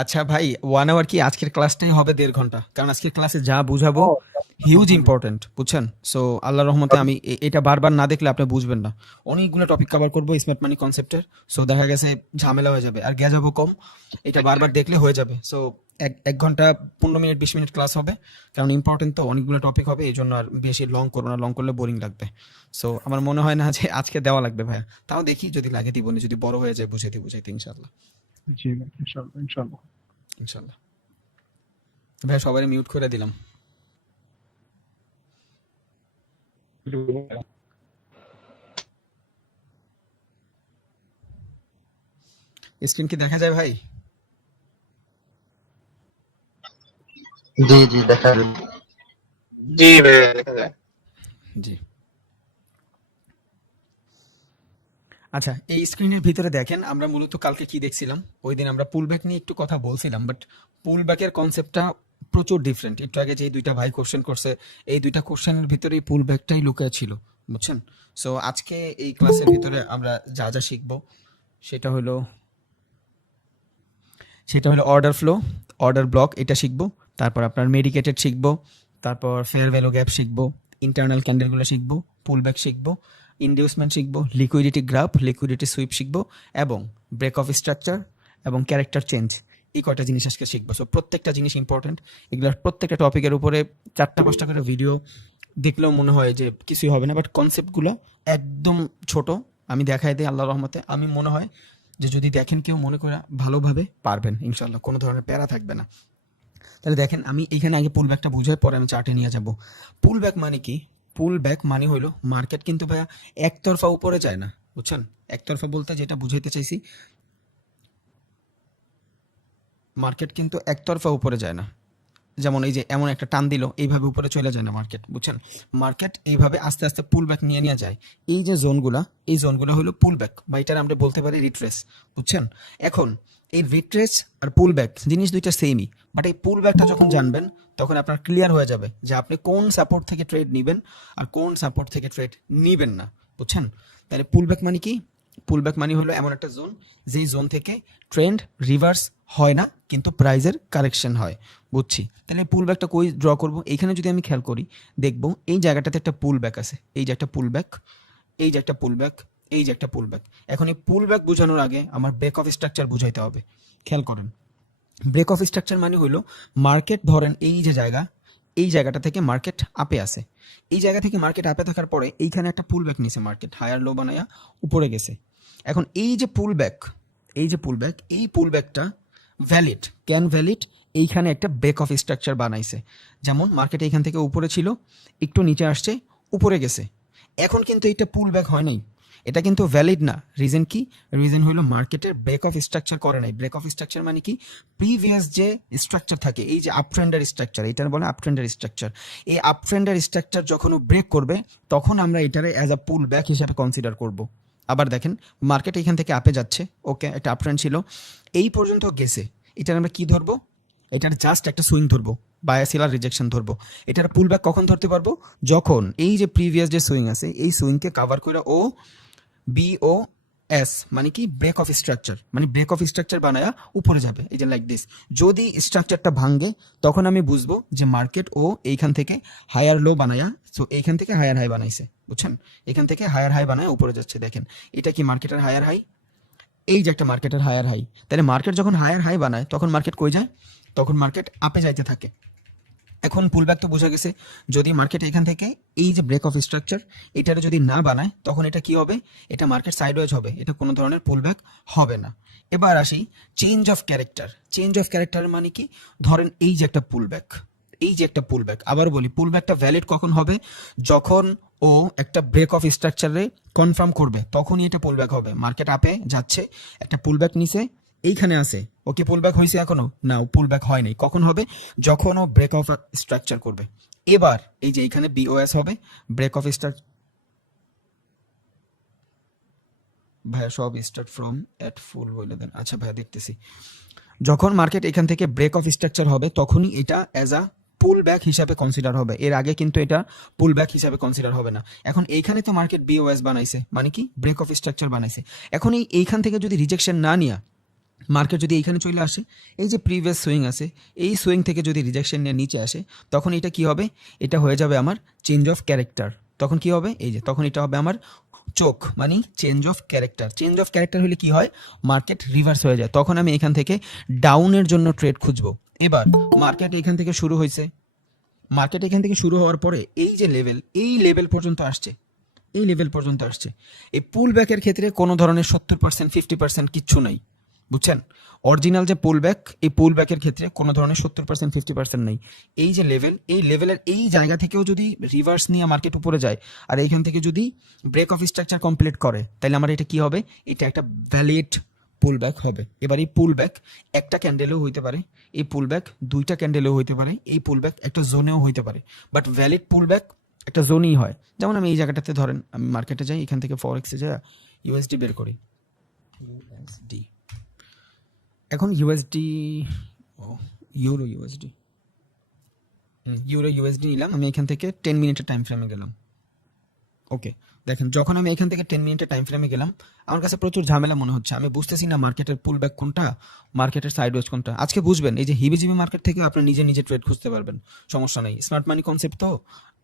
আচ্ছা ভাই, 1 আওয়ার কি আজকের ক্লাসটাই হবে 1.5 ঘন্টা? কারণ আজকের ক্লাসে যা বুঝাবো ও হিউজ ইম্পর্টেন্ট, বুঝছেন? সো আল্লাহর রহমতে আমি এটা বারবার না দেখলে আপনি বুঝবেন না। অনেকগুলো টপিক কভার করবো স্মার্ট মানি কনসেপ্টের। সো দেখা গেছে ঝামেলা হয়ে যাবে আর যাবো কম। এটা বারবার দেখলে হয়ে যাবে। সো 1 ঘন্টা 15 মিনিট 20 মিনিট ক্লাস হবে, কারণ ইম্পর্টেন্ট তো অনেকগুলো টপিক হবে, এই জন্য আর বেশি লং করবো না, লং করলে বোরিং লাগবে। সো আমার মনে হয় না যে আজকে দেওয়া লাগবে ভাইয়া, তাও দেখি যদি লাগে দিব, যদি বড় হয়ে যায় বুঝাইতে বুঝাইতে ইনশাল্লাহ। জি ভাই, ইনশাল্লাহ ইনশাল্লাহ। ইনশাল্লাহ। ভাইয়া সবাই মিউট করে দিলাম। স্ক্রিন কি দেখা যায় ভাই? জি জি দেখা যায়। জি ভাইয়া দেখা যায়। জি। আচ্ছা, এই স্ক্রিনের ভিতরে দেখেন আমরা মূলত কালকে কি দেখছিলাম। ওই দিন আমরা পুল ব্যাক নিয়ে একটু কথা বলছিলাম, বাট পুল ব্যাকের কনসেপ্টটা প্রচুর ডিফারেন্ট। একটু আগে যে দুইটা ভাই কোশ্চেন করছে, এই দুইটা কোশ্চেনের ভিতরে পুল ব্যাকটাই লুকায় ছিল, বুঝছেন? সো আজকে এই ক্লাসের ভিতরে আমরা যা যা শিখবো সেটা হলো সেটা হলো অর্ডার ফ্লো, অর্ডার ব্লক, এটা শিখবো। তারপর আপনার মেডিকেটেড শিখবো, তারপর ফেয়ার ভ্যালু গ্যাপ শিখবো, ইন্টারনাল ক্যান্ডেলগুলো শিখবো, পুলব্যাক শিখবো, ইনডিউসমেন্ট শিখবো, লিকুইডিটি গ্রাফ, লিকুইডিটি সুইপ শিখবো, এবং ব্রেক অফ স্ট্রাকচার এবং ক্যারেক্টার চেঞ্জ। এই কয়টা জিনিস আজকে শিখবো। সো প্রত্যেকটা জিনিস ইম্পর্টেন্ট। এগুলোর প্রত্যেকটা টপিকের উপরে 4টা 5টা করে ভিডিও দেখলেও মনে হয় যে কিছুই হবে না, বাট কনসেপ্টগুলো একদম ছোট। আমি দেখাই দিই আল্লাহর রহমতে। আমি মনে হয় যে যদি দেখেন কেউ মনে করে ভালোভাবে পারবেন ইনশাল্লাহ, কোনো ধরনের প্যারা থাকবে না। তাহলে দেখেন আমি এখানে আগে পুল ব্যাকটা বুঝাই, পরে আমি চার্টে নিয়ে যাব। পুল ব্যাক মানে কি? পুল ব্যাক মানে হলো মার্কেট কিন্তু ভাইয়া একতরফা উপরে যায় না, বুঝছেন? একতরফা বলতে যেটা বুঝাইতে চাইছি, মার্কেট কিন্তু একতরফা উপরে যায় না। যেমন এই যে এমন একটা টান দিল, এইভাবে উপরে চলে যায় না মার্কেট, বুঝছেন? মার্কেট এইভাবে আস্তে আস্তে পুল ব্যাক নিয়ে নিয়ে যায়। এই যে জোনগুলা, এই জোনগুলো হলো পুল ব্যাক, বা এটার আমরা বলতে পারি রিট্রেস, বুঝছেন? এখন এই রিট্রেস আর পুল ব্যাক জিনিস দুইটা সেমই, বাট এই পুল ব্যাকটা যখন জানবেন তখন আপনার ক্লিয়ার হয়ে যাবে যে আপনি কোন সাপোর্ট থেকে ট্রেড নেবেন আর কোন সাপোর্ট থেকে ট্রেড নেবেন না, বুঝছেন? তাহলে পুল ব্যাক মানে কি? পুল ব্যাক মানে হলো এমন একটা জোন, যেই জোন থেকে ট্রেন্ড রিভার্স হয় না কিন্তু প্রাইজের কারেকশন হয়, বুঝছি। তাহলে পুল ব্যাকটা কই ড্র করব? এইখানে যদি আমি খেয়াল করি, দেখব এই জায়গাটাতে একটা পুল ব্যাক আছে, এই যে একটা পুল ব্যাক, এই যে একটা পুল ব্যাক, এই যে একটা পুল ব্যাক। এখন এই পুল ব্যাক বোঝানোর আগে আমার ব্রেক অফ স্ট্রাকচার বুঝাইতে হবে। খেয়াল করেন, ব্রেক অফ স্ট্রাকচার মানে হলো মার্কেট ধরেন এই যে জায়গা, এই জায়গাটা থেকে মার্কেট আপে আসে, এই জায়গা থেকে মার্কেট আপে থাকার পরে এইখানে একটা পুল ব্যাক নিছে, মার্কেট হায়ার লো বানায়া উপরে গেছে। এখন এই যে পুল ব্যাক, এই যে পুল ব্যাক, এই পুল ব্যাকটা ভ্যালিড, ক্যান ভ্যালিড। এইখানে একটা ব্রেক অফ স্ট্রাকচার বানাইছে। যেমন মার্কেট এইখান থেকে উপরে ছিল, একটু নিচে আসছে, উপরে গেছে। এখন কিন্তু এটা পুল ব্যাক হয় নাই, এটা কিন্তু ভ্যালিড না। রিজন কি? রিজন হলো মার্কেটের ব্রেক অফ স্ট্রাকচার করে নাই। ব্রেক অফ স্ট্রাকচার মানে কি? প্রিভিয়াস যে স্ট্রাকচার থাকে, এই যে আপ ট্রেন্ডের স্ট্রাকচার, এটার বলে আপ ট্রেন্ডের স্ট্রাকচার। এই আপ ট্রেন্ডের স্ট্রাকচার যখন ও ব্রেক করবে তখন আমরা এটারে অ্যাজ আ পুল ব্যাক হিসাবে কনসিডার করব। আবার দেখেন, মার্কেট এখান থেকে আপে যাচ্ছে, ওকে, একটা আপ ট্রেন্ড ছিল, এই পর্যন্ত গেছে। এটার আমরা কি ধরবো? এটার জাস্ট একটা সুইং ধরবো, বায়ার সেলার রিজেকশন ধরবো। এটার পুল ব্যাক কখন ধরতে পারবো? যখন এই যে প্রিভিয়াস যে সুইং আছে, এই সুইংকে কাভার করে ও বিও এস মানে কি? ব্রেক অফ স্ট্রাকচার, মানে ব্রেক অফ স্ট্রাকচার বানায়া উপরে যাবে, এই যে লাইক দিস। যদি স্ট্রাকচারটা ভাঙে তখন আমি বুঝবো যে মার্কেট ও এইখান থেকে হায়ার লো বানায়া, সো এইখান থেকে হায়ার হাই বানাইছে, বুঝছেন? এখান থেকে হায়ার হাই বানায় উপরে যাচ্ছে। দেখেন এটা কি মার্কেটের হায়ার হাই, এই যে একটা মার্কেটের হায়ার হাই। তাহলে মার্কেট যখন হায়ার হাই বানায় তখন মার্কেট কই যায়? তখন মার্কেট আপে যাইতে থাকে। এখন পুলব্যাক তো বোঝা গেছে। যদি মার্কেট এখান থেকে এই যে ব্রেক অফ স্ট্রাকচার এটারে যদি না বানায় তখন এটা কি হবে? এটা মার্কেট সাইডওয়েজ হবে, এটা কোনো ধরনের পুলব্যাক হবে না। এবার আসি change of character. Change of character মানে কি? ধরেন এই যে একটা পুলব্যাক, এই যে একটা পুলব্যাক, আবার বলি পুলব্যাকটা ভ্যালিড কখন হবে? যখন ও একটা ব্রেক অফ স্ট্রাকচারে কনফার্ম করবে তখনই এটা পুলব্যাক হবে। মার্কেট আপে যাচ্ছে, একটা পুলব্যাক নিছে, এইখানে আছে, ওকে পুলব্যাক হয়েছে এখনো? না, ও পুলব্যাক হয় নাই। কখন হবে? যখন ও ব্রেক অফ স্ট্রাকচার করবে। এবার এই যে এইখানে বিওএস হবে, ব্রেক অফ স্ট্রাকচার। ভাইয়া সব স্টার্ট ফ্রম এট ফুল বলে দেন। আচ্ছা ভাইয়া দেখতেছি। যখন মার্কেট এখান থেকে ব্রেক অফ স্ট্রাকচার হবে তখনই এটা অ্যাজ আ পুল ব্যাক হিসাবে কনসিডার হবে, এর আগে কিন্তু এটা পুল ব্যাক হিসাবে কনসিডার হবে না। এখন এইখানে তো মার্কেট বিওএস বানাইছে, মানে কি? ব্রেক অফ স্ট্রাকচার বানাইছে। এখন এইখান থেকে যদি রিজেকশন না নিয়া মার্কেট যদি এইখানে চলে আসে, এই যে প্রিভিয়াস সুইং আছে, এই সুইং থেকে যদি রিজেকশন নিয়ে নিচে আসে, তখন এটা কি হবে, এটা হয়ে যাবে আমার চেঞ্জ অফ ক্যারেক্টার। তখন কি হবে, এই যে তখন এটা হবে আমার চোখ, মানে change of character. Change of character হলে কি হয়, মার্কেট রিভার্স হয়ে যায়। তখন আমি এখান থেকে ডাউনের জন্য ট্রেড খুঁজবো। এবার মার্কেট এখান থেকে শুরু হয়েছে, মার্কেট এখান থেকে শুরু হওয়ার পরে এই যে লেভেল, এই লেভেল পর্যন্ত আসছে, এই লেভেল পর্যন্ত আসছে। এই পুল ব্যাকের ক্ষেত্রে কোনো ধরনের 70% 50% কিচ্ছু নাই, বুঝছেন? অরিজিনাল যে পুল ব্যাক, এই পুল ব্যাকের ক্ষেত্রে কোনো ধরনের 70% 50% নেই। এই যে লেভেল, এই লেভেলের এই জায়গা থেকেও যদি রিভার্স নিয়ে মার্কেট উপরে যায় আর এইখান থেকে যদি ব্রেক অফ স্ট্রাকচার কমপ্লিট করে, তাহলে আমার এটা কি হবে, এটা একটা ভ্যালিড পুল ব্যাক হবে। এবার এই পুল ব্যাক একটা ক্যান্ডেলেও হইতে পারে, এই পুল ব্যাক দুইটা ক্যান্ডেলেও হইতে পারে, এই পুল ব্যাক একটা জোনেও হইতে পারে, বাট ভ্যালিড পুল ব্যাক একটা জোনই হয়। যেমন আমি এই জায়গাটাতে ধরেন আমি মার্কেটে যাই, এখান থেকে ফরেক্সে যাই ইউএসডি বের করি, ইউএসডি, এখন ইউএসডি, ইউরো ইউএসডি, ইউএসডি নিলাম আমি এখান থেকে 10 মিনিটের টাইম ফ্রেমে গেলাম। ওকে, দেখেন যখন আমি এখান থেকে 10 মিনিটের টাইম ফ্রেমে গেলাম, আমার কাছে প্রচুর ঝামেলা মনে হচ্ছে, আমি বুঝতেছি না মার্কেটের পুল ব্যাক কোনটা, মার্কেটের সাইডওয়েজ কোনটা। আজকে বুঝবেন, এই যে হিবিজিবি মার্কেট থেকে আপনি নিজে নিজে ট্রেড খুঁজতে পারবেন, সমস্যা নেই। স্মার্ট মানি কনসেপ্ট তো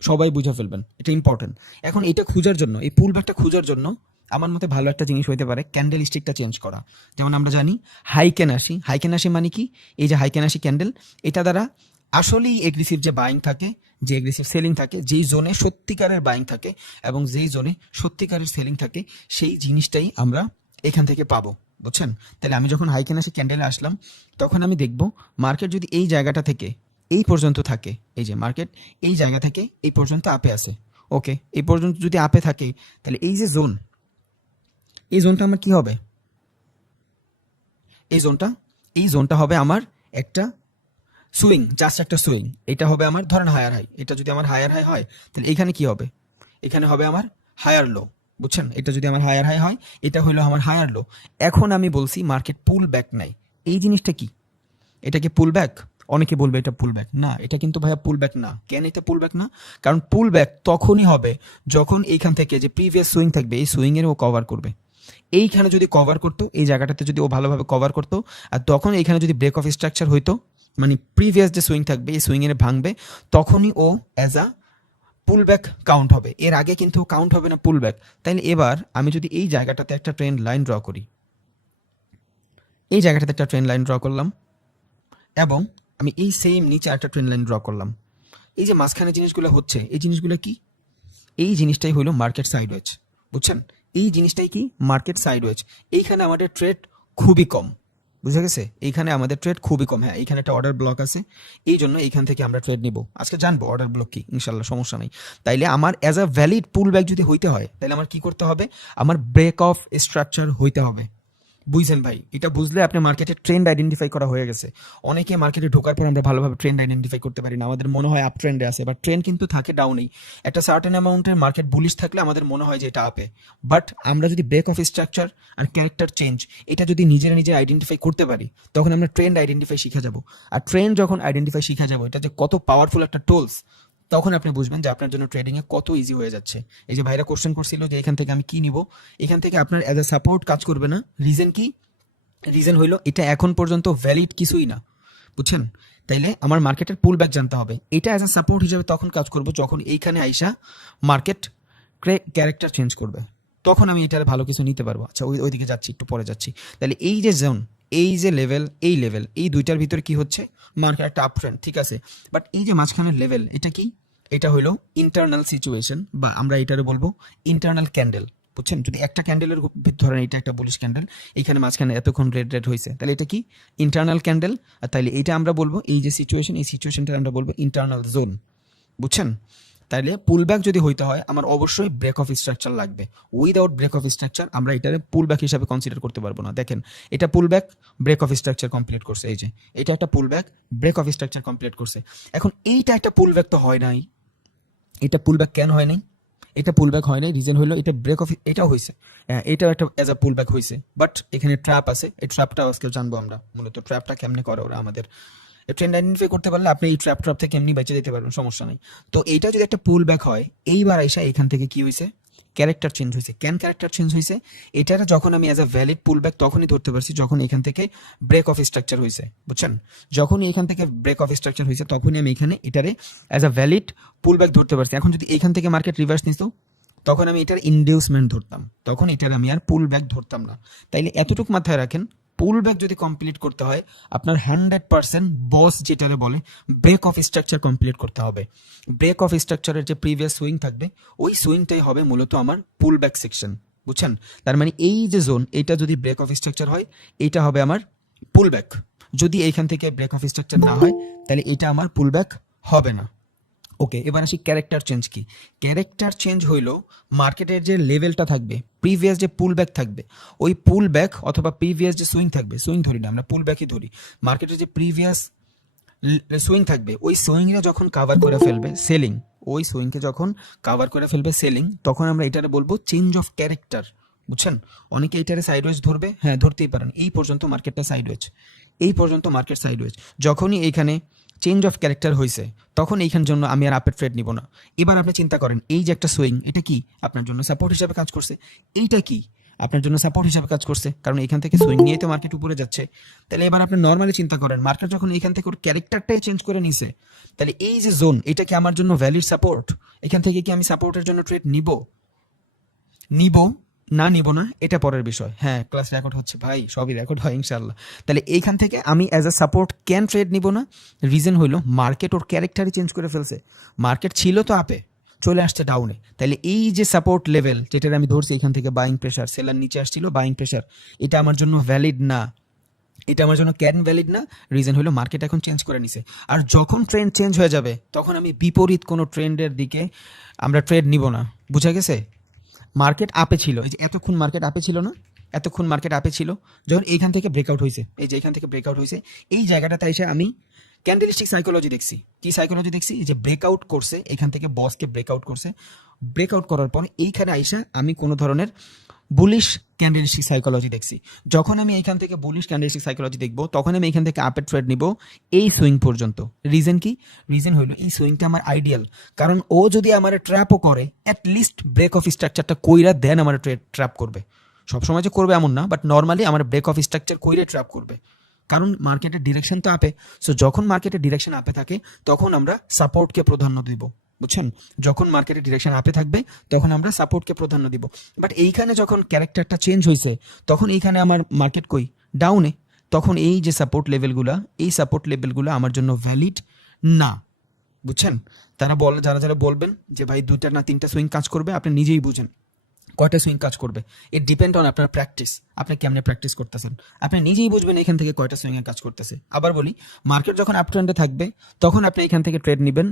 সবাই বুঝে ফেলবেন, এটা ইম্পর্টেন্ট। এখন এটা খোঁজার জন্য, এই পুল ব্যাকটা খোঁজার জন্য আমার মতে ভালো একটা জিনিস হইতে পারে ক্যান্ডেল স্টিকটা চেঞ্জ করা। যেমন আমরা জানি হাইকেন আসি, হাইকেন আসি মানে কি, এই যে হাইকেন আসি ক্যান্ডেল, এটা দ্বারা আসলেই এগ্রেসিভ যে বাইং থাকে, যে এগ্রেসিভ সেলিং থাকে, যেই জোনে সত্যিকারের বাইং থাকে এবং যেই জোনে সত্যিকারের সেলিং থাকে, সেই জিনিসটাই আমরা এখান থেকে পাবো, বুঝছেন? তাহলে আমি যখন হাইকেন আসি ক্যান্ডেলে আসলাম, তখন আমি দেখব মার্কেট যদি এই জায়গাটা থেকে এই পর্যন্ত থাকে, এই যে মার্কেট এই জায়গা থেকে এই পর্যন্ত আপে আসে, ওকে, এই পর্যন্ত যদি আপে থাকে, তাহলে এই যে জোন, এই জোনটা আমার কি হবে, এই জোনটা হবে আমার একটা সুইং, জাস্ট একটা সুইং। এটা হবে আমার ধরেন হায়ার হাই, এটা যদি আমার হায়ার হাই হয়, তাহলে এখানে কি হবে, এখানে হবে আমার হায়ার লো, বুঝছেন? এটা যদি আমার হায়ার হাই হয়, এটা হলো আমার হায়ার লো। এখন আমি বলছি মার্কেট পুল ব্যাক নাই, এই জিনিসটা কি, এটা কি পুল ব্যাক? অনেকে বলবে এটা পুল ব্যাক না, এটা কিন্তু ভাইয়া পুল ব্যাক না। কেন এটা পুল ব্যাক না? কারণ পুল ব্যাক তখনই হবে যখন এইখান থেকে যে প্রিভিয়াস সুইং থাকবে, এই সুইং এর ও কভার করবে। এইখানে যদি কভার করতো, এই জায়গাটাতে যদি ও ভালোভাবে কভার করতো, আর তখন এইখানে যদি ব্রেক অফ স্ট্রাকচার হইতো, মানে প্রিভিয়াস যে সুইং থাকবে এই সুইং এর ভাঙবে, তখনই ও as a pull back count হবে। এর আগে কিন্তু কাউন্ট হবে না পুল ব্যাক। তাইলে এবার আমি যদি এই জায়গাটাতে একটা ট্রেন্ড লাইন ড্র করি, এই জায়গাটাতে একটা ট্রেন্ড লাইন ড্র করলাম, এবং আমি এই সেম নিচে একটা ট্রেন্ড লাইন ড্র করলাম, এই যে মাঝখানে জিনিসগুলো হচ্ছে, এই জিনিসগুলো কি, এই জিনিসটাই হলো মার্কেট সাইডওয়েজ, বুঝছেন? এই জিনিসটাই কি, মার্কেট সাইডওয়েজ। এইখানে আমাদের ট্রেড খুবই কম, বুঝে গেছে? এইখানে আমাদের ট্রেড খুবই কম। হ্যাঁ, এইখানে একটা অর্ডার ব্লক আছে, এই জন্য এইখান থেকে আমরা ট্রেড নিব। আজকে জানবো অর্ডার ব্লক কি, ইনশাল্লাহ, সমস্যা নেই। তাইলে আমার as a valid pool back যদি হইতে হয়, তাহলে আমার কি করতে হবে, আমার ব্রেক অফ স্ট্রাকচার হইতে হবে। বুঝছেন ভাই? এটা বুঝলে আপনি মার্কেটের ট্রেন্ড আইডেন্টিফাই করা হয়ে গেছে। অনেকে মার্কেটে ঢোকার পর আমরা ভালোভাবে ট্রেন্ড আইডেন্টিফাই করতে পারি না, আমাদের মনে হয় আপ ট্রেন্ডে আছে, বাট ট্রেন্ড কিন্তু থাকে ডাউনেই। একটা সার্টেন অ্যামাউন্টের মার্কেট বুলিশ থাকলে আমাদের মনে হয় যে এটা আপে, বাট আমরা যদি ব্রেক অফ স্ট্রাকচার আর ক্যারেক্টার চেঞ্জ এটা যদি নিজেরা নিজে আইডেন্টিফাই করতে পারি, তখন আমরা ট্রেন্ড আইডেন্টিফাই শিখে যাব। আর ট্রেন্ড যখন আইডেন্টিফাই শিখে যাব, এটা যে কত পাওয়ারফুল একটা টুলস, তখন আপনি বুঝবেন যে আপনার জন্য ট্রেডিংয়ে কত ইজি হয়ে যাচ্ছে। এই যে ভাইরা কোশ্চেন করছিল যে এখান থেকে আমি কি নিব, এখান থেকে আপনার অ্যাজ আ সাপোর্ট কাজ করবে না। রিজন কি? রিজন হইলো এটা এখন পর্যন্ত ভ্যালিড কিছুই না, বুঝছেন? তাইলে আমার মার্কেটের পুল ব্যাক জানতে হবে। এটা অ্যাজ আ সাপোর্ট হিসেবে তখন কাজ করবো যখন এইখানে আইসা মার্কেট ক্যারেক্টার চেঞ্জ করবে, তখন আমি এটার ভালো কিছু নিতে পারবো। আচ্ছা, ওইদিকে যাচ্ছি, একটু পরে যাচ্ছি। তাহলে এই যে জোন, এই যে লেভেল, এই দুইটার ভিতরে কি হচ্ছে, মার্কেট একটা আপ ট্রেন্ড, ঠিক আছে। বাট এই যে মাঝখানের লেভেল, এটা কি, এটা হলো ইন্টারনাল সিচুয়েশন, বা আমরা এটারে বলবো ইন্টারনাল ক্যান্ডেল, বুঝছেন? যদি একটা ক্যান্ডেলের ধরেন এটা একটা বুলিশ ক্যান্ডেল, এইখানে মাঝখানে এতক্ষণ রেড রেড হয়েছে, তাহলে এটা কি, ইন্টারনাল ক্যান্ডেল। আর তাইলে এইটা আমরা বলবো, এই যে সিচুয়েশন, এই সিচুয়েশনটা আমরা বলবো ইন্টারনাল জোন, বুঝছেন? তাইলে পুল ব্যাক যদি হইতে হয়, আমার অবশ্যই ব্রেক অফ স্ট্রাকচার লাগবে। উইদাউট ব্রেক অফ স্ট্রাকচার আমরা এটারে পুল ব্যাক হিসাবে কনসিডার করতে পারবো না। দেখেন, এটা pull back, break of structure complete করছে, এই যে এটা একটা pull back, break of structure complete করছে। এখন এইটা একটা পুল ব্যাক তো হয় নাই, এটা পুল ব্যাক কেন হয় নাই? এটা পুল ব্যাক হয় নাই, রিজন হলো এটা ব্রেক অফ, এটাও হয়েছে, হ্যাঁ, এটাও একটা অ্যাজ আ পুল ব্যাক হয়েছে, বাট এখানে ট্র্যাপ আছে। এই ট্র্যাপটাও আজকে জানবো আমরা, মূলত ট্র্যাপটা কেমনে করে ওরা আমাদের। ট্রেন্ড আইডেন্টিফাই করতে পারলে আপনি এই ট্র্যাপ থেকে এমনি বেঁচে যেতে পারবেন, সমস্যা নেই। তো এইটা যদি একটা পুল ব্যাক হয়, এইবার আইসা এখান থেকে কি হয়েছে, ক্যারেক্টার চেঞ্জ হয়েছে। কেন ক্যারেক্টার চেঞ্জ হয়েছে? এটার যখন আমি as a valid pool back তখনই ধরতে পারছি যখন এখান থেকে ব্রেক অফ স্ট্রাকচার হয়েছে, বুঝছেন? যখনই এখান থেকে ব্রেক অফ স্ট্রাকচার হয়েছে তখনই আমি এখানে এটারে as a valid pool back ধরতে পারছি। এখন যদি এখান থেকে মার্কেট রিভার্স নিত তখন আমি এটার ইনডিউসমেন্ট ধরতাম, তখন এটার আমি আর পুল ব্যাক ধরতাম না। তাইলে এতটুকু মাথায় রাখেন, পুল ব্যাক যদি কমপ্লিট করতে হয় আপনার 100% বস যেটারে বলে ব্রেক অফ স্ট্রাকচার কমপ্লিট করতে হবে। ব্রেক অফ স্ট্রাকচারের যে প্রিভিয়াস সুইং থাকবে ওই সুইংটাই হবে মূলত আমার পুল ব্যাক সেকশন, বুঝছেন? তার মানে এই যে জোন এটা যদি ব্রেক অফ স্ট্রাকচার হয় এটা হবে আমার পুল ব্যাক। যদি এইখান থেকে ব্রেক অফ স্ট্রাকচার না হয় তাহলে এটা আমার পুল ব্যাক হবে না। ওকে, এবার আসি ক্যারেক্টার চেঞ্জ কি। ক্যারেক্টার চেঞ্জ হইলো মার্কেটের যে লেভেলটা থাকবে, প্রিভিয়াস যে পুল ব্যাক থাকবে, ওই পুল ব্যাক অথবা প্রিভিয়াস যে সুইং থাকবে, সুইং ধরি না আমরা, পুল ব্যাকই ধরি, মার্কেটের যে প্রিভিয়াস সুইং থাকবে ওই সুইংটা যখন কাভার করে ফেলবে সেলিং, ওই সুইংকে যখন কাভার করে ফেলবে সেলিং, তখন আমরা এটারে বলবো চেঞ্জ অফ ক্যারেক্টার, বুঝছেন? অনেকে এটারে সাইডওয়েজ ধরবে, হ্যাঁ ধরতেই পারেন, এই পর্যন্ত মার্কেটটা সাইডওয়েজ, এই পর্যন্ত মার্কেট সাইডওয়েজ। যখনই এইখানে চেঞ্জ অফ ক্যারেক্টার হয়েছে তখন এইখান জন্য আমি আর আপের ট্রেড নিব না। এবার আপনি চিন্তা করেন এই যে একটা সুইং, এটা কি আপনার জন্য সাপোর্ট হিসাবে কাজ করছে? এইটা কি আপনার জন্য সাপোর্ট হিসাবে কাজ করছে? কারণ এখান থেকে সুইং নিয়ে তো মার্কেট উপরে যাচ্ছে। তাহলে এবার আপনি নর্মালি চিন্তা করেন মার্কেট যখন এখান থেকে ওর ক্যারেক্টারটাই চেঞ্জ করে নিছে, তাহলে এই যে জোন এটা কি আমার জন্য ভ্যালিড সাপোর্ট? এখান থেকে কি আমি সাপোর্টের জন্য ট্রেড নিব না নিব না এটা পরের বিষয়। হ্যাঁ ক্লাস রেকর্ড হচ্ছে ভাই, সবই রেকর্ড হয় ইনশাল্লাহ। তাহলে এইখান থেকে আমি as a support can trade নিব না? রিজন হইলো মার্কেট ওর ক্যারেক্টারই চেঞ্জ করে ফেলছে। মার্কেট ছিল তো আপে, চলে আসছে ডাউনে, তাহলে এই যে সাপোর্ট লেভেল যেটার আমি ধরছি এখান থেকে বাইং প্রেশার, সেলার নিচে আসছিল বাইং প্রেশার, এটা আমার জন্য ভ্যালিড না, এটা আমার জন্য ক্যান ভ্যালিড না। রিজন হলো মার্কেট এখন চেঞ্জ করে নিছে। আর যখন ট্রেন্ড চেঞ্জ হয়ে যাবে তখন আমি বিপরীত কোনো ট্রেন্ডের দিকে আমরা ট্রেড নিব না, বুঝা গেছে? মার্কেট আপে ছিল, এই যে এতক্ষণ মার্কেট আপে ছিল না, এতক্ষণ মার্কেট আপে ছিল, যখন এইখান থেকে ব্রেকআউট হয়েছে, এই যে এখান থেকে ব্রেকআউট হয়েছে এই জায়গাটাতে এসে আমি ক্যান্ডেলস্টিক সাইকোলজি দেখছি। কি সাইকোলজি দেখছি? যে ব্রেকআউট করছে এখান থেকে, বসকে ব্রেকআউট করছে, ব্রেকআউট করার পর এইখানে আইসা আমি কোনো ধরনের বুলিশ ক্যান্ডেলস্টিক সাইকোলজি দেখছি। যখন আমি এখান থেকে বুলিশ ক্যান্ডেলস্টিক সাইকোলজি দেখবো তখন আমি এখান থেকে আপের ট্রেড নিব এই সুইং পর্যন্ত। রিজন কি? রিজন হইলো এই সুইংটা আমার আইডিয়াল, কারণ ও যদি আমার ট্র্যাপও করে অ্যাটলিস্ট ব্রেক অফ স্ট্রাকচারটা কইরা দেন আমার ট্র্যাপ করবে। সবসময় যে করবে এমন না, বাট নর্মালি আমার ব্রেক অফ স্ট্রাকচার কইরে ট্র্যাপ করবে, কারণ মার্কেটের ডিরেকশন তো আপে। সো যখন মার্কেটের ডিরেকশন আপে থাকে তখন আমরা সাপোর্টকে প্রাধান্য দিব, বুঝছেন? যখন মার্কেটের ডিরেকশন আপে থাকবে তখন আমরা সাপোর্টকে প্রাধান্য দিব। বাট এইখানে যখন ক্যারেক্টারটা চেঞ্জ হয়েছে তখন এইখানে আমার মার্কেট কই ডাউনে, তখন এই যে সাপোর্ট লেভেলগুলা, এই সাপোর্ট লেভেলগুলো আমার জন্য ভ্যালিড না, বুঝছেন? তারা বলে, যারা যারা বলবেন যে ভাই 2টা না 3টা সুইং কাজ করবে, আপনি নিজেই বুঝেন কয়টা সুইং কাজ করবে। ইট ডিপেন্ড অন আপনার প্র্যাকটিস, আপনি কেমনে প্র্যাকটিস করতেছেন, আপনি নিজেই বুঝবেন এখান থেকে কয়টা সুইং এ কাজ করতেছে। আবার বলি, মার্কেট যখন আপ ট্রেন্ডে থাকবে তখন আপনি এখান থেকে ট্রেড নেবেন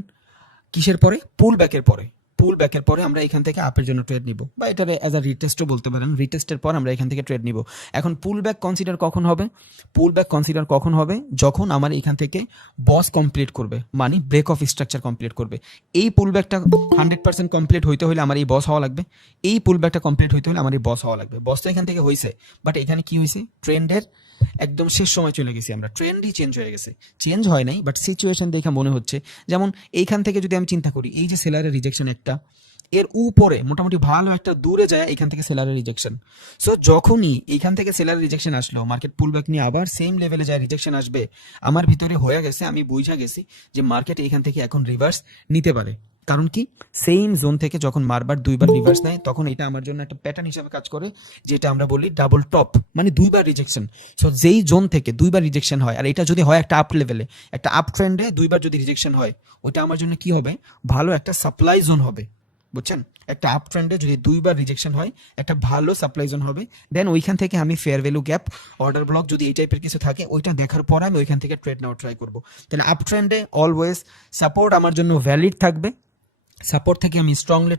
কিসের পরে? পুল ব্যাকের পরে। পুল ব্যাকের পরে আমরা এখান থেকে আপের জন্য ট্রেড নিব, বা এটা অ্যাজ আ রিটেস্টও বলতে পারেন। রিটেস্টের পর আমরা এখান থেকে ট্রেড নিব। এখন পুল ব্যাক কনসিডার কখন হবে? পুল ব্যাক কনসিডার কখন হবে? যখন আমার এখান থেকে বস কমপ্লিট করবে, মানে ব্রেক অফ স্ট্রাকচার কমপ্লিট করবে। এই পুল ব্যাকটা 100% কমপ্লিট হইতে হলে আমার এই বস হওয়া লাগবে, এই পুল ব্যাকটা কমপ্লিট হইতে হলে আমার এই বস হওয়া লাগবে। বস তো এখান থেকে হয়েছে, বাট এখানে কি হয়েছে? ট্রেন্ডের একদম শেষ সময় চলে গেছি আমরা, ট্রেন্ডই চেঞ্জ হয়ে গেছে। চেঞ্জ হয় নাই, বাট সিচুয়েশন দেখে মনে হচ্ছে যেমন এইখান থেকে যদি আমি চিন্তা করি, এই যে সেলারের রিজেকশন একটা, এর উপরে মোটামুটি ভালো একটা দূরে যায় এখান থেকে সেলারের রিজেকশন। সো যখনই এইখান থেকে সেলারের রিজেকশন আসলো, মার্কেট পুল ব্যাক নিয়ে আবার সেম লেভেলে যায় রিজেকশন আসবে, আমার ভিতরে হয়ে গেছে, আমি বুঝা গেছি যে মার্কেট এইখান থেকে এখন রিভার্স নিতে পারে। কারণ কি? সেম জোন থেকে যখন বারবার 2বার রিভার্স নেয় তখন এটা আমার জন্য একটা প্যাটার্ন হিসেবে কাজ করে, যেটা আমরা বলি ডাবল টপ, মানে 2বার রিজেকশন। সো যেই জোন থেকে 2বার রিজেকশন হয়, আর এটা যদি হয় একটা আপ লেভেলে, একটা আপ ট্রেন্ডে 2বার যদি রিজেকশন হয়, ওটা আমার জন্য কি হবে? ভালো একটা সাপ্লাই জোন হবে, বুঝছেন? একটা আপ ট্রেন্ডে যদি 2বার রিজেকশন হয় একটা ভালো সাপ্লাই জোন হবে। দেন ওইখান থেকে আমি fair value gap, order block যদি এই টাইপের কিছু থাকে ওইটা দেখার পর আমি ওইখান থেকে ট্রেড নেওয়ার ট্রাই করবো। তাহলে আপ ট্রেন্ডে অলওয়েজ সাপোর্ট আমার জন্য ভ্যালিড থাকবে, সাপোর্ট থেকে আমি স্ট্রংলি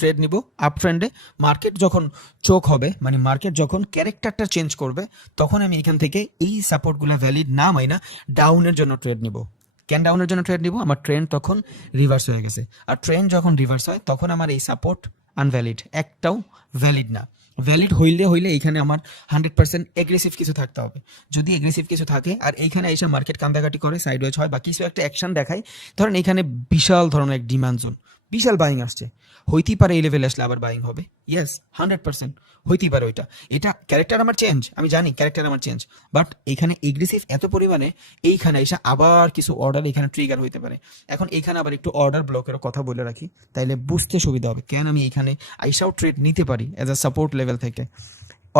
ট্রেড নিব। আপ ট্রেন্ডে মার্কেট যখন চোক হবে, মানে মার্কেট যখন ক্যারেক্টারটা চেঞ্জ করবে, তখন আমি এখান থেকে এই সাপোর্টগুলো ভ্যালিড না মাইনা ডাউনের জন্য ট্রেড নিব। কেন ডাউনের জন্য ট্রেড নিব? আমার ট্রেন্ড তখন রিভার্স হয়ে গেছে, আর ট্রেন্ড যখন রিভার্স হয় তখন আমার এই সাপোর্ট আনভ্যালিড, একটাও ভ্যালিড না। ভ্যালিড হইলে এইখানে আমার 100% এগ্রেসিভ কিছু থাকতে হবে। যদি এগ্রেসিভ কিছু থাকে আর এইখানে এসে মার্কেট কান্দাকাটি করে, সাইডওয়েজ হয় বা কিছু একটা অ্যাকশন দেখায়, ধরেন এখানে বিশাল ধরনের এক ডিমান্ড জোন, বিশাল বাইং আসছে, হইতেই পারে এই লেভেলে আসলে আবার বাইং হবে, ইয়েস 100% হইতেই পারে ওইটা। এটা ক্যারেক্টার আমার চেঞ্জ, আমি জানি ক্যারেক্টার আমার চেঞ্জ, বাট এইখানে এগ্রেসিভ এত পরিমাণে, এইখানে এসে আবার কিছু অর্ডার এখানে ট্রিগার হইতে পারে। এখন এইখানে আবার একটু অর্ডার ব্লকের কথা বলে রাখি, তাইলে বুঝতে সুবিধা হবে কেন আমি এখানে আইসাও ট্রেড নিতে পারি অ্যাজ আ সাপোর্ট লেভেল থেকে।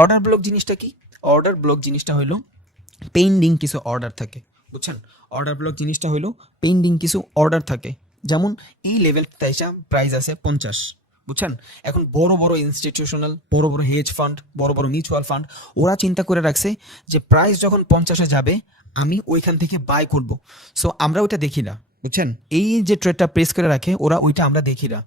অর্ডার ব্লক জিনিসটা কি? অর্ডার ব্লক জিনিসটা হলো পেন্ডিং কিছু অর্ডার থাকে, বুঝছেন? অর্ডার ব্লক জিনিসটা হলো পেন্ডিং কিছু অর্ডার থাকে। যেমন এই লেভেল তাইসা প্রাইস আছে 50, বুঝছেন? এখন বড় বড় ইনস্টিটিউশনাল, বড় বড় হেজ ফান্ড, বড় বড় মিউচুয়াল ফান্ড, ওরা চিন্তা করে রাখছে যে প্রাইস যখন 50-এ যাবে আমি ওইখান থেকে বাই করব। সো আমরা ওইটা দেখি না, বুঝছেন? এই যে ট্রেডটা প্রেস করে রাখে ওরা, ওইটা আমরা দেখি না,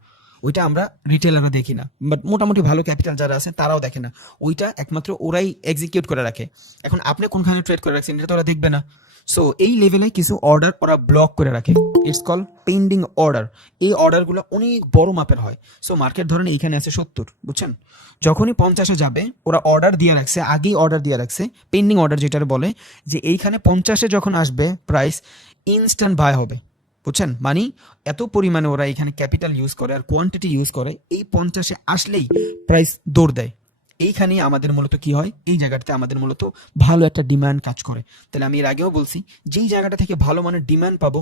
ওইটা আমরা রিটেলাররা দেখি না, বাট মোটামুটি ভালো ক্যাপিটাল যারা আছে তারাও দেখে না, ওইটা একমাত্র ওরাই এক্সিকিউট করে রাখে। এখন আপনি কোনখানে ট্রেড করে রাখছেন এটা তো ওরা দেখবে না। সো এই লেভেলে কিছু অর্ডার ওরা ব্লক করে রাখে, ইটস কল পেন্ডিং অর্ডার। এই অর্ডারগুলো অনেক বড় মাপের হয়। সো মার্কেট ধরেন এইখানে আছে 70, বুঝছেন? যখনই 50-এ যাবে ওরা অর্ডার দিয়ে রাখছে, আগেই অর্ডার দিয়ে রাখছে, পেন্ডিং অর্ডার যেটার বলে, যে এইখানে 50-এ যখন আসবে প্রাইস ইনস্ট্যান্ট বাই হবে, বুঝছেন? মানে এত পরিমাণে ওরা এখানে ক্যাপিটাল ইউজ করে আর কোয়ান্টিটি ইউজ করে, এই 50-এ আসলেই প্রাইস দৌড় দেয়। এইখানেই আমাদের মূলত কি হয়, এই জায়গাটাতে আমাদের মূলত ভালো একটা ডিমান্ড কাজ করে। তাহলে আমি এর আগেও বলছি, যেই জায়গাটা থেকে ভালো মানের ডিমান্ড পাবো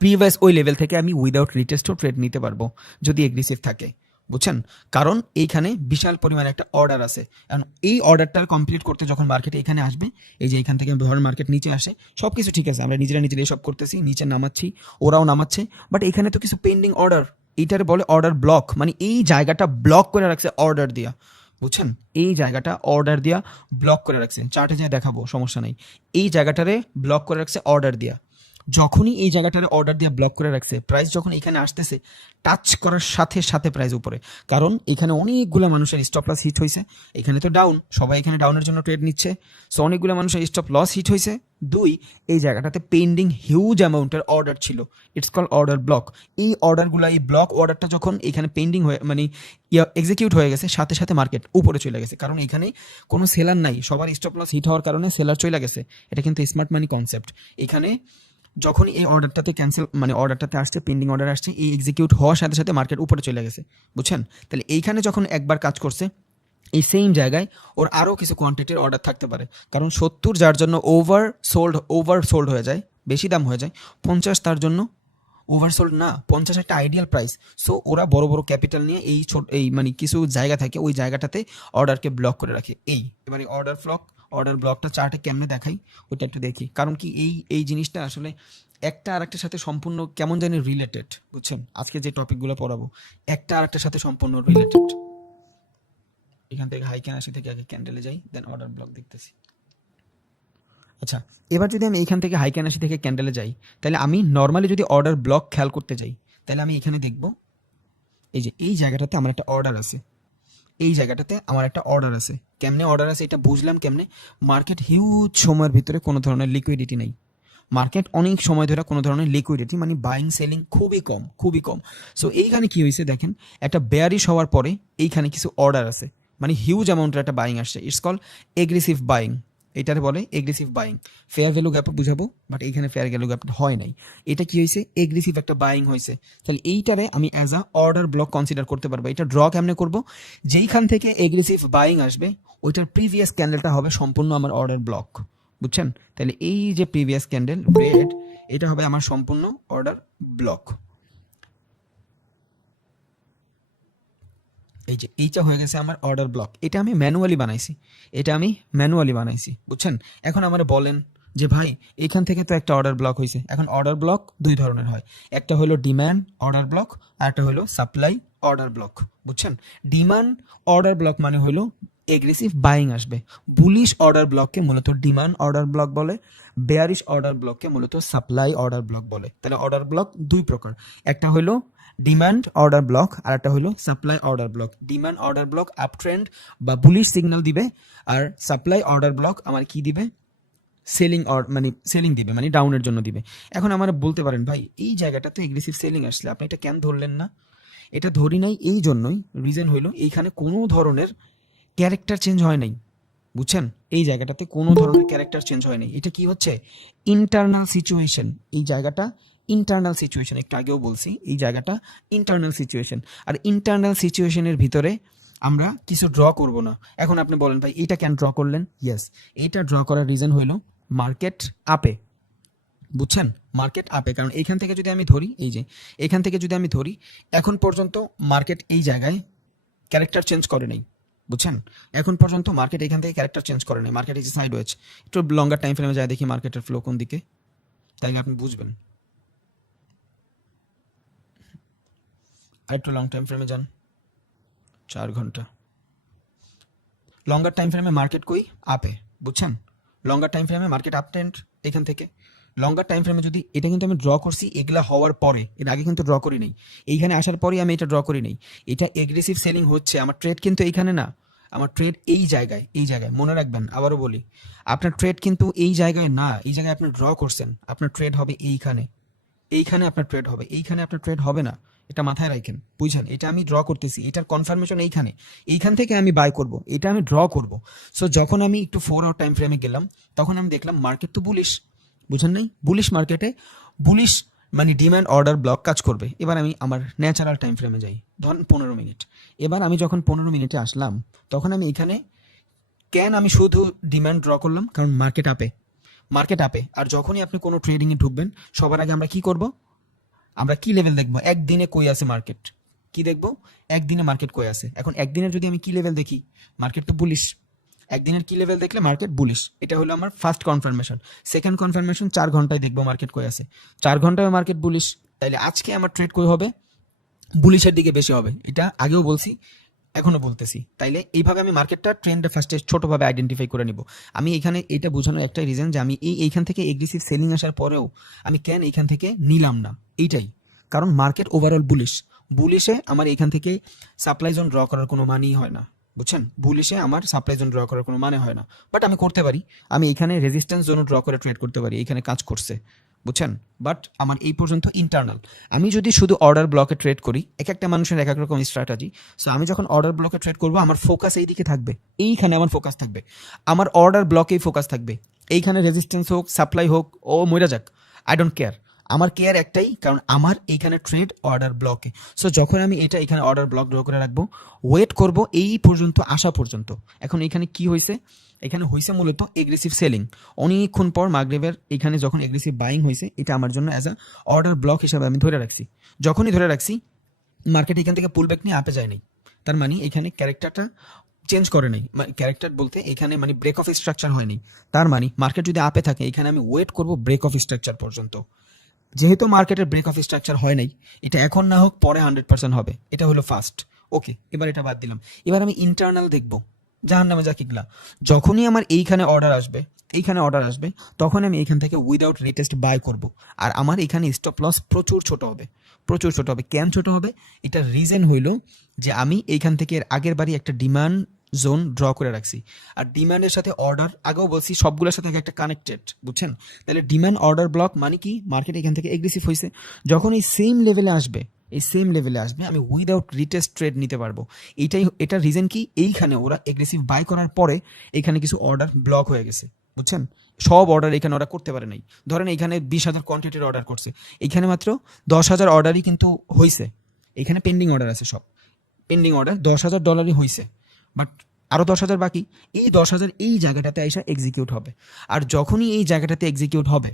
প্রিভিয়াস ওই লেভেল থেকে আমি উইদাউট রিটেস্টও ট্রেড নিতে পারবো যদি এগ্রেসিভ থাকে, বুঝছেন? কারণ এইখানে বিশাল পরিমাণে একটা অর্ডার আছে। কারণ এই অর্ডারটা কমপ্লিট করতে যখন মার্কেট এখানে আসবে, এই যে এখান থেকে ধরেন মার্কেট নিচে আসে, সব কিছু ঠিক আছে, আমরা নিজেরা এসব করতেছি, নিচে নামাচ্ছি, ওরাও নামাচ্ছে, বাট এখানে তো কিছু পেন্ডিং অর্ডার, এইটার বলে অর্ডার ব্লক। মানে এই জায়গাটা ব্লক করে রাখছে অর্ডার দিয়া, বুঝছেন? এই জায়গাটা অর্ডার দিয়া ব্লক করে রাখছে, চার্টে যা দেখাবো সমস্যা নেই। এই জায়গাটারে ব্লক করে রাখছে অর্ডার দিয়া। যখনই এই জায়গাটারে অর্ডার দিয়ে ব্লক করে রাখছে, প্রাইস যখন এখানে আসতেছে, টাচ করার সাথে সাথে প্রাইস উপরে, কারণ এখানে অনেকগুলো মানুষের স্টপ লস হিট হয়েছে। এখানে তো ডাউন, সবাই এখানে ডাউনের জন্য ট্রেড নিচ্ছে, সো অনেকগুলো মানুষের স্টপ লস হিট হয়েছে। 2, এই জায়গাটাতে পেন্ডিং হিউজ অ্যামাউন্টের অর্ডার ছিল, ইটস কল অর্ডার ব্লক। এই অর্ডারগুলো, এই ব্লক অর্ডারটা যখন এখানে পেন্ডিং হয়ে মানে এক্সিকিউট হয়ে গেছে, সাথে সাথে মার্কেট উপরে চলে গেছে, কারণ এখানে কোনো সেলার নাই, সবার স্টপ লস হিট হওয়ার কারণে সেলার চলে গেছে। এটা কিন্তু স্মার্ট মানি কনসেপ্ট। এখানে যখন এই অর্ডারটাতে ক্যান্সেল মানে অর্ডারটাতে আসছে, পেন্ডিং অর্ডার আসছে, এই এক্সিকিউট হওয়ার সাথে সাথে মার্কেট উপরে চলে গেছে, বুঝছেন? তাহলে এইখানে যখন একবার কাজ করছে, এই সেম জায়গায় ওর আরও কিছু কোয়ান্টিটির অর্ডার থাকতে পারে, কারণ 70 যার জন্য ওভার সোল্ড হয়ে যায়, বেশি দাম হয়ে যায়। 50 তার জন্য ওভারসোল্ড না, 50 একটা আইডিয়াল প্রাইস। সো ওরা বড় বড় ক্যাপিটাল নিয়ে এই মানে কিছু জায়গা থাকে, ওই জায়গাটাতে অর্ডারকে ব্লক করে রাখে। এবারে অর্ডার ব্লকটা চার্টে কেমনে দেখাই ওইটা একটু দেখি, কারণ কি এই জিনিসটা আসলে একটা আরেকটার সাথে সম্পূর্ণ কেমন জানি রিলেটেড, বুঝছেন? আজকে যে টপিকগুলো পড়াবো একটা আরেকটার সাথে সম্পূর্ণ রিলেটেড। এখান থেকে হাই ক্যান আসি থেকে আগে ক্যান্ডেলে যাই, দেন অর্ডার ব্লক দেখতেছি। আচ্ছা, এবার যদি আমি এইখান থেকে হাই ক্যান আসি থেকে ক্যান্ডেলে যাই, তাহলে আমি নর্মালি যদি অর্ডার ব্লক খেয়াল করতে যাই, তাহলে আমি এখানে দেখব এই যে এই জায়গাটাতে আমার একটা অর্ডার আছে, এই জায়গাটাতে আমার একটা অর্ডার আছে। কেমনে অর্ডার আছে এটা বুঝলাম কেমনে? মার্কেট হিউজ সময়ের ভিতরে কোনো ধরনের লিকুইডিটি নেই, মার্কেট অনেক সময় ধরে কোনো ধরনের লিকুইডিটি মানে বাইং সেলিং খুবই কম। সো এইখানে কি হয়েছে দেখেন, একটা বেয়ারিশ হওয়ার পরে এইখানে কিছু অর্ডার আছে, মানে হিউজ অ্যামাউন্টের একটা বাইং আসছে, ইটস কল এগ্রেসিভ বাইং। এটারে বলে aggressive buying. Fair value gap বুঝাবো, বাট এইখানে ফেয়ার ভ্যালু গ্যাপ হয় নাই। এটা কি হয়েছে? এগ্রেসিভ একটা বাইং হয়েছে। তাহলে এইটারে আমি as a order block consider করতে পারবো। এটা ড্র কেমনে করবো? যেইখান থেকে এগ্রেসিভ বাইং আসবে ওইটার প্রিভিয়াস ক্যান্ডেলটা হবে সম্পূর্ণ আমার অর্ডার ব্লক, বুঝছেন? তাহলে এই যে প্রিভিয়াস ক্যান্ডেল রেড, এটা হবে আমার সম্পূর্ণ অর্ডার ব্লক। এই যে এইটা হয়ে গেছে আমার অর্ডার ব্লক। এটা আমি ম্যানুয়ালি বানাইছি, বুঝছেন? এখন আমার বলেন যে ভাই এখান থেকে তো একটা অর্ডার ব্লক হয়েছে। এখন অর্ডার ব্লক দুই ধরনের হয়, একটা হলো ডিমান্ড অর্ডার ব্লক আর একটা হলো সাপ্লাই অর্ডার ব্লক, বুঝছেন? ডিমান্ড অর্ডার ব্লক মানে হলো এগ্রেসিভ বাইং আসবে। বুলিশ অর্ডার ব্লককে মূলত ডিমান্ড অর্ডার ব্লক বলে, বেয়ারিশ অর্ডার ব্লককে মূলত সাপ্লাই অর্ডার ব্লক বলে। তাহলে অর্ডার ব্লক দুই প্রকার, একটা হলো ডিমান্ড অর্ডার ব্লক আর একটা হলো supply order block. Demand order block up trend বা বুলিশ সিগন্যাল দিবে, আর সাপ্লাই অর্ডার ব্লক আমার কি দিবে? সেলিং দিবে, মানে ডাউনের জন্য দিবে। এখন আমার বলতে পারেন ভাই এই জায়গাটাতে এগ্রেসিভ সেলিং আসলে আপনি এটা কেন ধরলেন না? এটা ধরি নাই এই জন্যই, রিজন হইলো এইখানে কোনো ধরনের ক্যারেক্টার চেঞ্জ হয় নাই, বুঝছেন? এই জায়গাটাতে কোনো ধরনের ক্যারেক্টার চেঞ্জ হয় নাই। এটা কি হচ্ছে? Internal situation. এই জায়গাটা ইন্টারনাল সিচুয়েশন, একটু আগেও বলছি এই জায়গাটা ইন্টারনাল সিচুয়েশন। আর ইন্টারনাল সিচুয়েশনের ভিতরে আমরা কিছু ড্র করব না। এখন আপনি বলেন ভাই এটা কেন ড্র করলেন? ইয়েস, এইটা ড্র করার রিজন হইল মার্কেট আপে, বুঝছেন? মার্কেট আপে, কারণ এইখান থেকে যদি আমি ধরি, এই যে এখান থেকে যদি আমি ধরি, এখন পর্যন্ত মার্কেট এই জায়গায় ক্যারেক্টার চেঞ্জ করে নাই, বুঝছেন? এখন পর্যন্ত মার্কেট এখান থেকে ক্যারেক্টার চেঞ্জ করে নাই, মার্কেট ইজ সাইড ওয়েজ। একটু লঙ্গার টাইম ফ্রেমে যায় দেখি মার্কেটের ফ্লো কোন দিকে, তাইলে আপনি বুঝবেন। আর একটু লং টাইম ফ্রেমে যান, 4 ঘন্টা। লঙ্গার টাইম ফ্রেমে মার্কেট কই? আপে, বুঝছেন? লঙ্গার টাইম ফ্রেমে মার্কেট আপ ট্রেন্ড এখান থেকে। লঙ্গার টাইম ফ্রেমে যদি, এটা কিন্তু আমি ড্র করছি এগুলা হওয়ার পরে, এর আগে কিন্তু ড্র করি নাই। এইখানে আসার পরেই আমি এটা ড্র করি নাই। এটা এগ্রেসিভ সেলিং হচ্ছে, আমার ট্রেড কিন্তু এইখানে না, আমার ট্রেড এই জায়গায়, এই জায়গায় মনে রাখবেন। আবারও বলি, আপনার ট্রেড কিন্তু এই জায়গায় না, এই জায়গায় আপনি ড্র করছেন, আপনার ট্রেড হবে এইখানে, এইখানে আপনার ট্রেড হবে, এইখানে আপনার ট্রেড হবে না, এটা মাথায় রাখেন, বুঝছেন? এটা আমি ড্র করতেছি, এটার কনফার্মেশন এইখানে, এইখান থেকে আমি বাই করব, এটা আমি ড্র করব। সো যখন আমি একটু 4 আওয়ার টাইম ফ্রেমে গেলাম, তখন আমি দেখলাম মার্কেট তো বুলিশ, বুঝেন নাই? বুলিশ মার্কেটে, বুলিশ মানে ডিমান্ড অর্ডার ব্লক কাজ করবে। এবার আমি আমার ন্যাচারাল টাইম ফ্রেমে যাই, ধরেন 15 মিনিট। এবার আমি যখন 15 মিনিটে আসলাম, তখন আমি এখানে কেন আমি শুধু ডিমান্ড ড্র করলাম? কারণ মার্কেট আপে, মার্কেট আপে। আর যখনই আপনি কোনো ট্রেডিংয়ে ঢুকবেন, সবার আগে আমরা কি করব? আমরা কি লেভেল দেখবো? একদিনে কই আছে মার্কেট, কি দেখবো? একদিনে মার্কেট কই আছে। এখন একদিনের যদি আমি কি লেভেল দেখি, মার্কেট তো বুলিশ। একদিনের কি লেভেল দেখলে মার্কেট বুলিশ, এটা হলো আমার ফার্স্ট কনফার্মেশন। সেকেন্ড কনফার্মেশন, 4 ঘন্টায় দেখবো মার্কেট কই আছে, 4 ঘন্টায় মার্কেট বুলিশ। তাইলে আজকে আমার ট্রেড কই হবে? বুলিশের দিকে বেশি হবে, এটা আগেও বলছি, এখনো বলতেছি। তাইলে এইভাবে আমি মার্কেটটা ট্রেন্ডে ফার্স্টে ছোটভাবে আইডেন্টিফাই করে নিব। আমি এখানে এটা বোঝানোর একটাই রিজন যে আমি এইখান থেকে এগ্রেসিভ সেলিং আসার পরেও আমি কেন এইখান থেকে নিলাম না, এইটাই কারণ মার্কেট ওভারঅল বুলিশ। বুলিশে আমার এখান থেকে সাপ্লাই জোন ড্র করার কোনো মানেই হয় না, বুঝছেন? বুলিশে আমার সাপ্লাই জোন ড্র করার কোনো মানে হয় না, বাট আমি করতে পারি। আমি এখানে রেজিস্ট্যান্স জোনও ড্র করে ট্রেড করতে পারি, এখানে কাজ করছে, বুঝছেন? বাট আমার এই পর্যন্ত ইন্টারনাল। আমি যদি শুধু অর্ডার ব্লকে ট্রেড করি, এক একটা মানুষের এক এক রকম স্ট্র্যাটেজি। সো আমি যখন অর্ডার ব্লকে ট্রেড করবো, আমার ফোকাস এই দিকে থাকবে, এইখানে আমার ফোকাস থাকবে, আমার অর্ডার ব্লকেই ফোকাস থাকবে। এইখানে রেজিস্ট্যান্স হোক, সাপ্লাই হোক, ও মরে যাক, আই ডোন্ট কেয়ার। আমার কেয়ার একটাই, কারণ আমার এইখানে ট্রেড অর্ডার ব্লকে। সো যখন আমি এটা এখানে অর্ডার ব্লক ড্র করে রাখবো, ওয়েট করব এই পর্যন্ত আসা পর্যন্ত। এখন এখানে কি হয়েছে? এখানে হয়েছে মূলত এগ্রেসিভ সেলিং। অনেকক্ষণ পর মাগরিবের এখানে যখন এগ্রেসিভ বাইং হয়েছে, এটা আমার জন্য অ্যাজ আ অর্ডার ব্লক হিসাবে আমি ধরে রাখছি। যখনই ধরে রাখছি, মার্কেট এখান থেকে পুল ব্যাক নিয়ে আপে যায় নাই, তার মানে এখানে ক্যারেক্টারটা চেঞ্জ করে নাই। ক্যারেক্টার বলতে এখানে মানে ব্রেক অফ স্ট্রাকচার হয়নি। তার মানে মার্কেট যদি আপে থাকে, এখানে আমি ওয়েট করব ব্রেক অফ স্ট্রাকচার পর্যন্ত। যেহেতু মার্কেটের ব্রেক অফ স্ট্রাকচার হয় নাই, এটা এখন না হোক পরে 100% হবে, এটা হলো ফার্স্ট। ওকে, এবার এটা বাদ দিলাম। এবার আমি ইন্টারনাল দেখবো, জাহান নামে যা কিগলা। যখনই আমার এইখানে অর্ডার আসবে, এইখানে অর্ডার আসবে, তখন আমি এখান থেকে উইদাউট রিটেস্ট বাই করব। আর আমার এখানে স্টপ লস প্রচুর ছোট হবে, প্রচুর ছোট হবে। কেন ছোট হবে? এটার রিজন হইল যে আমি এইখান থেকে এর আগের বারই একটা ডিমান্ড জোন ড্র করে রাখছি। আর ডিমান্ডের সাথে অর্ডার, আগেও বলছি, সবগুলোর সাথে একটা কানেক্টেড, বুঝছেন? তাহলে ডিমান্ড অর্ডার ব্লক মানে কি? মার্কেট এখান থেকে এগ্রেসিভ হয়েছে, যখন এই সেম লেভেলে আসবে, এই সেম লেভেলে আসবে, আমি উইদাউট রিটেস্ট ট্রেড নিতে পারবো। এটার রিজন কি? এইখানে ওরা এগ্রেসিভ বাই করার পরে এখানে কিছু অর্ডার ব্লক হয়ে গেছে, বুঝছেন? সব অর্ডার এখানে ওরা করতে পারে নাই। ধরেন এখানে 20,000 কোয়ান্টিটির অর্ডার করছে, এখানে মাত্র 10,000 অর্ডারই কিন্তু হয়েছে। এখানে পেন্ডিং অর্ডার আছে, সব পেন্ডিং অর্ডার $10,000 হয়েছে, বাট আরও 10,000 বাকি। এই 10,000 এই জায়গাটাতে এসে এক্সিকিউট হবে। আর যখনই এই জায়গাটাতে এক্সিকিউট হবে,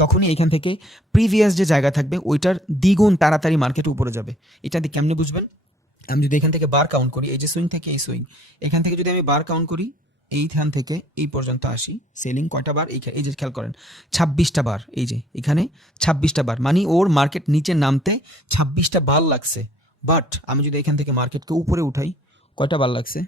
তখনই এখান থেকে প্রিভিয়াস যে জায়গা থাকবে ওইটার দ্বিগুণ তাড়াতাড়ি মার্কেট উপরে যাবে। এটা দিয়ে কেমনে বুঝবেন? আমি যদি এখান থেকে বার কাউন্ট করি, এই যে সুইং থেকে এই সুইং, এখান থেকে যদি আমি বার কাউন্ট করি, এইখান থেকে এই পর্যন্ত আসি, সেলিং কয়টা বার? এই যে খেয়াল করেন, 26টা বার। এই যে এখানে 26টা বার, মানে ওর মার্কেট নিচে নামতে 26টা বার লাগছে। বাট আমি যদি এখান থেকে মার্কেটকে উপরে উঠাই, কয়টা বার লাগছে?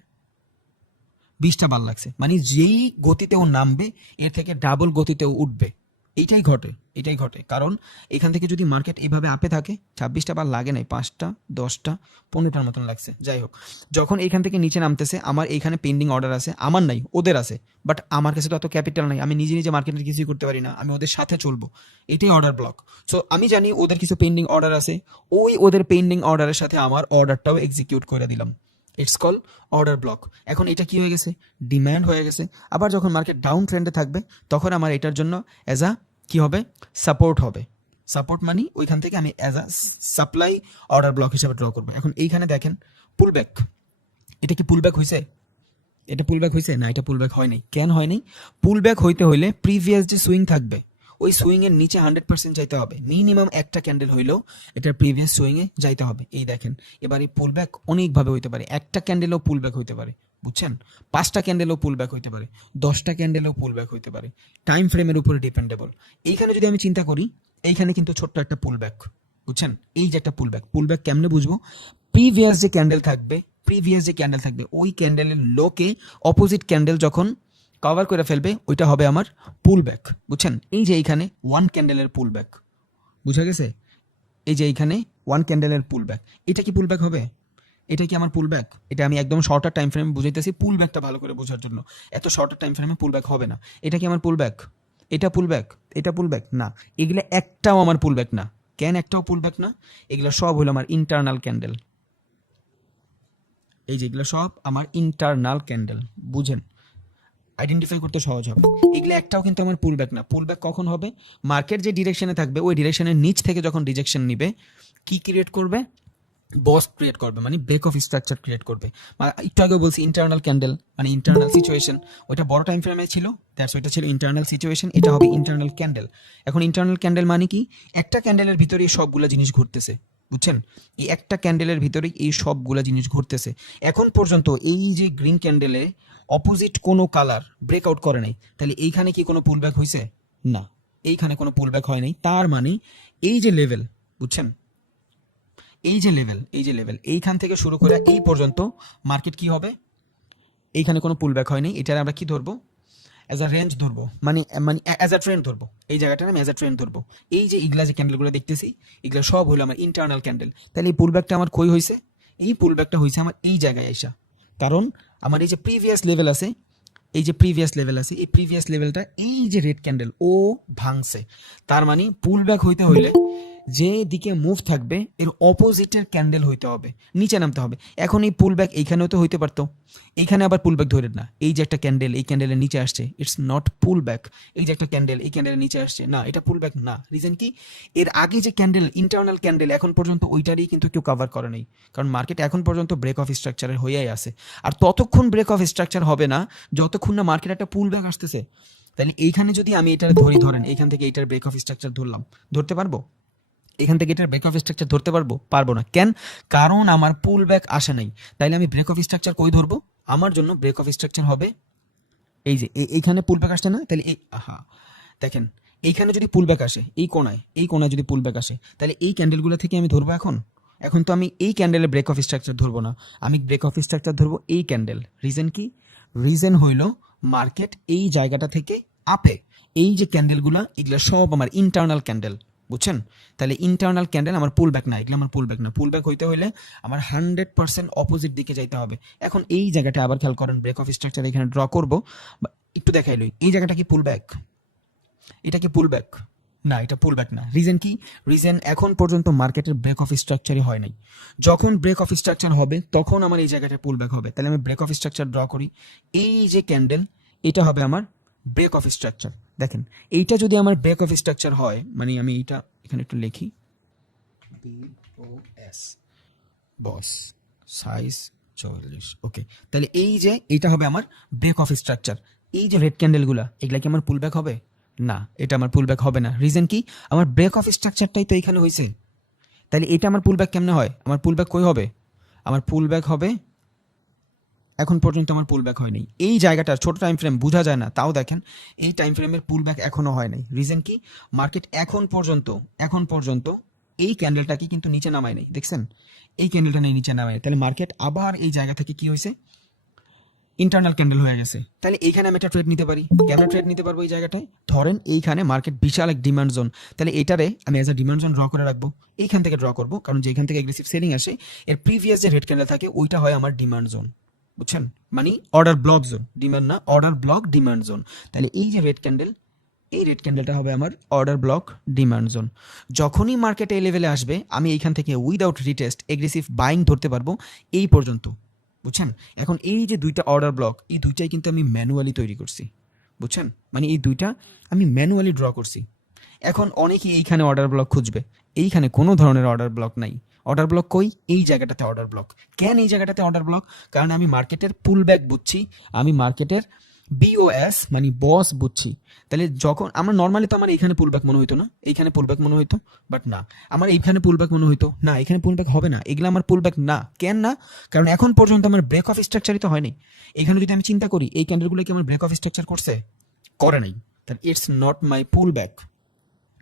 20টা বার লাগছে। মানে যেই গতিতে ও নামবে, এর থেকে ডাবল গতিতে ও উঠবে। এইটাই ঘটে, এটাই ঘটে। কারণ এখান থেকে যদি মার্কেট এইভাবে আপে থাকে, 26টা বার লাগে নাই, 5টা 10টা 15টার মতন লাগছে, যাই হোক। যখন এখান থেকে নিচে নামতেছে, আমার এইখানে পেন্ডিং অর্ডার আছে, আমার নাই, ওদের আছে। বাট আমার কাছে তো এত ক্যাপিটাল নাই, আমি নিজে নিজে মার্কেটের কিছুই করতে পারি না, আমি ওদের সাথে চলবো, এটাই অর্ডার ব্লক। সো আমি জানি ওদের কিছু পেন্ডিং অর্ডার আছে, ওই ওদের পেন্ডিং অর্ডারের সাথে আমার অর্ডারটাও এক্সিকিউট করে দিলাম। It's call order block. এখন এটা কি হয়ে গেছে? ডিম্যান্ড হয়ে গেছে। আবার যখন মার্কেট ডাউন ট্রেন্ডে থাকবে, তখন আমার এটার জন্য অ্যাজ আ কি হবে? সাপোর্ট হবে। সাপোর্ট মানি ওইখান থেকে আমি as a supply order block হিসেবে ড্র করবো। এখন এইখানে দেখেন পুল ব্যাক, এটা কি পুল ব্যাক হয়েছে? এটা পুল ব্যাক হয়েছে না, এটা পুল ব্যাক হয় নাই। কেন হয় নাই? পুল ব্যাক হইতে হইলে প্রিভিয়াস যে সুইং থাকবে ওই সুইং এর নিচে 100% যাইতে হবে, মিনিমাম একটা ক্যান্ডেল হইলেও এটা প্রিভিয়াস সুইং এ যাইতে হবে। এই দেখেন এবার এই পুল ব্যাক অনেকভাবে হইতে পারে, একটা ক্যান্ডেলও পুল ব্যাক হইতে পারে, বুঝছেন? 5টা ক্যান্ডেলও পুল ব্যাক হইতে পারে, 10টা ক্যান্ডেলও পুল ব্যাক হইতে পারে, টাইম ফ্রেমের উপরে ডিপেন্ডেবল। এইখানে যদি আমি চিন্তা করি, এইখানে কিন্তু ছোট্ট একটা পুল ব্যাক, বুঝছেন? এই যে একটা পুল ব্যাক কেমনে বুঝবো? প্রিভিয়াস যে ক্যান্ডেল থাকবে ওই ক্যান্ডেলের লোকে অপোজিট ক্যান্ডেল যখন কভার করে ফেলবে ওইটা হবে আমার পুল ব্যাক, বুঝছেন? এই যে এইখানে ওয়ান ক্যান্ডেলের পুল ব্যাক, বুঝা গেছে? এই যে এইখানে ওয়ান ক্যান্ডেলের পুল ব্যাক, এটা কি পুল ব্যাক হবে? এটা কি আমার পুল ব্যাক? এটা আমি একদম শর্টার টাইম ফ্রেমে বুঝাইতেছি পুল ব্যাকটা ভালো করে বোঝার জন্য। এত শর্টার টাইম ফ্রেমে পুল ব্যাক হবে না। এটা কি আমার পুল ব্যাক? এটা পুল ব্যাক? এটা পুল ব্যাক না। এগুলা একটাও আমার পুল ব্যাক না। কেন একটাও পুল ব্যাক না? এগুলা সব হলো আমার ইন্টারনাল ক্যান্ডেল। এই যেগুলো সব আমার ইন্টারনাল ক্যান্ডেল, বুঝেন? আইডেন্টিফাই করতে সহজ হবে। এগুলো একটাও কিন্তু আমার পুল ব্যাক না। পুল ব্যাক কখন হবে? মার্কেট যে ডিরেকশনে থাকবে ওই ডিরেকশনের নিচ থেকে যখন রিজেকশন নিবে, কি ক্রিয়েট করবে? বস ক্রিয়েট করবে, মানে ব্রেক অফ স্ট্রাকচার ক্রিয়েট করবে। একটু আগে বলছি ইন্টারনাল ক্যান্ডেল মানে ইন্টারনাল সিচুয়েশন, ওইটা বড় টাইম ফ্রেমে ছিল, দ্যাটস ওইটা ছিল ইন্টারনাল সিচুয়েশন, এটা হবে ইন্টারনাল ক্যান্ডেল। এখন ইন্টারনাল ক্যান্ডেল মানে কি? একটা ক্যান্ডেলের ভিতরেই সবগুলা জিনিস ঘুরতেছে, বুঝছেন? এই একটা ক্যান্ডেলের ভিতরেই এই সবগুলা জিনিস ঘুরতেছে। এখন পর্যন্ত এই যে গ্রিন ক্যান্ডেলে অপোজিট কোনো কালার ব্রেকআউট করে নাই, তাহলে এইখানে কি কোনো পুলব্যাক হয়েছে? না, এইখানে কোনো পুলব্যাক হয় নাই। তার মানে এই যে লেভেল, বুঝছেন? এই যে লেভেল এইখান থেকে শুরু করে এই পর্যন্ত মার্কেট কি হবে? এইখানে কোনো পুলব্যাক হয়নি। এটার আমরা কি ধরবো? অ্যাজ আ রেঞ্জ ধরবো, মানে অ্যাজ আ ট্রেন্ড ধরবো। এই জায়গাটার আমি অ্যাজ আ ট্রেন্ড ধরবো। এই যে এগুলা যে ক্যান্ডেলগুলো দেখতেছি এগুলো সব হলো আমার ইন্টারনাল ক্যান্ডেল। তাহলে এই পুলব্যাকটা আমার কই হয়েছে? এই পুলব্যাকটা হয়েছে আমার এই জায়গায় আইসা, কারণ আমার এই যে প্রিভিয়াস লেভেল আছে, এই প্রিভিয়াস লেভেলটা এই যে রেড ক্যান্ডেল ও ভাঙছে। তার মানে পুলব্যাক হইতে হইলে যে দিকে মুভ থাকবে এর অপোজিটের ক্যান্ডেল হইতে হবে, নিচে নামতে হবে। এখন এই পুলব্যাক এইখানেও তো হইতে পারতো, এইখানে আবার পুলব্যাক ধরে না। এই যে একটা ক্যান্ডেল এই ক্যান্ডেলের নিচে আসছে, ইটস নট পুলব্যাক। এই যে একটা ক্যান্ডেল এই ক্যান্ডেলের নিচে আসছে, না এটা পুলব্যাক না। রিজন কি? এর আগে যে ক্যান্ডেল ইন্টারনাল ক্যান্ডেল এখন পর্যন্ত ওইটারই কিন্তু কেউ কভার করে নেই, কারণ মার্কেট এখন পর্যন্ত ব্রেক অফ স্ট্রাকচারের হয়েই আছে। আর ততক্ষণ ব্রেক অফ স্ট্রাকচার হবে না যতক্ষণ না মার্কেট একটা পুলব্যাক আসতেছে। তাহলে এইখানে যদি আমি এটার ধরেন এইখান থেকে এটার ব্রেক অফ স্ট্রাকচার ধরতে পারবো? এখান থেকে এটার ব্রেক অফ স্ট্রাকচার ধরতে পারবো না। কেন? কারণ আমার পুল ব্যাক আসে নাই। তাইলে আমি ব্রেক অফ স্ট্রাকচার কই ধরবো? আমার জন্য ব্রেক অফ স্ট্রাকচার হবে এই যে এইখানে পুল ব্যাক আসছে না, তাহলে এই দেখেন এইখানে যদি পুল ব্যাক আসে এই কোণায় যদি পুল ব্যাক আসে, তাহলে এই ক্যান্ডেলগুলো থেকে আমি ধরবো। এখন তো আমি এই ক্যান্ডেলের ব্রেক অফ স্ট্রাকচার ধরবো না, আমি ব্রেক অফ স্ট্রাকচার ধরবো এই ক্যান্ডেল। রিজন কি? রিজন হইল মার্কেট এই জায়গাটা থেকে আপে, এই যে ক্যান্ডেলগুলো এগুলো সব আমার ইন্টারনাল ক্যান্ডেল, বুঝছেন? তাহলে ইন্টারনাল ক্যান্ডেল আমার পুল ব্যাক না, এগুলো আমার পুল ব্যাক না। পুল ব্যাক হইতে হইলে আমার 100% অপোজিট দিকে যাইতে হবে। এখন এই জায়গাটা আবার খেয়াল করেন, ব্রেক অফ স্ট্রাকচার এখানে ড্র করবো, একটু দেখাইল এই জায়গাটা কি পুল ব্যাক? এটা কি পুল ব্যাক? না, এটা পুল ব্যাক না। রিজন কি? রিজন এখন পর্যন্ত মার্কেটের ব্রেক অফ স্ট্রাকচারই হয় নাই। যখন ব্রেক অফ স্ট্রাকচার হবে তখন আমার এই জায়গাটা পুল ব্যাক হবে। তাহলে আমি ব্রেক অফ স্ট্রাকচার ড্র করি, এই যে ক্যান্ডেল এটা হবে আমার ব্রেক অফ স্ট্রাকচার। দেখেন এইটা যদি আমার ব্রেক অফ স্ট্রাকচার হয়, মানে আমি এইটা এখানে একটু লিখি, BOS বস সাইজ 44, ওকে। তাহলে এই যে এইটা হবে আমার ব্রেক অফ স্ট্রাকচার। এই যে রেড ক্যান্ডেলগুলা এগুলা কি আমার পুল ব্যাক হবে? না, এটা আমার পুল ব্যাক হবে না। রিজন কি? আমার ব্রেক অফ স্ট্রাকচারটাই তো এখানে হয়েছে। তাহলে এটা আমার পুল ব্যাক কেমনে হয়? আমার পুল ব্যাক কই হবে? আমার পুল ব্যাক হবে, এখন পর্যন্ত আমার পুল ব্যাক হয়নি। এই জায়গাটা ছোট টাইম ফ্রেম বোঝা যায় না, তাও দেখেন এই টাইম ফ্রেমের পুল ব্যাক এখনো হয় নাই। রিজন কি? মার্কেট এখন পর্যন্ত এই ক্যান্ডেলটাকে কিন্তু নিচে নামায় নাই, দেখছেন? এই ক্যান্ডেলটা নিচে নামায়, তাহলে মার্কেট আবার এই জায়গা থেকে কি হয়েছে? ইন্টারনাল ক্যান্ডেল হয়ে গেছে। তাহলে এইখানে আমি একটা ট্রেড নিতে পারি। কেন ট্রেড নিতে পারবো? এই জায়গাটায় ধরেন এইখানে মার্কেট বিশাল এক ডিমান্ড জোন, তাহলে এটারে আমি as a demand zone draw করে রাখবো। এইখান থেকে ড্র করবো, কারণ যেখান থেকে এগ্রেসিভ সেলিং আসে এর প্রিভিয়াস যে রেড ক্যান্ডেল থাকে ওইটা হয় আমার ডিমান্ড জোন, বুঝছেন? মানে অর্ডার ব্লক জোন, ডিমান্ড না, অর্ডার ব্লক ডিমান্ড জোন। তাহলে এই যে রেড ক্যান্ডেল, এই রেড ক্যান্ডেলটা হবে আমার অর্ডার ব্লক ডিমান্ড জোন। যখনই মার্কেট এই লেভেলে আসবে আমি এইখান থেকে উইদাউট রিটেস্ট এগ্রেসিভ বাইং ধরতে পারবো এই পর্যন্ত, বুঝছেন? এখন এই যে দুইটা অর্ডার ব্লক, এই দুইটাই কিন্তু আমি ম্যানুয়ালি তৈরি করছি, বুঝছেন? মানে এই দুইটা আমি ম্যানুয়ালি ড্র করছি। এখন অনেকেই এইখানে অর্ডার ব্লক খুঁজবে, এইখানে কোনো ধরনের অর্ডার ব্লক নাই। অর্ডার ব্লক কই? এই জায়গাটাতে অর্ডার ব্লক। কেন এই জায়গাটাতে অর্ডার ব্লক? কারণ আমি মার্কেটের পুল ব্যাক বুঝছি, আমি মার্কেটের বিওএস মানে বস বুঝছি। তাহলে যখন আমার নর্মালি তো আমার এইখানে পুল ব্যাক মনে হইতো না, এইখানে পুল ব্যাক মনে হইতো, বাট না আমার এইখানে পুল ব্যাক মনে হইতো না, এখানে পুল ব্যাক হবে না, এগুলো আমার পুল ব্যাক না। কেন না? কারণ এখন পর্যন্ত আমার ব্রেক অফ স্ট্রাকচারই তো হয়নি। এখানে যদি আমি চিন্তা করি এই ক্যান্ডেলগুলো কি আমার ব্রেক অফ স্ট্রাকচার করছে? করে নাই। তাহলে it's not my pool back.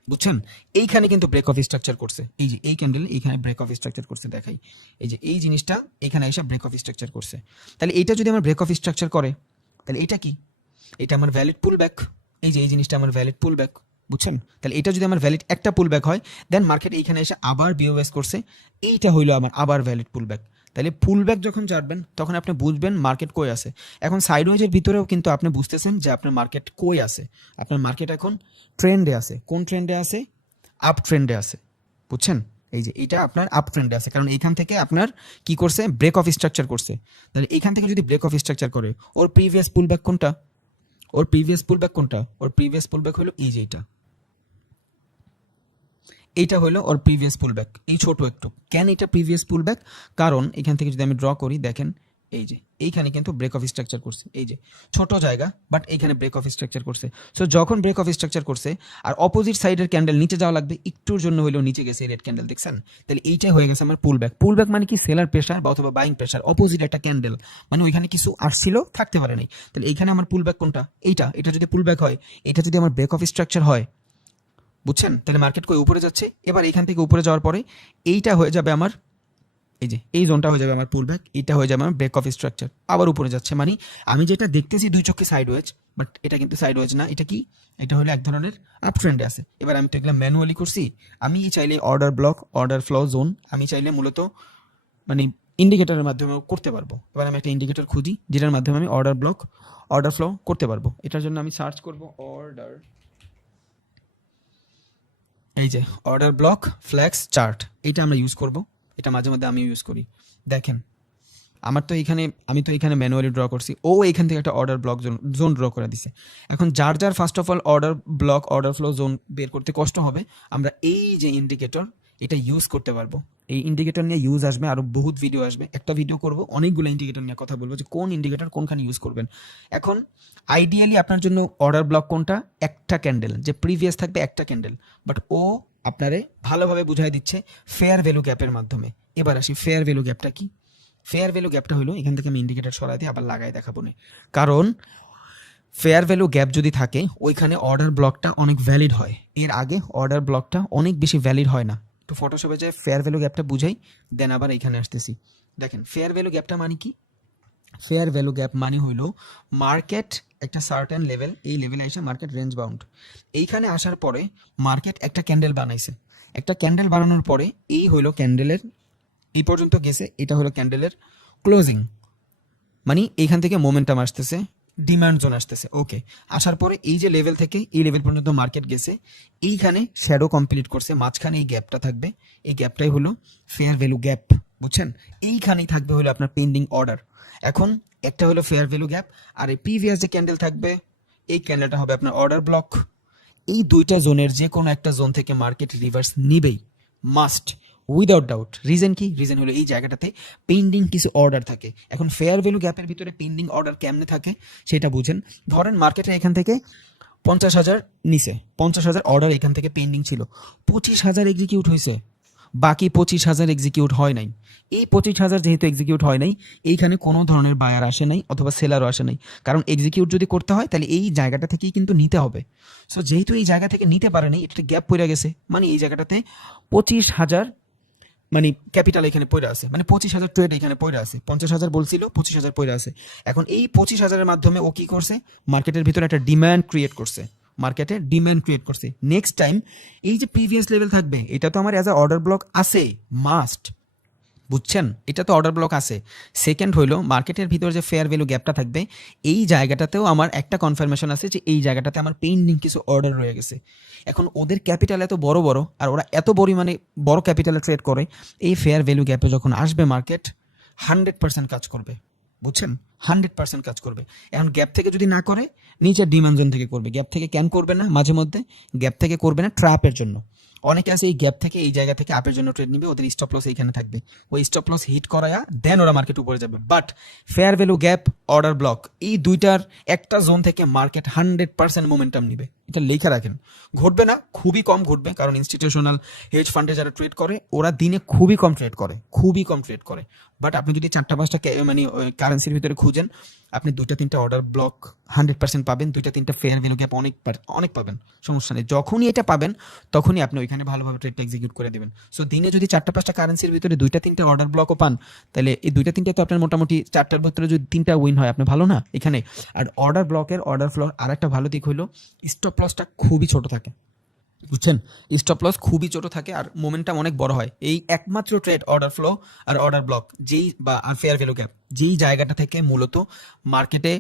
বুঝছেন? এইখানে কিন্তু ব্রেক অফ স্ট্রাকচার করছে, এই যে এই ক্যান্ডেল এইখানে ব্রেক অফ স্ট্রাকচার করছে, দেখাই এই যে এই জিনিসটা এখানে এসে ব্রেক অফ স্ট্রাকচার করছে। তাহলে এটা যদি আমার ব্রেক অফ স্ট্রাকচার করে তাহলে এটা কি? এটা আমার ভ্যালিড পুল ব্যাক। এই যে এই জিনিসটা আমার ভ্যালিড পুল ব্যাক। বুঝছেন? তাহলে এটা যদি আমার ভ্যালিড একটা পুল ব্যাক হয়, দেন মার্কেট এইখানে এসে আবার বিওএস করছে, এইটা হইলো আমার আবার ভ্যালিড পুল ব্যাক। তাহলে পুল ব্যাক যখন যাবেন তখন আপনি বুঝবেন মার্কেট কই আছে। এখন সাইডওয়েজের ভিতরেও কিন্তু আপনি বুঝতেছেন যে আপনার মার্কেট কই আছে। আপনার মার্কেট এখন ট্রেন্ডে আছে। কোন ট্রেন্ডে আছে? আপ ট্রেন্ডে আছে। বুঝছেন? এই যে এটা আপনার আপ ট্রেন্ডে আছে, কারণ এইখান থেকে আপনার কি করছে? ব্রেক অফ স্ট্রাকচার করছে। তাহলে এইখান থেকে যদি ব্রেক অফ স্ট্রাকচার করে, ওর প্রিভিয়াস পুল ব্যাক কোনটা? ওর প্রিভিয়াস পুল ব্যাক কোনটা? ওর প্রিভিয়াস পুল ব্যাক হলো এই যে এটা, এইটা হলো ওর প্রিভিয়াস পুল ব্যাক, এই ছোট একটু। কেন এটা প্রিভিয়াস পুল ব্যাক? কারণ এখান থেকে যদি আমি ড্র করি, দেখেন এই যে এইখানে কিন্তু ব্রেক অফ স্ট্রাকচার করছে, এই যে ছোট জায়গা বাট এইখানে ব্রেক অফ স্ট্রাকচার করছে। সো যখন ব্রেক অফ স্ট্রাকচার করছে আর অপোজিট সাইডের ক্যান্ডেল নিচে যাওয়া লাগবে, একটুর জন্য হলেও নিচে গেছে রেড ক্যান্ডেল, দেখছেন? তাহলে এইটাই হয়ে গেছে আমার পুল ব্যাক। পুল ব্যাক মানে কি? সেলার প্রেশার বা অথবা বাইং প্রেশার, অপোজিট একটা ক্যান্ডেল, মানে ওইখানে কিছু আসছিল থাকতে পারে নাই। তাহলে এইখানে আমার পুল ব্যাক কোনটা? এইটা। এটা যদি পুল ব্যাক হয়, এটা যদি আমার ব্রেক অফ স্ট্রাকচার হয়, বুঝছেন? তাহলে মার্কেট কই? উপরে যাচ্ছে। এবার এখান থেকে উপরে যাওয়ার পরে এইটা হয়ে যাবে আমার, এই যে এই জোনটা হয়ে যাবে আমার পুল ব্যাক, এটা হয়ে যাবে আমার ব্রেক অফ স্ট্রাকচার, আবার উপরে যাচ্ছে। মানে আমি যেটা দেখতেছি দুই চোখে সাইডওয়েজ, বাট এটা কিন্তু সাইডওয়েজ না। এটা কি? এটা হলো এক ধরনের আপ ট্রেন্ডে আছে। এবার আমি তো এগুলো ম্যানুয়ালি করছি। আমি চাইলে order block, order flow zone আমি চাইলে মূলত মানে ইন্ডিকেটরের মাধ্যমে করতে পারবো। এবার আমি একটা ইন্ডিকেটর খুঁজি যেটার মাধ্যমে আমি অর্ডার ব্লক, অর্ডার ফ্লো করতে পারবো। এটার জন্য আমি সার্চ করব অর্ডার, এই যে অর্ডার ব্লক ফ্ল্যাক্স চার্ট, এটা আমরা ইউজ করব। এটা মাঝে মধ্যে আমি ইউজ করি। দেখেন আমার তো এখানে, আমি তো এখানে ম্যানুয়ালি ড্র করছি, ও এখান থেকে একটা অর্ডার ব্লক জোন ড্র করে দিছে। এখন যার যার first of all order block, order flow zone বের করতে কষ্ট হবে, আমরা এই যে ইন্ডিকেটর এটা ইউজ করতে পারবো। এই ইন্ডিকেটর নিয়ে ইউজ আসবে, আরও বহুত ভিডিও আসবে। একটা ভিডিও করব অনেকগুলো ইন্ডিকেটর নিয়ে কথা বলবো যে কোন ইন্ডিকেটর কোনখানে ইউজ করবেন। এখন আইডিয়ালি আপনার জন্য অর্ডার ব্লক কোনটা? একটা ক্যান্ডেল, যে প্রিভিয়াস থাকবে একটা ক্যান্ডেল, বাট ও আপনারে ভালোভাবে বুঝাই দিচ্ছে ফেয়ার ভ্যালু গ্যাপের মাধ্যমে। এবার আসি ফেয়ার ভ্যালু গ্যাপটা কি? ফেয়ার ভ্যালু গ্যাপটা হলো, এখান থেকে আমি ইন্ডিকেটর সরাই দিয়ে আবার লাগাই দেখাবো না, কারণ ফেয়ার ভ্যালু গ্যাপ যদি থাকে ওইখানে অর্ডার ব্লকটা অনেক ভ্যালিড হয়, এর আগে অর্ডার ব্লকটা অনেক বেশি ভ্যালিড হয় না। তো ফটোশপে যায় ফেয়ার ভ্যালু গ্যাপটা বুঝাই, দেন আবার এখানে আসতেছি। দেখেন ফেয়ার ভ্যালু গ্যাপটা মানে কি? ফেয়ার ভ্যালু গ্যাপ মানে হইলো মার্কেট একটা সার্টেন লেভেল, এই লেভেলে এসে মার্কেট রেঞ্জ বাউন্ড, এইখানে আসার পরে মার্কেট একটা ক্যান্ডেল বানাইছে। একটা ক্যান্ডেল বানানোর পরে এই হইলো ক্যান্ডেলের, এই পর্যন্ত গেছে, এটা হলো ক্যান্ডেলের ক্লোজিং, মানে এইখান থেকে মোমেন্টাম আসতেছে, ডিমান্ড জোন আসতেছে। ওকে, আসার পরে এই যে লেভেল থেকে এই লেভেল পর্যন্ত মার্কেট গেছে, এইখানে শ্যাডো কমপ্লিট করছে, মাঝখানে এই গ্যাপটা থাকবে, এই গ্যাপটাই হলো ফেয়ার ভ্যালু গ্যাপ। বুঝছেন? এইখানেই থাকবে হলো আপনার পেন্ডিং অর্ডার। এখন একটা হলো ফেয়ার ভ্যালু গ্যাপ, আর এই প্রিভিয়াস যে ক্যান্ডেল থাকবে এই ক্যান্ডেলটা হবে আপনার অর্ডার ব্লক। এই দুইটা জোনের যে কোনো একটা জোন থেকে মার্কেট রিভার্স নিবেই, মাস্ট, উইদাউট ডাউট। রিজন কি? রিজন হলো এই জায়গাটাতে পেন্ডিং কিছু অর্ডার থাকে। এখন ফেয়ার ভ্যালু গ্যাপের ভিতরে পেন্ডিং অর্ডার কেমনে থাকে সেটা বুঝেন। ধরেন মার্কেটে এখান থেকে 50,000 নিচে, 50,000 অর্ডার এখান থেকে পেন্ডিং ছিল, 25,000 এক্সিকিউট হয়েছে, বাকি 25,000 এক্সিকিউট হয় নাই। এই 25,000 যেহেতু এক্সিকিউট হয় নাই, এইখানে কোনো ধরনের বায়ার আসে নাই অথবা সেলারও আসে নাই, কারণ এক্সিকিউট যদি করতে হয় তাহলে এই জায়গাটা থেকেই কিন্তু নিতে হবে। সো যেহেতু এই জায়গা থেকে নিতে পারে নাই, এটা গ্যাপ পড়ে গেছে, মানে এই জায়গাটাতে 25,000 মানে ক্যাপিটাল এখানে পড়ে আছে, মানে 25,000 ট্রেড এখানে পড়ে আছে। 50,000 বলছিল, 25,000 পড়ে আছে। এখন এই 25,000-এর মাধ্যমে ও কি করছে? মার্কেটের ভিতরে একটা ডিমান্ড ক্রিয়েট করছে, মার্কেটে ডিমান্ড ক্রিয়েট করছে। নেক্সট টাইম এই যে প্রিভিয়াস লেভেল থাকবে, এটা তো আমার অ্যাজ আ অর্ডার ব্লক আছে, মাস্ট। বুঝছেন? এটা তো অর্ডার ব্লক আছে। সেকেন্ড হইলো মার্কেটের ভিতরে যে ফেয়ার ভ্যালু গ্যাপটা থাকবে, এই জায়গাটাতেও আমার একটা কনফার্মেশন আছে যে এই জায়গাটাতে আমার পেন্ডিং কিছু অর্ডার রয়ে গেছে। এখন ওদের ক্যাপিটাল এত বড় বড়, আর ওরা এত পরিমাণে বড় ক্যাপিটালে ট্রেড করে, এই ফেয়ার ভ্যালু গ্যাপে যখন আসবে মার্কেট 100% কাজ করবে। বুঝছেন, 100% কাজ করবে। এখন গ্যাপ থেকে যদি না করে, নিচে ডিমান্ড জোন থেকে করবে। গ্যাপ থেকে কেন করবে না? মাঝে মধ্যে গ্যাপ থেকে করবে না ট্র্যাপের জন্য। অনেকে আছে এই গ্যাপ থেকে, এই জায়গা থেকে আপের জন্য ট্রেড নিবে, ওদের স্টপ লস এইখানে থাকবে, ওই স্টপ লস হিট করায়া দেন ওরা মার্কেট উপরে যাবে। But fair value gap, order block, এই দুইটার একটা জোন থেকে মার্কেট 100% মোমেন্টাম নিবে। এটা লেখা রাখেন। ঘটবে না, খুবই কম ঘটবে, কারণ ইনস্টিটিউশনাল হেজ ফান্ডে যারা ট্রেড করে ওরা দিনে খুবই কম ট্রেড করে। বাট আপনি যদি 4-5টা মানে কারেন্সির ভিতরে খুঁজেন, আপনি 2-3টা অর্ডার ব্লক 100% পাবেন, 2-3টা ফেয়ার ভ্যালু গ্যাপ অনেক পাবেন, সমস্যা নেই। যখনই এটা পাবেন তখনই আপনি ওইখানে ভালোভাবে ট্রেডটা এক্সিকিউট করে দেবেন। সো দিনে যদি 4-5টা কারেন্সির ভিতরে 2-3টা অর্ডার ব্লকও পান, তাহলে এই 2-3টা তো আপনার মোটামুটি 4টার ভিতরে যদি 3টা উইন হয়, আপনি ভালো না এখানে। আর অর্ডার ব্লকের অর্ডার ফ্লো আর একটা ভালো দিক হলো স্টপ লসটা খুবই ছোট থাকে, বুঝছেন? স্টপ লস খুবই ছোট থাকে আর মোমেন্টাম অনেক বড় হয়। এই একমাত্র ট্রেড অর্ডার ফ্লো আর অর্ডার ব্লক যেই বা আর ফেয়ার ভ্যালু গ্যাপ, যেই জায়গাটা থেকে মূলত মার্কেটে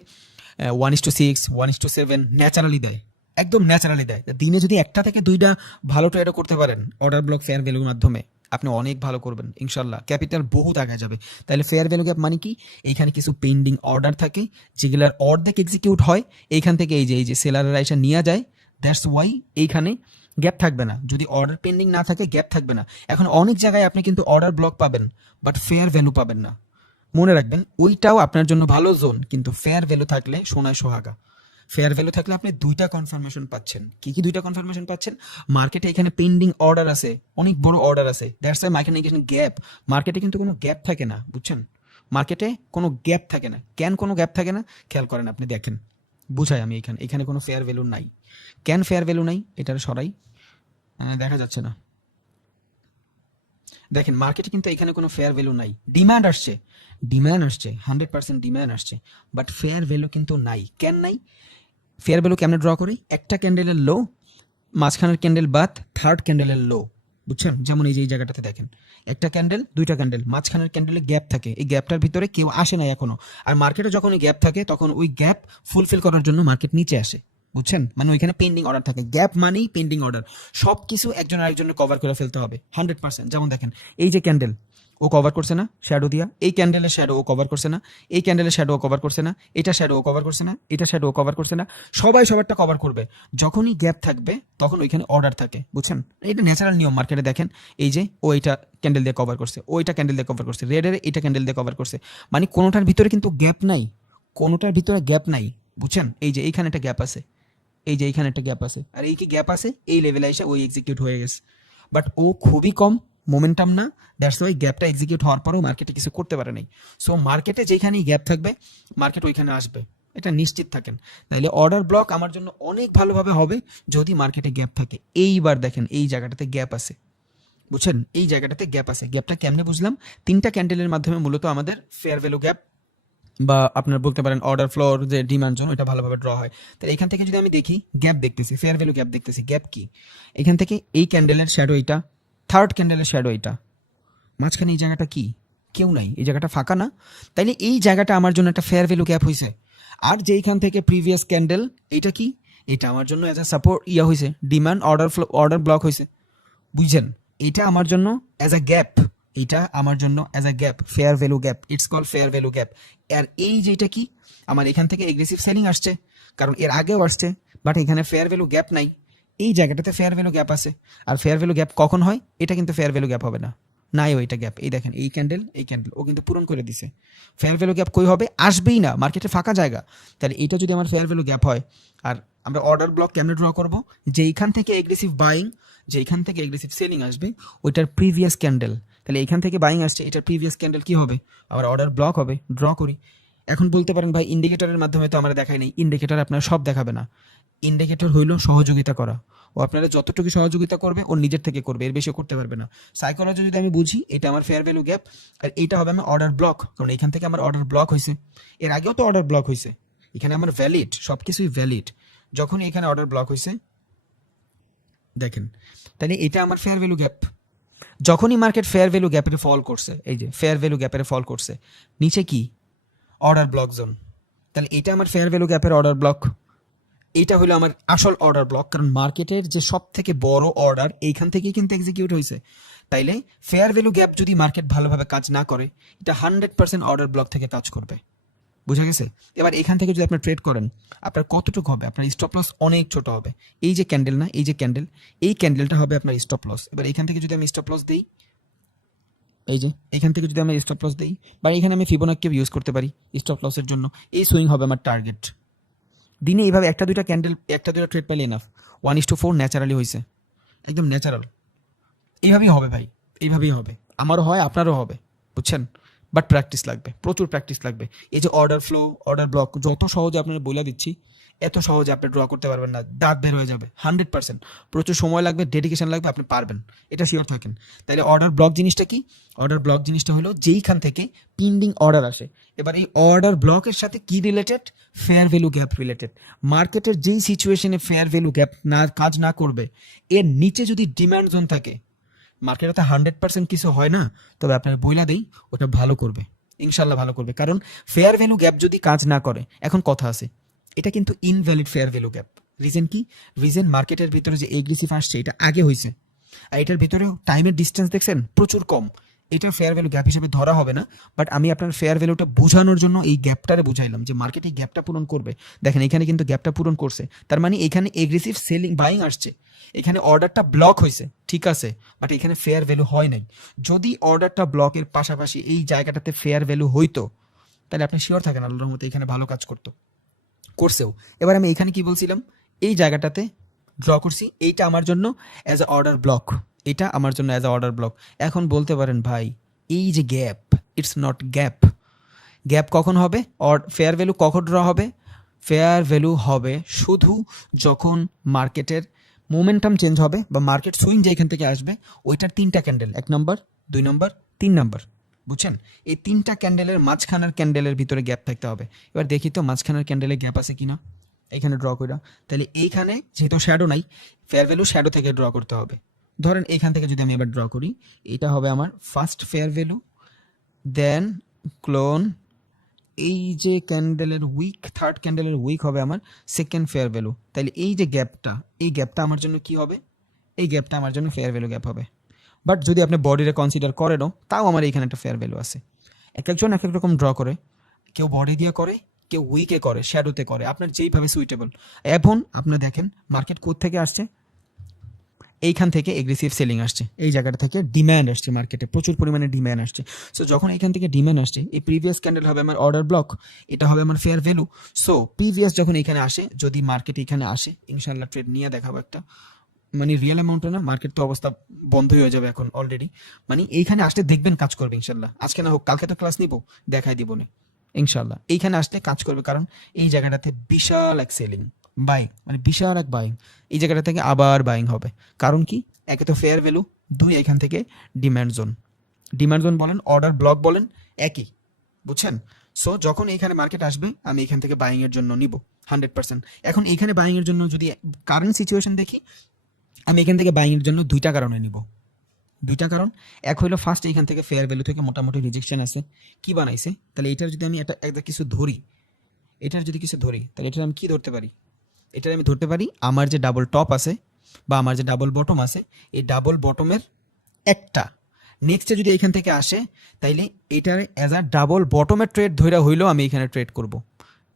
1:6 1:7 ন্যাচারালি দেয়, একদম ন্যাচারালি দেয়। দিনে যদি 1টা থেকে 2টা ভালো ট্রেডও করতে পারেন অর্ডার ব্লক ফেয়ার ভ্যালুর মাধ্যমে, আপনি অনেক ভালো করবেন ইনশাল্লাহ, ক্যাপিটাল বহুত আগে যাবে। তাহলে ফেয়ার ভ্যালু গ্যাপ মানে কি? এইখানে কিছু পেন্ডিং অর্ডার থাকে যেগুলোর অর্ধেক এক্সিকিউট হয়, এইখান থেকে এই যে সেলাররা এসে নিয়ে যায়, দ্যাটস ওয়াই এইখানে গ্যাপ থাকবে না। যদি অর্ডার পেন্ডিং না থাকে গ্যাপ থাকবে না। এখন অনেক জায়গায় আপনি কিন্তু অর্ডার ব্লক পাবেন বাট ফেয়ার ভ্যালু পাবেন না। মনে রাখবেন ওইটাও আপনার জন্য ভালো জোন, কিন্তু ফেয়ার ভ্যালু থাকলে সোনায় সোহাগা। ফেয়ার ভ্যালু থাকলে আপনি 2টা কনফার্মেশন পাচ্ছেন। কি 2টা কনফার্মেশন পাচ্ছেন? মার্কেটে এখানে পেন্ডিং অর্ডার আছে, অনেক বড় অর্ডার আছে, দ্যাটস ওয়াই মার্কেটে গ্যাপ। মার্কেটে কিন্তু কোনো গ্যাপ থাকে না, বুঝছেন? মার্কেটে কোনো গ্যাপ থাকে না। কেন কোনো গ্যাপ থাকে না? খেয়াল করেন, আপনি দেখেন, বুঝাই আমি এখানে কোনো ফেয়ার ভ্যালু নাই। কেন ফেয়ার ভ্যালু নাই? এটার সরাই, দেখা যাচ্ছে না। দেখেন মার্কেটে কিন্তু এখানে কোনো ফেয়ার ভ্যালু নাই। ডিমান্ড আসছে 100% ডিমান্ড আসছে, বাট ফেয়ার ভ্যালু কিন্তু নাই। কেন নাই? ফেয়ার ভ্যালু কেমনে ড্র করি? একটা ক্যান্ডেলের লো, মাঝখানের ক্যান্ডেল বাদ থার্ড ক্যান্ডেলের লো, বুঝছেন? যেমন এই যে এই জায়গাটাতে দেখেন, একটা ক্যান্ডেল, 2টা ক্যান্ডেল, মাঝখানের ক্যান্ডেলে গ্যাপ থাকে, এই গ্যাপটার ভিতরে কেউ আসে না এখনো। আর মার্কেটে যখন ওই গ্যাপ থাকে তখন ওই গ্যাপ ফুলফিল করার জন্য মার্কেট নিচে আসে, বুঝছেন? মানে ওইখানে পেন্ডিং অর্ডার থাকে। গ্যাপ মানেই পেন্ডিং অর্ডার, সব কিছু একজন আরেকজনের কভার করে ফেলতে হবে 100%। যেমন দেখেন এই যে ক্যান্ডেল, ও কভার করছে না শ্যাডো দিয়া, এই ক্যান্ডেলের শ্যাডো ও কভার করছে না, এই ক্যান্ডেলের শ্যাডো ও কভার করছে না, এটা শ্যাডো ও কভার করছে না, এটা শ্যাডো ও কভার করছে না, সবাই সবারটা কভার করবে। যখনই গ্যাপ থাকবে তখন ওইখানে অর্ডার থাকে, বুঝছেন? এটা ন্যাচারাল নিয়ম মার্কেটে। দেখেন এই যে ও এইটা ক্যান্ডেল দিয়ে কভার করছে, ও এটা ক্যান্ডেল দিয়ে কভার করছে, রেডের এটা ক্যান্ডেল দিয়ে কভার করছে, মানে কোনোটার ভিতরে কিন্তু গ্যাপ নাই, কোনোটার ভিতরে গ্যাপ নাই, বুঝছেন? এই যে এইখানে একটা গ্যাপ আছে, এই যে এইখানে একটা গ্যাপ আছে, আর এই কি গ্যাপ আছে, এই লেভেলে এসে ওই এক্সিকিউট হয়ে গেছে। বাট ও খুবই কম মোমেন্টাম না, দ্যাটস ওয়াই গ্যাপটা এক্সিকিউট হওয়ার পরেও মার্কেটে কিছু করতে পারে নাই। সো মার্কেটে যেখানেই গ্যাপ থাকবে মার্কেট ওইখানে আসবে, এটা নিশ্চিত থাকেন। তাইলে অর্ডার ব্লক আমার জন্য অনেক ভালোভাবে হবে যদি মার্কেটে গ্যাপ থাকে। এইবার দেখেন এই জায়গাটাতে গ্যাপ আছে, বুঝছেন? এই জায়গাটাতে গ্যাপ আছে। গ্যাপটা কেমনে বুঝলাম? 3টা ক্যান্ডেলের মাধ্যমে মূলত আমাদের ফেয়ার ভ্যালু গ্যাপ বা আপনার বলতে পারেন অর্ডার ফ্লোর যে ডিমান্ড জোন, ওইটা ভালোভাবে ড্র হয়। তাহলে এখান থেকে যদি আমি দেখি গ্যাপ দেখতেছি, ফেয়ার ভ্যালু গ্যাপ দেখতেছি, গ্যাপ কি? এখান থেকে এই ক্যান্ডেলের শ্যাডো এটা, থার্ড ক্যান্ডেলের শ্যাডো এটা, মাঝখানে এই জায়গাটা কি? কেউ নাই, এই জায়গাটা ফাঁকা না? তাইলে এই জায়গাটা আমার জন্য একটা ফেয়ার ভ্যালু গ্যাপ হয়েছে। আর যেইখান থেকে প্রিভিয়াস ক্যান্ডেল, এটা কি? এটা আমার জন্য অ্যাজ আ সাপোর্ট হয়েছে, ডিমান্ড অর্ডার ব্লক হয়েছে, বুঝছেন? এটা আমার জন্য অ্যাজ আ গ্যাপ, এটা আমার জন্য as a gap, fair value gap, it's call fair value gap. আর এই যেটা কি, আমার এখান থেকে এগ্রেসিভ সেলিং আসছে, কারণ এর আগেও আসছে, বাট এখানে ফেয়ার ভ্যালু গ্যাপ নাই। এই জায়গাটাতে ফেয়ার ভ্যালু গ্যাপ আছে। আর ফেয়ার ভ্যালু গ্যাপ কখন হয়? এটা কিন্তু ফেয়ার ভ্যালু গ্যাপ হবে না, নাই ওইটা গ্যাপ। এই দেখেন এই ক্যান্ডেল ও কিন্তু পূরণ করে দিছে। ফেয়ার ভ্যালু গ্যাপ কই হবে? আসবেই না, মার্কেটে ফাঁকা জায়গা। তাহলে এটা যদি আমার ফেয়ার ভ্যালু গ্যাপ হয়, আর আমরা অর্ডার ব্লক কেমনে ড্র করবো? যেইখান থেকে এগ্রেসিভ বাইং, যেইখান থেকে এগ্রেসিভ সেলিং আসবে ওইটার প্রিভিয়াস ক্যান্ডেল, তাহলে এইখান থেকে বাইং আসছে, এটার প্রিভিয়াস ক্যান্ডেল কি হবে? আবার অর্ডার ব্লক হবে, ড্র করি। এখন বলতে পারেন ভাই ইন্ডিকেটরের মাধ্যমে তো আমরা দেখাই নাই। ইন্ডিকেটর আপনার সব দেখাবে না। ইন্ডিকেটর হইল সহযোগিতা করা, ও আপনারা যতটুকু সহযোগিতা করবে ও নিজের থেকে করবে, এর বেশি করতে পারবে না। সাইকোলজি যদি আমি বুঝি, এটা আমার ফেয়ার ভ্যালু গ্যাপ, আর এইটা হবে আমার অর্ডার ব্লক, কারণ এখান থেকে আমার অর্ডার ব্লক হয়েছে, এর আগেও তো অর্ডার ব্লক হয়েছে, এখানে আমার ভ্যালিড, সব কিছুই ভ্যালিড। যখন এখানে অর্ডার ব্লক হয়েছে দেখেন, তাহলে এটা আমার ফেয়ার ভ্যালু গ্যাপ। যখনই মার্কেট ফেয়ার ভ্যালু গ্যাপের ফল করছে, এই যে ফেয়ার ভ্যালু গ্যাপের ফল করছে, নিচে কি? Order block zone. তাহলে এটা আমার ফেয়ার ভ্যালু গ্যাপের অর্ডার ব্লক, এইটা হলো আমার আসল অর্ডার ব্লক, কারণ মার্কেটের যে সব থেকে বড় অর্ডার এইখান থেকেই কিন্তু এক্সিকিউট হয়েছে। তাইলে ফেয়ার ভ্যালু গ্যাপ যদি মার্কেট ভালোভাবে কাজ না করে, এটা 100% অর্ডার ব্লক থেকে কাজ করবে। বুঝা গেছে? এবার এখান থেকে যদি আপনি ট্রেড করেন, আপনার কতটুকু হবে? আপনার স্টপ লস অনেক ছোট হবে। এই যে ক্যান্ডেল না, এই যে ক্যান্ডেল, এই ক্যান্ডেলটা হবে আপনার স্টপ লস। এবার এখান থেকে যদি আমি স্টপ লস দিই, এই যে এখান থেকে যদি আমি স্টপ লস দিই, বা এখানে আমি ফিবোনাক্কি ইউজ করতে পারি স্টপ লসের জন্য, এই সুইং হবে আমার টার্গেট। দিনে এইভাবে একটা দুইটা ক্যান্ডেল, একটা দুইটা ট্রেড পেলে এনাফ। 1:4 ন্যাচারালি হয়েছে, একদম ন্যাচারাল। এইভাবেই হবে ভাই, এইভাবেই হবে। আমারও হয়, আপনারও হবে, বুঝছেন? বাট প্র্যাকটিস লাগবে, প্রচুর প্র্যাকটিস লাগবে। এই যে অর্ডার ফ্লো, অর্ডার ব্লক যত সহজে আপনার বলে দিচ্ছি, এত সহজে আপনি ড্র করতে পারবেন না, দাঁত বের হয়ে যাবে 100%। প্রচুর সময় লাগবে, ডেডিকেশন লাগবে, আপনি পারবেন, এটা শিওর থাকেন। তাহলে অর্ডার ব্লক জিনিসটা কি? অর্ডার ব্লক জিনিসটা হলো যেইখান থেকে পেন্ডিং অর্ডার আসে। এবার এই অর্ডার ব্লকের সাথে কি related? Fair value gap related. মার্কেটের যেই সিচুয়েশনে ফেয়ার ভ্যালু গ্যাপ না কাজ না করবে, এর নিচে যদি ডিমান্ড জোন থাকে, মার্কেটে তো 100% কিছু হয় না, তবে আপনার বইলা দেই ওটা ভালো করবে, ইনশাল্লাহ ভালো করবে। কারণ ফেয়ার ভ্যালু গ্যাপ যদি কাজ না করে, এখন কথা আছে, এটা কিন্তু invalid fair value gap. Reason কি? রিজন মার্কেটের ভিতরে যে এগ্রেসিভ আসছে এটা আগে হয়েছে, আর এটার ভিতরেও টাইমের ডিস্টেন্স দেখছেন প্রচুর কম। এটা ফেয়ার ভ্যালু গ্যাপ হিসেবে ধরা হবে না, বাট আমি আপনার ফেয়ার ভ্যালুটা বোঝানোর জন্য এই গ্যাপটারে বুঝাইলাম যে মার্কেট এই গ্যাপটা পূরণ করবে। দেখেন এখানে কিন্তু গ্যাপটা পূরণ করছে, তার মানে এখানে এগ্রেসিভ সেলিং বাইং আসছে, এখানে অর্ডারটা ব্লক হয়েছে, ঠিক আছে, বাট এখানে ফেয়ার ভ্যালু হয় নাই। যদি অর্ডারটা ব্লকের পাশাপাশি এই জায়গাটাতে ফেয়ার ভ্যালু হইতো, তাহলে আপনি শিওর থাকেন আল্লাহর মতো এখানে ভালো কাজ করছেও। এবার আমি এখানে কি বলছিলাম, এই জায়গাটাতে ড্র করছি, এইটা আমার জন্য অ্যাজ আ অর্ডার ব্লক, এটা আমার জন্য অ্যাজ আ অর্ডার ব্লক। এখন বলতে পারেন ভাই এই যে gap, it's not gap. Gap কখন হবে? ফেয়ার ভ্যালু কখন ড্র হবে? ফেয়ার ভ্যালু হবে শুধু যখন মার্কেটের মোমেন্টাম চেঞ্জ হবে বা মার্কেট সুইং যেখান থেকে আসবে, ওইটার তিনটা ক্যান্ডেল, 1 নম্বর, 2 নম্বর, 3 নম্বর, বুঝছেন? এই তিনটা ক্যান্ডেলের মাঝখানের ক্যান্ডেলের ভিতরে গ্যাপ থাকতে হবে। এবার দেখি তো মাঝখানের ক্যান্ডেলে গ্যাপ আছে কিনা, এখানে ড্র করা। তাহলে এইখানে যেহেতু শ্যাডো নাই, ফেয়ার ভ্যালু শ্যাডো থেকে ড্র করতে হবে। ধরেন এখান থেকে যদি আমি এবার ড্র করি, এটা হবে আমার ফার্স্ট ফেয়ার ভ্যালু, দেন ক্লোন, এই যে ক্যান্ডেলের উইক, থার্ড ক্যান্ডেলের উইক হবে আমার সেকেন্ড ফেয়ার ভ্যালু। তাহলে এই যে গ্যাপটা, এই গ্যাপটা আমার জন্য কি হবে? এই গ্যাপটা আমার জন্য ফেয়ার ভ্যালু গ্যাপ হবে। বাট যদি আপনি বডিরে কনসিডার করেনও, তাও আমার এইখানে একটা ফেয়ার ভ্যালু আছে। এক একজন এক এক রকম ড্র করে, কেউ বডি দিয়ে করে, কেউ উইকে করে, শ্যাডোতে করে, আপনার যেইভাবে সুইটেবল। এখন আপনি দেখেন মার্কেট কোথা থেকে আসছে, এইখান থেকে এগ্রেসিভ সেলিং আসছে, এই জায়গাটা থেকে ডিম্যান্ড আসছে, মার্কেটে প্রচুর পরিমাণে ডিম্যান্ড আসছে। সো যখন এইখান থেকে ডিম্যান্ড আসছে, এই প্রিভিয়াস ক্যান্ডেল হবে আমার অর্ডার ব্লক, এটা হবে আমার ফেয়ার ভ্যালু। সো প্রিভিয়াস যখন এখানে আসে, যদি মার্কেট এখানে আসে, ইনশাল্লাহ ট্রেড নিয়ে দেখাবো একটা, মানে রিয়েল অ্যামাউন্টে না, মার্কেট তো অবস্থা বন্ধই হয়ে যাবে এখন অলরেডি। মানে এইখানে আসলে দেখবেন কাজ করবে ইনশাল্লাহ, আজকে না হোক কালকে তো ক্লাস নিব, দেখাই দিব না ইনশাল্লাহ। এইখানে আসলে কাজ করবে, কারণ এই জায়গাটাতে বিশাল এক সেলিং, বাইং, মানে বিশাল এক বাইং, এই জায়গাটা থেকে আবার বাইং হবে। কারণ কি? একে তো ফেয়ার ভ্যালু, 2 এখান থেকে ডিম্যান্ড জোন। ডিম্যান্ড জোন বলেন, অর্ডার ব্লক বলেন, একই, বুঝছেন? সো যখন এইখানে মার্কেট আসবে, আমি এখান থেকে বাইং এর জন্য নিব 100%। এখন এইখানে বাইং এর জন্য যদি কারেন্ট সিচুয়েশন দেখি, আমি এখান থেকে বাইং এর জন্য 2টা কারণে নিব। 2টা কারণ, এক হইলো ফার্স্ট, এইখান থেকে ফেয়ার ভ্যালু থেকে মোটামুটি রিজেকশন আছে, কি বানাইছে, তাহলে এটার যদি আমি একটা কিছু ধরি, এটার যদি কিছু ধরি, তাহলে এটার আমি কি ধরতে পারি? এটার আমি ধরতে পারি আমার যে ডাবল টপ আছে বা আমার যে ডাবল বটম আছে, এই ডাবল বটমের একটা নেক্সটে যদি এখান থেকে আসে, তাইলে এটার অ্যাজ আ ডাবল বটমের ট্রেড ধইরা হইলেও আমি এখানে ট্রেড করব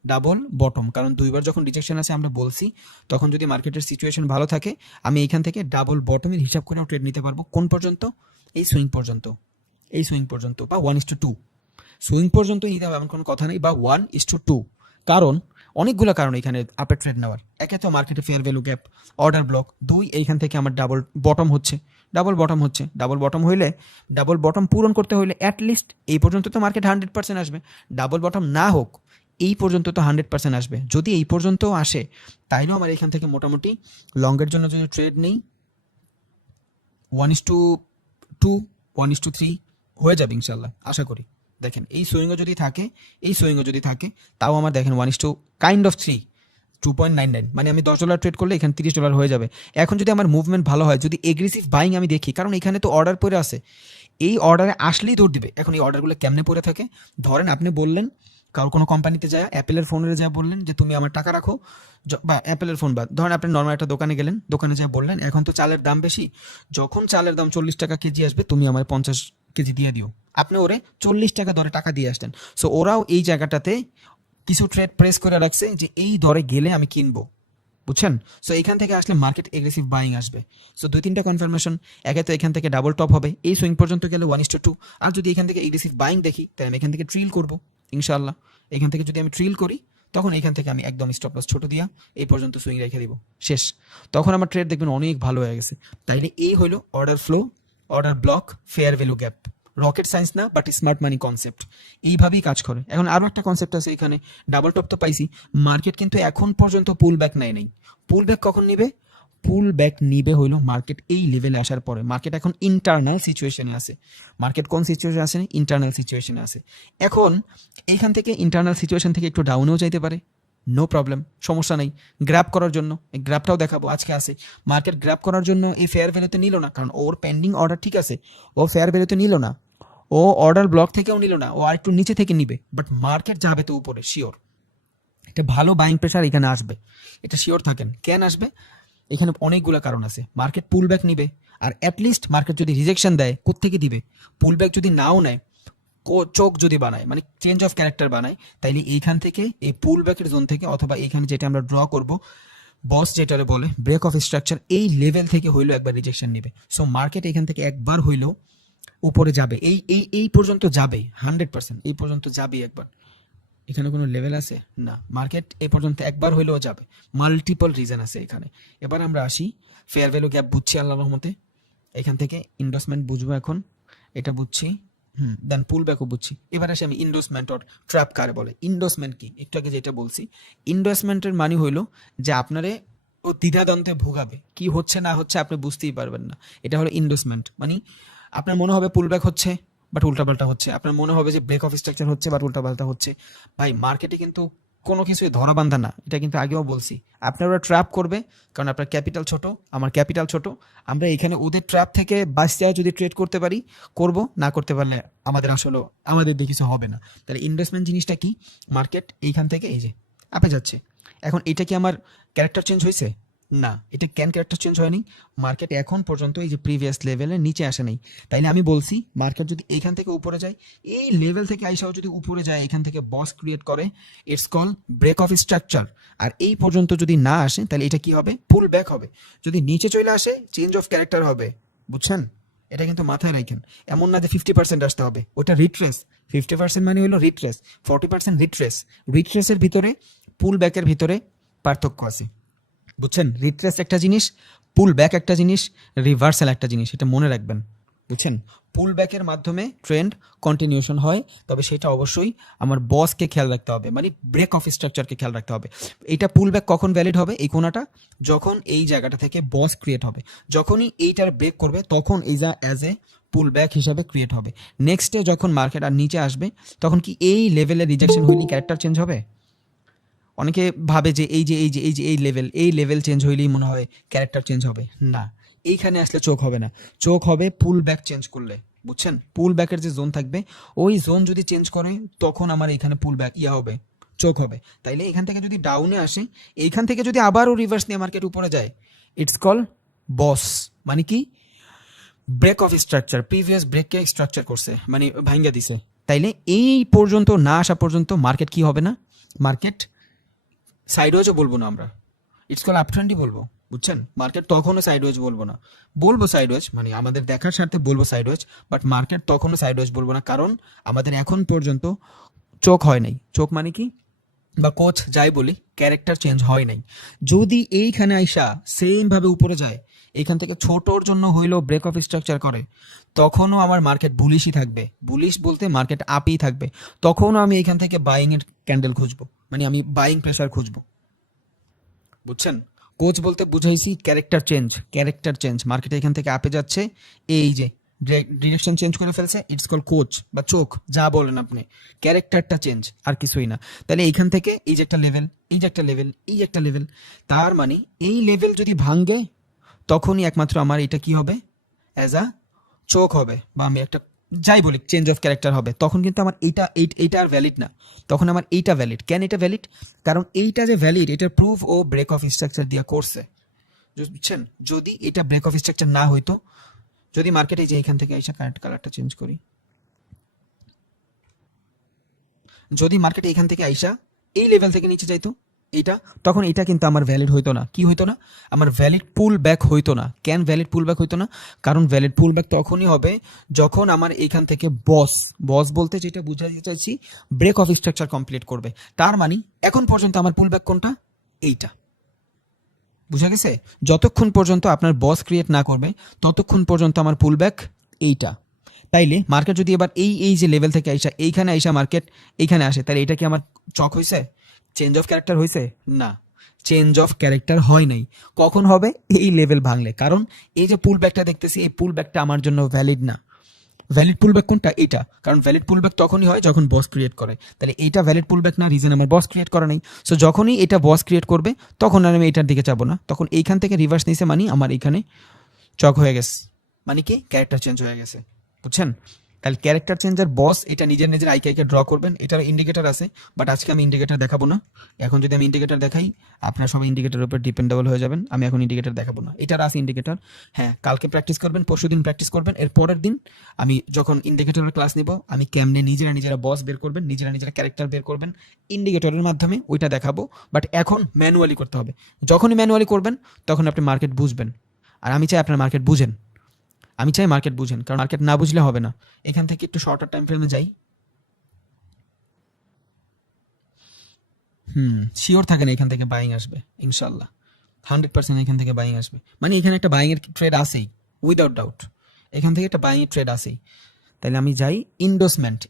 ডাবল বটম। কারণ 2বার যখন রিজেকশন আছে আমরা বলছি, তখন যদি মার্কেটের সিচুয়েশন ভালো থাকে, আমি এখান থেকে ডাবল বটমের হিসাব করেও ট্রেড নিতে পারবো। কোন পর্যন্ত? এই সুইং পর্যন্ত, এই সুইং পর্যন্ত, বা 1:2 সুইং পর্যন্ত নিতে হবে এমন কোনো কথা নেই, বা 1:2। কারণ অনেকগুলো কারণ এখানে আপের ট্রেড নেওয়ার। একে তো মার্কেটে fair value gap, order block, 2 এইখান থেকে আমার ডাবল বটম হচ্ছে, ডাবল বটম হচ্ছে। ডাবল বটম হইলে, ডাবল বটম পূরণ করতে হইলে অ্যাটলিস্ট এই পর্যন্ত তো মার্কেট 100% আসবে। ডাবল বটম না হোক, এই পর্যন্ত তো 100% আসবে। যদি এই পর্যন্ত আসে, তাইলেও আমার এখান থেকে মোটামুটি লংয়ের জন্য যদি ট্রেড নেই, 1:2, 1:3 হয়ে যাবে ইনশাল্লাহ, আশা করি। দেখেন এই সুইংও যদি থাকে, এই সুইংও যদি থাকে, তাও আমার দেখেন 1:3, 2.99, মানে আমি $10 ট্রেড করলে এখানে $30 হয়ে যাবে। এখন যদি আমার মুভমেন্ট ভালো হয়, যদি এগ্রেসিভ বাইং আমি দেখি, কারণ এখানে তো অর্ডার পড়ে আছে, এই অর্ডারে আসলেই দৌড় দিবে। এখন এই অর্ডারগুলো কেমনে পড়ে থাকে? ধরেন আপনি বললেন কারো কোনো কোম্পানিতে যায়, অ্যাপেলের ফোনে যায় বললেন যে তুমি আমার টাকা রাখো, বা অ্যাপেলের ফোন বাদ, ধরেন আপনি নর্মাল একটা দোকানে গেলেন, দোকানে যায় বললেন এখন তো চালের দাম বেশি, যখন চালের দাম 40 টাকা কেজি আসবে, তুমি আমার 50 কেজি দিয়ে দিও। আপনি ওরে 40 টাকা দরে টাকা দিয়ে আসতেন। সো ওরাও এই জায়গাটাতে কিছু ট্রেড প্রেস করে রাখছে যে এই দরে গেলে আমি কিনবো, বুঝছেন? সো এখান থেকে আসলে মার্কেট এগ্রেসিভ বাইং আসবে। সো 2-3টা কনফার্মেশন, একে তো এখান থেকে ডাবল টপ হবে, এই সুইং পর্যন্ত গেলে 1:2, আর যদি এখান থেকে এগ্রেসিভ বাইং দেখি তাহলে আমি এখান থেকে ট্রিল করবো ইনশাআল্লাহ। এখান থেকে যদি আমি ট্রিল করি তখন এখান থেকে আমি একদম স্টপ লস ছোট দিয়া এই পর্যন্ত সুইং রেখে দিব, শেষ। তখন আমার ট্রেড দেখবেন অনেক ভালো হয়ে গেছে। তাইলে এই হলো order flow, order block, fair value gap. Rocket science না, বাট স্মার্ট মানি কনসেপ্ট, এইভাবেই কাজ করে। এখন আরো একটা কনসেপ্ট আছে এখানে, ডাবল টপ তো পাইছি, মার্কেট কিন্তু এখন পর্যন্ত পুল ব্যাক নেয় নাই। পুল ব্যাক কখন নিবে? পুল ব্যাক নিবে হইলো মার্কেট এই লেভেলে আসার পরে। মার্কেট এখন ইন্টারনাল সিচুয়েশনে আছে। মার্কেট কোন সিচুয়েশনে আছে? ইন্টারনাল সিচুয়েশনে আছে। এখন এইখান থেকে ইন্টারনাল সিচুয়েশন থেকে একটু ডাউনেও যাইতে পারে, নো প্রবলেম, সমস্যা নেই। গ্র্যাব করার জন্য, এই গ্র্যাবটাও দেখাবো আজকে আছে। মার্কেট গ্র্যাব করার জন্য এই ফেয়ার ভ্যালুতে নিল না, কারণ ওর পেন্ডিং অর্ডার ঠিক আছে, ও ফেয়ার ভ্যালুতে নিল না, ও অর্ডার ব্লক থেকেও নিল না, ও আর একটু নিচে থেকে নিবে, বাট মার্কেট যাবে তো উপরে শিওর। একটা ভালো বাইং প্রেশার এখানে আসবে, এটা শিওর থাকেন। কেন আসবে? এখানে অনেকগুলো কারণ আছে। মার্কেট পুল ব্যাক নিবে, আর অ্যাটলিস্ট মার্কেট যদি রিজেকশন দেয় কোত্থেকে দিবে? পুল ব্যাক যদি নাও নেয়, চোখ যদি বানায়, মানে চেঞ্জ অফ ক্যারেক্টার বানায়, তাইলে এইখান থেকে এই পুল ব্যাকের জোন থেকে, অথবা এইখানে যেটা আমরা ড্র করব বস যেটারে বলে ব্রেক অফ স্ট্রাকচার, এই লেভেল থেকে হইলেও একবার রিজেকশন নিবে। সো মার্কেট এখান থেকে একবার হইলেও উপরে যাবে, এই এই এই পর্যন্ত যাবে 100%, এই পর্যন্ত যাবে একবার। এখানে কোনো লেভেল আছে না, মার্কেট এই পর্যন্ত একবার হইলেও যাবে। মাল্টিপল রিজন আছে এখানে। এবার আমরা আসি, ফেয়ার ভ্যালু গ্যাপ বুঝছি আল্লাহর রহমতে, এখান থেকে ইনভেস্টমেন্ট বুঝবো এখন, এটা বুঝছি, দেন পুল ব্যাকও বুঝছি। এবার আসি আমি ইনভেস্টমেন্ট অর ট্র্যাপ কারে বলে। ইনভেস্টমেন্ট কি? একটু আগে যেটা বলছি, ইনভেস্টমেন্টের মানে হইলো যে আপনারে ও দ্বিধাদ্বন্দ্বে ভোগাবে, কি হচ্ছে না হচ্ছে আপনি বুঝতেই পারবেন না, এটা হলো ইনভেস্টমেন্ট। মানে আপনার মনে হবে পুল ব্যাক হচ্ছে, বাট উল্টাপাল্টা হচ্ছে। আপনার মনে হবে যে ব্রেক অফ স্ট্রাকচার হচ্ছে, বাট উল্টাপাল্টা হচ্ছে। ভাই মার্কেটে কিন্তু কোনো কিছুই ধরা বান্ধা না, এটা কিন্তু আগেও বলছি। আপনারা ট্র্যাপ করবে, কারণ আপনার ক্যাপিটাল ছোট, আমার ক্যাপিটাল ছোট। আমরা এখানে ওদের ট্র্যাপ থেকে বাঁচতে যদি ট্রেড করতে পারি করব, না করতে পারলে আমাদের আসলে আমাদের দিয়ে কিছু হবে না। তাহলে ইনভেস্টমেন্ট জিনিসটা কি? মার্কেট এইখান থেকে এই যে আপে যাচ্ছে, এখন এটা কি আমার ক্যারেক্টার চেঞ্জ হয়েছে? না, এটা কেন ক্যারেক্টার চেঞ্জ হয়নি? মার্কেট এখন পর্যন্ত এই যে প্রিভিয়াস লেভেলের নিচে আসে নাই। তাইলে আমি বলছি মার্কেট যদি এখান থেকে উপরে যায়, এই লেভেল থেকে আইসাও যদি উপরে যায়, এখান থেকে বস ক্রিয়েট করে, it's call break of structure. আর এই পর্যন্ত যদি না আসে তাহলে এটা কি হবে? পুল ব্যাক হবে। যদি নিচে চলে আসে চেঞ্জ অফ ক্যারেক্টার হবে, বুঝছেন? এটা কিন্তু মাথায় রাখেন। এমন না যে 50% আসতে হবে, ওটা রিট্রেস। 50% মানে হলো রিট্রেস, 40% রিট্রেস। রিট্রেসের ভিতরে পুল ব্যাকের ভিতরে পার্থক্য আছে, বুঝছেন? রিট্রেস একটা জিনিস, পুল ব্যাক একটা জিনিস, রিভার্সাল একটা জিনিস, এটা মনে রাখবেন, বুঝছেন? পুল ব্যাকের মাধ্যমে ট্রেন্ড কন্টিনিউশন হয়, তবে সেটা অবশ্যই আমার বসকে খেয়াল রাখতে হবে, মানে ব্রেক অফ স্ট্রাকচারকে খেয়াল রাখতে হবে। এটা পুল ব্যাক কখন ভ্যালিড হবে? এই কোনাটা যখন এই জায়গাটা থেকে বস ক্রিয়েট হবে, যখনই এইটার ব্রেক করবে তখন এই যা অ্যাজ এ পুল ব্যাক হিসাবে ক্রিয়েট হবে। নেক্সটে যখন মার্কেট আর নিচে আসবে তখন কি এই লেভেলে রিজেকশন হইলে ক্যারেক্টার চেঞ্জ হবে? অনেকে ভাবে যে এই লেভেল চেঞ্জ হইলেই মনে হয় ক্যারেক্টার চেঞ্জ হবে, না। এইখানে আসলে চোখ হবে না, চোখ হবে পুল ব্যাক চেঞ্জ করলে, বুঝছেন? পুল ব্যাকের যে জোন থাকবে, ওই জোন যদি চেঞ্জ করে তখন আমার এখানে পুল ব্যাক হবে, চোখ হবে। তাইলে এখান থেকে যদি ডাউনে আসে, এইখান থেকে যদি আবারও রিভার্স নিয়ে মার্কেট উপরে যায়, ইটস কল বস। মানে কি? ব্রেক অফ স্ট্রাকচার, প্রিভিয়াস ব্রেককে স্ট্রাকচার করছে, মানে ভাঙ্গা দিছে। তাইলে এই পর্যন্ত না আসা পর্যন্ত মার্কেট কি হবে না? মার্কেট সাইডওয়েজও বলবো না আমরা, ইটস কল আপ ট্রেন্ডই বলবো, বুঝছেন? মার্কেট তখনও সাইডওয়েজ বলবো না, বলবো সাইডওয়েজ, মানে আমাদের দেখার স্বার্থে বলবো সাইডওয়েজ, বাট মার্কেট তখনও সাইডওয়েজ বলবো না, কারণ আমাদের এখন পর্যন্ত চোখ হয় নাই। চোখ মানে কি? বা কোচ যাই বলি, ক্যারেক্টার চেঞ্জ হয় নাই। যদি এইখানে আইসা সেম ভাবে উপরে যায়, এইখান থেকে ছোটর জন্য হইলেও ব্রেক অফ স্ট্রাকচার করে, তখনও আমার মার্কেট বুলিশই থাকবে। বুলিশ বলতে মার্কেট আপই থাকবে, তখনও আমি এখান থেকে বাইং এর ক্যান্ডেল খুঁজবো, মানে আমি বাইং প্রেসার খুঁজবো, বুঝছেন? কোচ বলতে বুঝাইছি character change, character change. Market এখান থেকে আপে যাচ্ছে, এই যে ডিরেকশন চেঞ্জ করে ফেলছে, ইটস কল কোচ বা চোখ, যা বলেন আপনি, ক্যারেক্টারটা চেঞ্জ, আর কিছুই না। তাহলে এইখান থেকে এই যে একটা লেভেল, এই যে একটা লেভেল, এই যে একটা লেভেল, তার মানে এই লেভেল যদি ভাঙ্গে তখনই একমাত্র আমার এটা কি হবে? অ্যাজ আ চোখ হবে, বা আমি একটা যাই বলি চেঞ্জ অফ ক্যারেক্টার হবে। তখন কিন্তু আমার এইটা আর ভ্যালিড না, তখন আমার এইটা ভ্যালিড। কেন এটা ভ্যালিড? কারণ এইটা যে ভ্যালিড, এটার প্রুফ ও ব্রেক অফ স্ট্রাকচার দিয়া করছে, বুঝছেন? যদি এটা ব্রেক অফ স্ট্রাকচার না হইতো, যদি মার্কেটে যে এখান থেকে এসে কারেন্ট কালারটা চেঞ্জ করি, যদি মার্কেটে এখান থেকে আইসা এই লেভেল থেকে নিচে যাইতো এইটা, তখন এটা কিন্তু আমার ভ্যালিড হইতো না। কি হইতো না? আমার ভ্যালিড পুল ব্যাক হইতো না। কেন ভ্যালিড পুল ব্যাক হইতো না? কারণ ভ্যালিড পুল ব্যাক তখনই হবে যখন আমার এখান থেকে বস বলতে যেটা বুঝাতে চাইছি, ব্রেক অফ স্ট্রাকচার কমপ্লিট করবে। তার মানে এখন পর্যন্ত আমার পুল ব্যাক কোনটা? এইটা। বুঝা গেছে? যতক্ষণ পর্যন্ত আপনার বস ক্রিয়েট না করবে ততক্ষণ পর্যন্ত আমার পুল ব্যাক এইটা। তাইলে মার্কেট যদি এবার এই যে লেভেল থেকে আইসা এইখানে আইসা মার্কেট এইখানে আসে, তাহলে এটা কি আমার চক হয়েছে? চেঞ্জ অফ ক্যারেক্টার হয়েছে? না, চেঞ্জ অফ ক্যারেক্টার হয় নাই। কখন হবে? এই লেভেল ভাঙলে। কারণ এই যে পুল ব্যাকটা দেখতেছি, এই পুল ব্যাকটা আমার জন্য ভ্যালিড না। ভ্যালিড পুলব্যাক কোনটা? এটা। কারণ ভ্যালিড পুলব্যাক তখনই হয় যখন বস ক্রিয়েট করে। তাহলে এইটা ভ্যালিড পুলব্যাক না, রিজন আমার বস ক্রিয়েট করা নেই। সো যখনই এটা বস ক্রিয়েট করবে তখন আর আমি এটার দিকে যাবো না, তখন এইখান থেকে রিভার্স নিছে, মানে আমার এখানে চক হয়ে গেছে, মানে কি ক্যারেক্টার চেঞ্জ হয়ে গেছে। বুঝছেন? তাহলে ক্যারেক্টার চেঞ্জ আর বস এটা নিজের আইকে ড্র করবেন। এটার ইন্ডিকেটর আছে, বাট আজকে আমি ইন্ডিকেটর দেখাবো না। এখন যদি আমি ইন্ডিকেটর দেখাই আপনারা সবাই ইন্ডিকেটরের উপর ডিপেন্ডেবল হয়ে যাবেন। আমি এখন ইন্ডিকেটর দেখাবো না। এটার আছে ইন্ডিকেটর। হ্যাঁ, কালকে প্র্যাকটিস করবেন, পরশুদিন প্র্যাকটিস করবেন। এর পরের দিন আমি যখন ইন্ডিকেটরের ক্লাস নিব, আমি কেমনে নিজেরা বস বের করবেন, নিজেরা ক্যারেক্টার বের করবেন ইন্ডিকেটরের মাধ্যমে, ওইটা দেখাবো। বাট এখন ম্যানুয়ালি করতে হবে। যখনই ম্যানুয়ালি করবেন তখন আপনি মার্কেট বুঝবেন। আর আমি চাই আপনার মার্কেট বুঝেন। আমি চাই মার্কেট বুঝেন, কারণ মার্কেট না বুঝলে হবে না। এখান থেকে একটু শর্টার টাইম ফ্রেমে যাই। শিওর থাকেন এখান থেকে বাইং আসবে ইনশাল্লাহ, 100% এখান থেকে বাইং আসবে। মানে এখানে একটা বাইং এর ট্রেড আসেই, উইদাউট ডাউট এখান থেকে একটা বাইং এর ট্রেড আসেই। তাহলে আমি যাই ইন্ডোসমেন্ট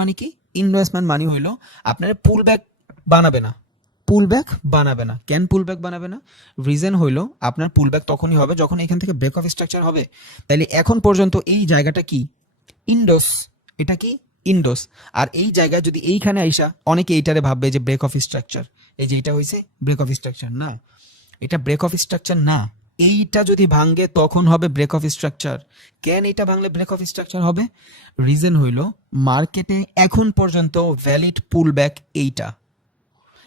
মানে কি? ইন্ডোসমেন্ট মানে হইলো আপনার পুল ব্যাক বানাবে না। কেন পুল ব্যাক বানাবে না? রিজন হইলো আপনার পুল ব্যাক তখনই হবে যখন এখান থেকে ব্রেক অফ স্ট্রাকচার হবে। তাইলে এখন পর্যন্ত এই জায়গাটা কি? ইন্ডোস। এটা কি? ইন্ডোস। আর এই জায়গায় যদি এইখানে আইসা অনেকে এইটারে ভাববে যে ব্রেক অফ স্ট্রাকচার, এই যে এটা হইছে ব্রেক অফ স্ট্রাকচার। না, এটা ব্রেক অফ স্ট্রাকচার না। এইটা যদি ভাঙে তখন হবে ব্রেক অফ স্ট্রাকচার। কেন এটা ভাঙলে ব্রেক অফ স্ট্রাকচার হবে? রিজন হইলো মার্কেটে এখন পর্যন্ত ভ্যালিড পুল ব্যাক এইটা,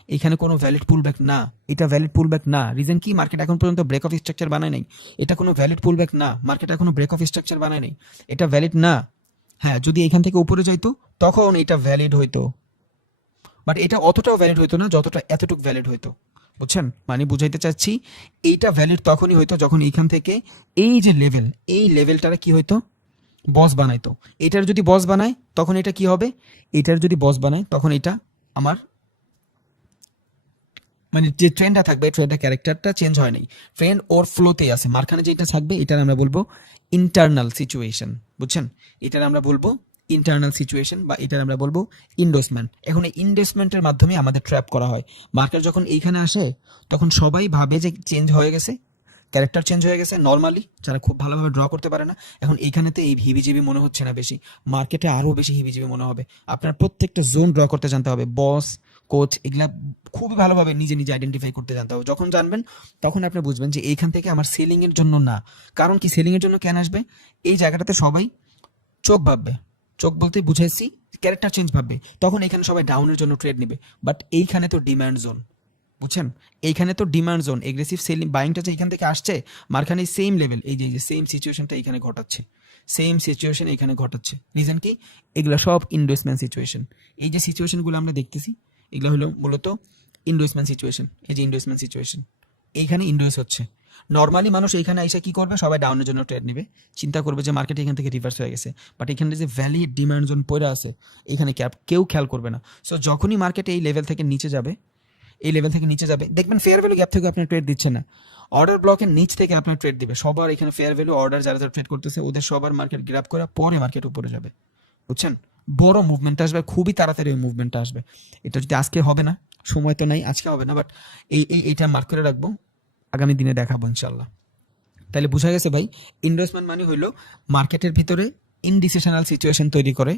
এখানে কোনো ভ্যালিড পুলব্যাক না। এটা ভ্যালিড পুলব্যাক না। রিজন কি? মার্কেট এখন পর্যন্ত ব্রেক অফ স্ট্রাকচার বানায় নাই। এটা কোনো ভ্যালিড পুলব্যাক না। মার্কেট এখনো ব্রেক অফ স্ট্রাকচার বানায় নাই। এটা ভ্যালিড না। হ্যাঁ, যদি এখান থেকে উপরে যাইতো তখন এটা ভ্যালিড হইতো, বাট এটা অতটাও ভ্যালিড হইতো না যতটা এতটুকু ভ্যালিড হইতো। বুঝছেন? মানে বুঝাইতে চাচ্ছি, এইটা ভ্যালিড তখনই হইতো যখন এইখান থেকে এই যে লেভেল, এই লেভেলটারে কি হইতো? বস বানাইতো। এটার যদি বস বানায় তখন এটা কি হবে? এটার যদি বস বানায় তখন এটা আমার মানে যে ট্রেন্ডটা থাকবে, ট্রেন্ডের ক্যারেক্টারটা চেঞ্জ হয় নাই, ট্রেন্ড ওর ফ্লোতেই আছে। মাঝখানে যেটা থাকবে এটার আমরা বলবো ইন্টারনাল সিচুয়েশন। বুঝছেন? এটার আমরা বলবো ইন্টারনাল সিচুয়েশন, বা এটার আমরা বলবো ইনভেস্টমেন্ট। এখন এই ইনভেস্টমেন্টের মাধ্যমে আমাদের ট্র্যাপ করা হয়। মার্কেট যখন এইখানে আসে তখন সবাই ভাবে যে চেঞ্জ হয়ে গেছে, ক্যারেক্টার চেঞ্জ হয়ে গেছে। নর্মালি যারা খুব ভালোভাবে ড্র করতে পারে না, এখন এইখানেতে এই হিবিজিবি মনে হচ্ছে না বেশি, মার্কেটে আরও বেশি হিবিজিবি মনে হবে। আপনার প্রত্যেকটা জোন ড্র করতে জানতে হবে, বস কোচ এগুলা খুবই ভালোভাবে নিজে আইডেন্টিফাই করতে জানতে হবে। যখন জানবেন তখন আপনি বুঝবেন যে এইখান থেকে আমার সেলিং এর জন্য না। কারণ কি সেলিং এর জন্য কেন আসবে? এই জায়গাটাতে সবাই চোখ ভাববে, চোখ বলতে বুঝাইছি ক্যারেক্টার চেঞ্জ ভাববে, তখন এখানে সবাই ডাউনের জন্য ট্রেড নেবে। বাট এইখানে তো ডিমান্ড জোন। বুঝছেন? এইখানে তো ডিমান্ড জোন। এগ্রেসিভ সেলিং বাইংটা যে এখান থেকে আসছে, মাঝখানে সেম লেভেল, এই যে সেম সিচুয়েশনটা এখানে ঘটাচ্ছে, সেম সিচুয়েশন এখানে ঘটাচ্ছে। রিজন কি? এগুলো সব ইনভেস্টমেন্ট সিচুয়েশন। এই যে সিচুয়েশনগুলো আমরা দেখতেছি এগুলো হলো মূলত ইনভেস্টমেন্ট সিচুয়েশন। এই যে ইনভেস্টমেন্ট সিচুয়েশন, এইখানে ইনভেস্ট হচ্ছে। নর্মালি মানুষ এইখানে এসে কি করবে? সবাই ডাউনের জন্য ট্রেড নেবে, চিন্তা করবে যে মার্কেট এখান থেকে রিভার্স হয়ে গেছে। বাট এখানে যে ভ্যালিড ডিমান্ড জোন পড়ে আছে, এখানে কেউ খেয়াল করবে না। সো যখনই মার্কেট এই লেভেল থেকে নিচে যাবে, দেখবেন ফেয়ার ভ্যালু গ্যাপ থেকে আপনার ট্রেড দিচ্ছে না, অর্ডার ব্লকের নিচ থেকে আপনার ট্রেড দিবে। সবার এখানে ফেয়ার ভ্যালু অর্ডার যারা ট্রেড করতেছে ওদের সবার মার্কেট গ্র্যাব করে পরে মার্কেট উপরে যাবে। বুঝছেন? বড় মুভমেন্ট আসবে, খুবই তাড়াতাড়ি ওই মুভমেন্টটা আসবে। এটা যদি আজকে হবে না, সময় তো নাই, আজকে হবে না, বাট এইটা মার্ক করে রাখবো, আগামী দিনে দেখাবো ইনশাল্লাহ। তাহলে বোঝা গেছে ভাই, ইনভেস্টমেন্ট মানে হইলো মার্কেটের ভিতরে ইনডিসিশনাল সিচুয়েশন তৈরি করে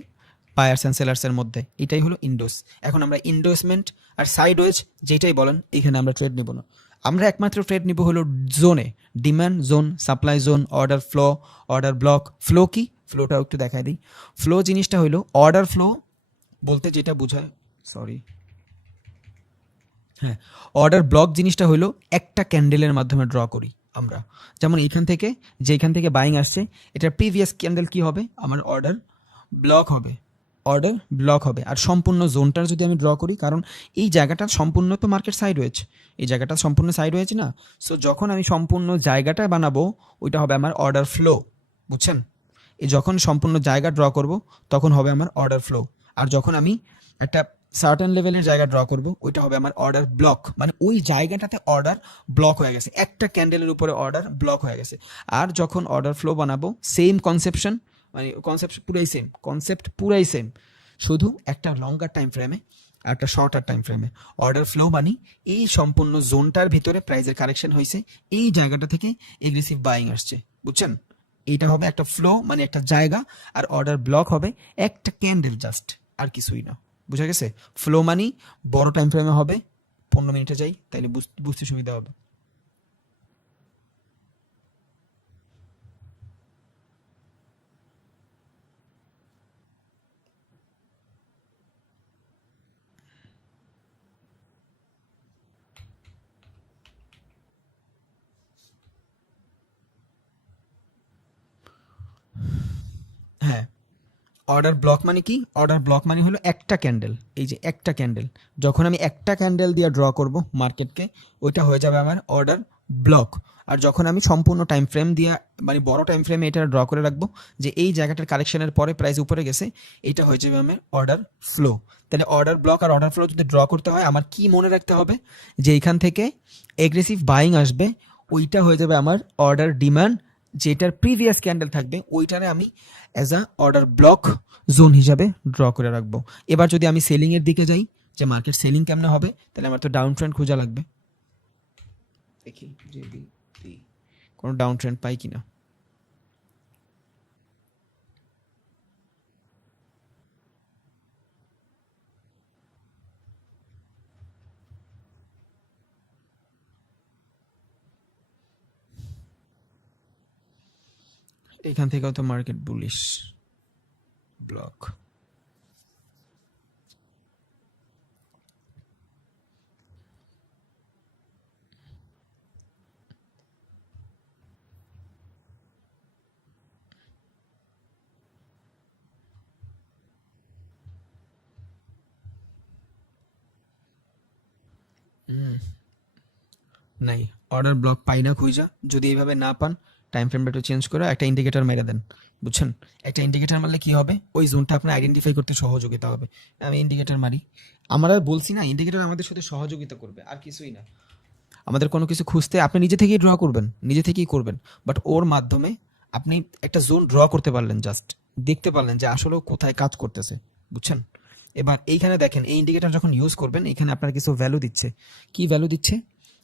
বায়ার্স অ্যান্ড সেলার্সের মধ্যে, এটাই হলো ইন্ডোস। এখন আমরা ইনভেস্টমেন্ট আর সাইডওয়েজ যেটাই বলেন এখানে আমরা ট্রেড নিব না। আমরা একমাত্র ট্রেড নিব হলো জোনে, demand zone, supply zone, order flow, order block. Flow কি? ফ্লোটাও একটু দেখাই দিই। ফ্লো জিনিসটা হলো অর্ডার ফ্লো বলতে যেটা বোঝায়, হ্যাঁ, অর্ডার ব্লক জিনিসটা হলো একটা ক্যান্ডেলের মাধ্যমে ড্র করি আমরা। যেমন যেখান থেকে বাইং আসছে, এটার প্রিভিয়াস ক্যান্ডেল কি হবে? আমার অর্ডার ব্লক হবে। অর্ডার ব্লক হবে। আর সম্পূর্ণ জোনটার যদি আমি ড্র করি, কারণ এই জায়গাটা সম্পূর্ণ তো মার্কেট সাইড রয়েছে, এই জায়গাটা সম্পূর্ণ সাইড রয়েছে না, সো যখন আমি সম্পূর্ণ জায়গাটা বানাবো ওইটা হবে আমার অর্ডার ফ্লো, বুঝছেন? এই যখন সম্পূর্ণ জায়গা ড্র করব তখন হবে আমার অর্ডার ফ্লো। আর যখন আমি একটা সার্টেন লেভেলের জায়গা ড্র করব ওইটা হবে আমার অর্ডার ব্লক, মানে ওই জায়গাটাতে অর্ডার ব্লক হয়ে গেছে, একটা ক্যান্ডেলের উপরে অর্ডার ব্লক হয়ে গেছে। আর যখন অর্ডার ফ্লো বানাবো সেম কনসেপশন, মানে কনসেপ্ট পুরাই সেম, শুধু একটা লঙ্গার টাইম ফ্রেমে আর একটা শর্টার টাইম ফ্রেমে। অর্ডার ফ্লো মানে এই সম্পূর্ণ জোনটার ভিতরে প্রাইসের কারেকশন হয়েছে, এই জায়গাটা থেকে এগ্রেসিভ বাইং আসছে, বুঝছেন? এইটা হবে একটা ফ্লো, মানে একটা জায়গা, আর অর্ডার ব্লক হবে একটা ক্যান্ডেল জাস্ট, আর কিছুই না। বুঝা গেছে? ফ্লো মানি বড় টাইম ফ্রেমে হবে, 15 মিনিটে যাই তাইলে বুঝতে সুবিধা হবে। হ্যাঁ, অর্ডার ব্লক মানে কি? অর্ডার ব্লক মানে হলো একটা ক্যান্ডেল, এই যে একটা ক্যান্ডেল, যখন আমি একটা ক্যান্ডেল দিয়ে ড্র করব মার্কেটকে ওইটা হয়ে যাবে আমার অর্ডার ব্লক। আর যখন আমি সম্পূর্ণ টাইম ফ্রেম দিয়ে, মানে বড় টাইম ফ্রেমে এটা ড্র করে রাখবো যে এই জায়গাটার কারেকশনের পরে প্রাইস উপরে গেছে, এটা হয়ে যাবে আমার অর্ডার ফ্লো। তাহলে অর্ডার ব্লক আর অর্ডার ফ্লো যদি ড্র করতে হয় আমার কি মনে রাখতে হবে, যে এইখান থেকে এগ্রেসিভ বাইং আসবে, ওইটা হয়ে যাবে আমার অর্ডার ডিমান্ড, যেটার প্রিভিয়াস ক্যান্ডেল থাকবে ওইটারে আমি as a order block zone হিসাবে ড্র করে রাখবো। এবার যদি আমি সেলিং এর দিকে যাই, যে মার্কেট সেলিং কেমনে হবে, তাহলে আমার তো ডাউন ট্রেন্ড খোঁজা লাগবে। দেখি যদি কোনো ডাউন ট্রেন্ড পাই কিনা। এখান থেকেও তো মার্কেট বুলিশ, ব্লক। নাই, অর্ডার ব্লক পাই না খুঁজা। যদি এইভাবে না পান, টাইম ফ্রেমটা একটু চেঞ্জ করে একটা ইন্ডিকেটর মেরে দেন, বুঝছেন? একটা ইন্ডিকেটর মারলে কি হবে, ওই জোনটা আপনার আইডেন্টিফাই করতে সহযোগিতা হবে। আমি ইন্ডিকেটর মারি, আমরা বলছি না ইন্ডিকেটর আমাদের সাথে সহযোগিতা করবে, আর কিছুই না। আমাদের কোনো কিছু খুঁজতে আপনি নিজে থেকেই ড্র করবেন, নিজে থেকেই করবেন, বাট ওর মাধ্যমে আপনি একটা জোন ড্র করতে পারলেন, জাস্ট দেখতে পারলেন যে আসলে ও কোথায় কাজ করতেছে, বুঝছেন? এবার এইখানে দেখেন, এই ইন্ডিকেটর যখন ইউজ করবেন এখানে আপনার কিছু ভ্যালু দিচ্ছে। কি ভ্যালু দিচ্ছে?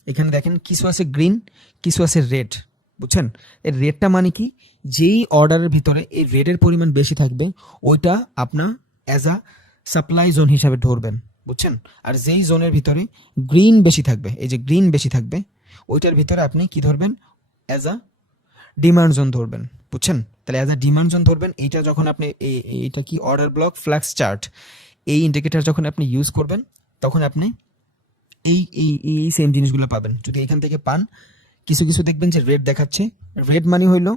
এখানে দেখেন কিছু আছে গ্রিন, কিছু আছে রেড, বুঝছেন? এর রেডটা মানে কি, যেই অর্ডারের ভিতরে এই রেডের পরিমাণ বেশি থাকবে ওইটা আপনার অ্যাজ আ সাপ্লাই জোন হিসাবে ধরবেন, বুঝছেন? আর যেই জোনের ভিতরে গ্রিন বেশি থাকবে, এই যে গ্রিন বেশি থাকবে, ওইটার ভিতরে আপনি কি ধরবেন, অ্যাজ আ ডিমান্ড জোন ধরবেন, বুঝছেন? তাহলে অ্যাজ আ ডিমান্ড জোন ধরবেন। এইটা যখন আপনি এইটা কি অর্ডার ব্লক ফ্ল্যাক্স চার্ট, এই ইন্ডিকেটর যখন আপনি ইউজ করবেন তখন আপনি এই এই এই সেম জিনিসগুলো পাবেন। যদি এখান থেকে পান, কিছু কিছু দেখবেন যে রেড দেখাচ্ছে, রেড মানে হইলো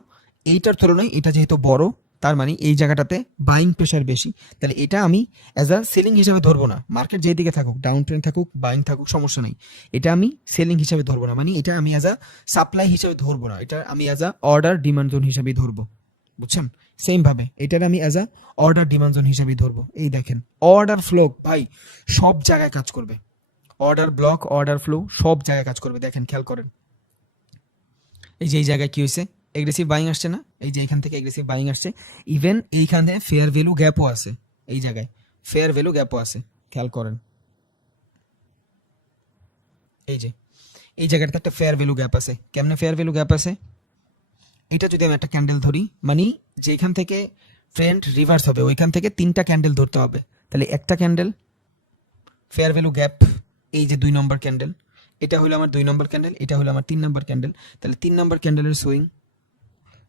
এইটার তুলনায় এটা যেহেতু বড়, তার মানে এই জায়গাটাতে বাইং প্রেশার বেশি, তাহলে এটা আমি অ্যাজ আ সেলিং হিসাবে ধরবো না। মার্কেট যেদিকে থাকুক, ডাউন ট্রেন্ড থাকুক, বাইং থাকুক, সমস্যা নেই, এটা আমি সেলিং হিসাবে ধরবো না, মানে এটা আমি অ্যাজ আ সাপ্লাই হিসাবে ধরবো না, এটা আমি as a order demand zone হিসাবেই ধরবো, বুঝছেন? সেম ভাবে এটার আমি as a order demand zone হিসাবেই ধরবো। এই দেখেন অর্ডার ফ্লো ভাই সব জায়গায় কাজ করবে, অর্ডার ব্লক, অর্ডার ফ্লো সব জায়গায় কাজ করবে। দেখেন খেয়াল করেন, এই যে এই জায়গায় কি হয়েছে, এগ্রেসিভ বাইং আসছে না, এই যে এখান থেকে এগ্রেসিভ বাইং আসছে, ইভেন এইখানে ফেয়ার ভ্যালু গ্যাপও আছে, এই জায়গায় ফেয়ার ভ্যালু গ্যাপও আছে, খেয়াল করেন এই যে এই জায়গাটাতে একটা ফেয়ার ভ্যালু গ্যাপ আছে। কেমনে ফেয়ার ভ্যালু গ্যাপ আছে, এটা যদি আমি একটা ক্যান্ডেল ধরি, মানে যেখান থেকে ট্রেন্ড রিভার্স হবে ওইখান থেকে 3টা ক্যান্ডেল ধরতে হবে, তাহলে একটা ক্যান্ডেল ফেয়ার ভ্যালু গ্যাপ, এই যে 2 নম্বর ক্যান্ডেল, এটা হলো আমার 2 নম্বর ক্যান্ডেল, এটা হলো আমার 3 নম্বর ক্যান্ডেল, তাহলে 3 নম্বর ক্যান্ডেলের সুইং,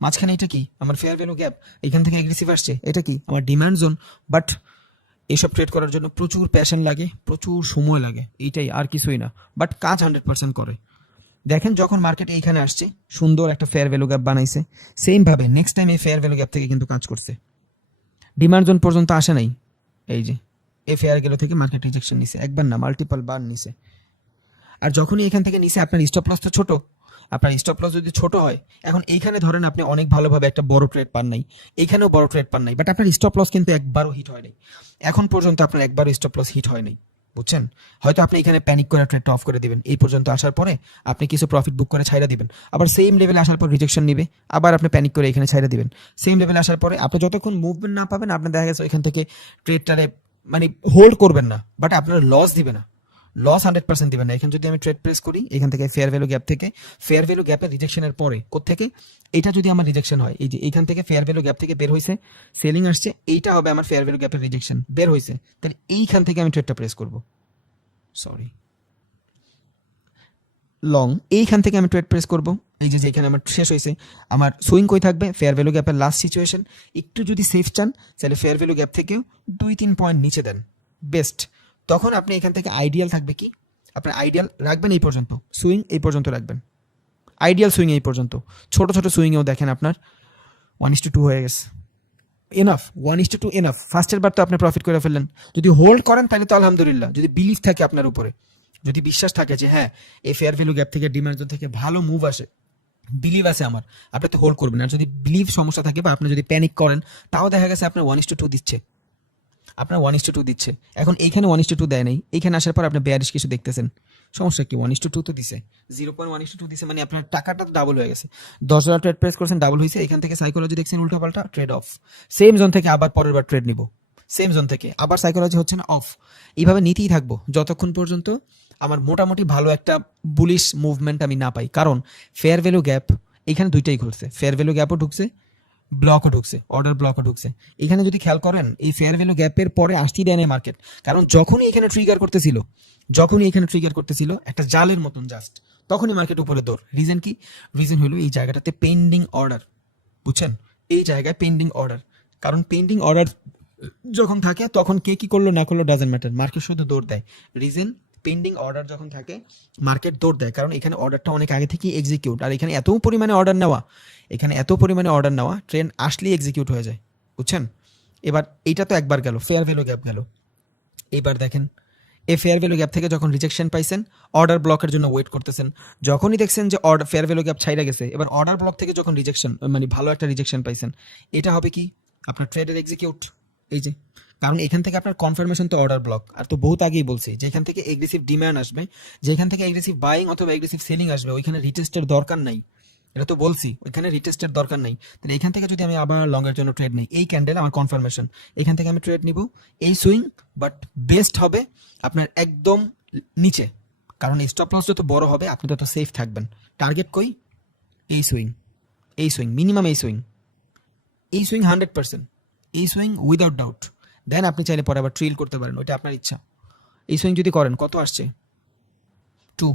মাঝখানে এটা কি আমার ফেয়ার ভ্যালু গ্যাপ, এখান থেকে এগ্রেসিভ আসছে, এটা কি আমার ডিমান্ড জোন। বাট এসব ট্রেড করার জন্য প্রচুর প্যাশন লাগে, প্রচুর সময় লাগে, এইটাই, আর কিছুই না, বাট কাজ 100% করে। দেখেন যখন মার্কেট এইখানে আসছে সুন্দর একটা ফেয়ার ভ্যালু গ্যাপ বানাইছে, সেম ভাবে নেক্সট টাইম এই ফেয়ার ভ্যালু গ্যাপ থেকে কিন্তু কাজ করছে, ডিমান্ড জোন পর্যন্ত আসে নাই, এই যে এই ফেয়ার ভ্যালু থেকে মার্কেট রিজেকশন নিছে, একবার না মাল্টিপল বার নিছে। আর যখনই এখান থেকে নিচে আপনার স্টপ লস তো ছোট, আপনার স্টপ লস যদি ছোট হয়, এখন এইখানে ধরেন আপনি অনেক ভালোভাবে একটা বড় ট্রেড পান নাই, এইখানেও বড় ট্রেড পান নাই, বাট আপনার স্টপ লস কিন্তু একবারও হিট হয় নাই, এখন পর্যন্ত আপনার একবারও স্টপ লস হিট হয় নাই, বুঝছেন? হয়তো আপনি এখানে প্যানিক করে ট্রেডটা অফ করে দিবেন, এই পর্যন্ত আসার পরে আপনি কিছু প্রফিট বুক করে ছাইড়া দিবেন, আবার সেম লেভেলে আসার পর রিজেকশন নিবে, আবার আপনি প্যানিক করে এখানে ছাইড়া দিবেন, সেম লেভেলে আসার পরে আপনি যতক্ষণ মুভমেন্ট না পাবেন আপনি দেখা গেছে এখান থেকে ট্রেডটারে মানে হোল্ড করবেন না, বাট আপনার লস দিবে না, লস 100% দিবেন না। এখানে যদি আমি ট্রেড প্রেস করি এখান থেকে ফেয়ার ভ্যালু গ্যাপ থেকে, ফেয়ার ভ্যালু গ্যাপের রিজেকশনের পরে কোত্থেকে এটা যদি আমার রিজেকশন হয়, এই যে এইখান থেকে ফেয়ার ভ্যালু গ্যাপ থেকে বের হয়েছে, সেলিং আসছে, এইটা হবে আমার ফেয়ার ভ্যালু গ্যাপের রিজেকশন বের হয়েছে, তাহলে এইখান থেকে আমি ট্রেডটা প্রেস করব, সরি লং, এইখান থেকে আমি ট্রেড প্রেস করব। এই যে যেখানে আমার শেষ হয়েছে, আমার সুইং কই থাকবে ফেয়ার ভ্যালু গ্যাপের লাস্ট সিচুয়েশন, একটু যদি সেফ চান তাহলে ফেয়ার ভ্যালু গ্যাপ থেকেও 2-3 পয়েন্ট নিচে দেন, বেস্ট। তখন আপনি এখান থেকে আইডিয়াল থাকবে কি, আপনার আইডিয়াল রাখবেন এই পর্যন্ত, সুইং এই পর্যন্ত রাখবেন, আইডিয়াল সুইং এই পর্যন্ত, ছোট ছোট সুইংয়েও দেখেন আপনার 1:2 হয়ে গেছে, এনাফ, 1:2 এনাফ। ফার্স্টের বার তো আপনি প্রফিট করে ফেললেন, যদি হোল্ড করেন তাহলে তো আলহামদুলিল্লাহ, যদি বিলিভ থাকে আপনার উপরে, যদি বিশ্বাস থাকে যে হ্যাঁ এই ফেয়ার ভ্যালু গ্যাপ থেকে ডিমান্ড থেকে ভালো মুভ আসে, বিলিভ আছে আমার, আপনি তো হোল্ড করবেন। আর যদি বিলিভ সমস্যা থাকে বা আপনি যদি প্যানিক করেন, তাও দেখা গেছে আপনার 1:2 দিচ্ছে, আপনার 1:2 দিচ্ছে, এখন এইখানে 1:2 দেয় নাই, এইখানে আসার পর আপনি বেয়ারিশ কিছু দেখতেছেন, সমস্যা কি? 1:2 তো দিছে, 0.1:2 দিছে, মানে আপনার টাকাটা ডাবল হয়ে গেছে, $10 ট্রেড প্রেস করছেন, ডাবল হয়েছে, এখান থেকে সাইকোলজি দেখছেন উল্টা পাল্টা, ট্রেড অফ, সেম জোন থেকে আবার পরের বার ট্রেড নিব, সেম জোন থেকে আবার সাইকোলজি হচ্ছে না, অফ, এইভাবে নিতেই থাকবো যতক্ষণ পর্যন্ত আমার মোটামুটি ভালো একটা বুলিশ মুভমেন্ট আমি না পাই। কারণ ফেয়ার ভ্যালু গ্যাপ এখানে দুইটাই ঘুরছে, ফেয়ার ভ্যালু গ্যাপও ঢুকছে, ব্লকও ঢুকছে, অর্ডার ব্লকও ঢুকছে। এখানে যদি খেয়াল করেন এই ফেয়ার ভ্যালু গ্যাপের পরে আসতেই দেয় না মার্কেট, কারণ যখনই এখানে ট্রিগার করতেছিল একটা জালের মতন জাস্ট, তখনই মার্কেট উপরে দৌড়। রিজন কি? রিজন হলো এই জায়গাটাতে পেন্ডিং অর্ডার, বুঝছেন? এই জায়গায় পেন্ডিং অর্ডার, কারণ পেন্ডিং অর্ডার যখন থাকে তখন কে কি করলো না করলো ডাজেন্ট ম্যাটার, মার্কেট শুধু দৌড় দেয়। রিজন, পেন্ডিং অর্ডার যখন থাকে মার্কেট দৌড় দেয়, কারণ এখানে অর্ডারটা অনেক আগে থেকেই এক্সিকিউট, আর এখানে এত পরিমাণে অর্ডার নেওয়া ট্রেন আসলেই এক্সিকিউট হয়ে যায়, বুঝছেন? এবার এইটা তো একবার গেল, ফেয়ার ভ্যালু গ্যাপ গেল। এইবার দেখেন এই ফেয়ার ভ্যালু গ্যাপ থেকে যখন রিজেকশন পাইছেন, অর্ডার ব্লকের জন্য ওয়েট করতেছেন, যখনই দেখছেন যে ফেয়ার ভ্যালু গ্যাপ ছাইড়া গেছে, এবার অর্ডার ব্লক থেকে যখন রিজেকশন মানে ভালো একটা রিজেকশন পাইছেন, এটা হবে কি আপনার ট্রেডের এক্সিকিউট। এই যে কারণ এখান থেকে আপনার কনফার্মেশন তো অর্ডার ব্লক, আর তো বহুত আগেই বলছি যে এখান থেকে এগ্রেসিভ ডিমান্ড আসবে, যেখান থেকে এগ্রেসিভ বাইং অথবা এগ্রেসিভ সেলিং আসবে, ওইখানে রিটেস্টের দরকার নাই, এটা তো বলছি ওইখানে রিটেস্টের দরকার নেই। তাহলে এখান থেকে যদি আমি আবার লংয়ের জন্য ট্রেড নিই, এই ক্যান্ডেল আমার কনফার্মেশন, এখান থেকে আমি ট্রেড নিব এই সুইং, বাট বেস্ট হবে আপনার একদম নিচে, কারণ স্টপ লস যত বড় হবে আপনি তত সেফ থাকবেন। টার্গেট কই? এই সুইং মিনিমাম, এই সুইং 100%, এই সুইং উইদাউট ডাউট। দেন আপনি চাইলে পরে আবার ট্রিল করতে পারেন, ওইটা আপনার ইচ্ছা। এই সুইং যদি করেন, কত আসছে? 2,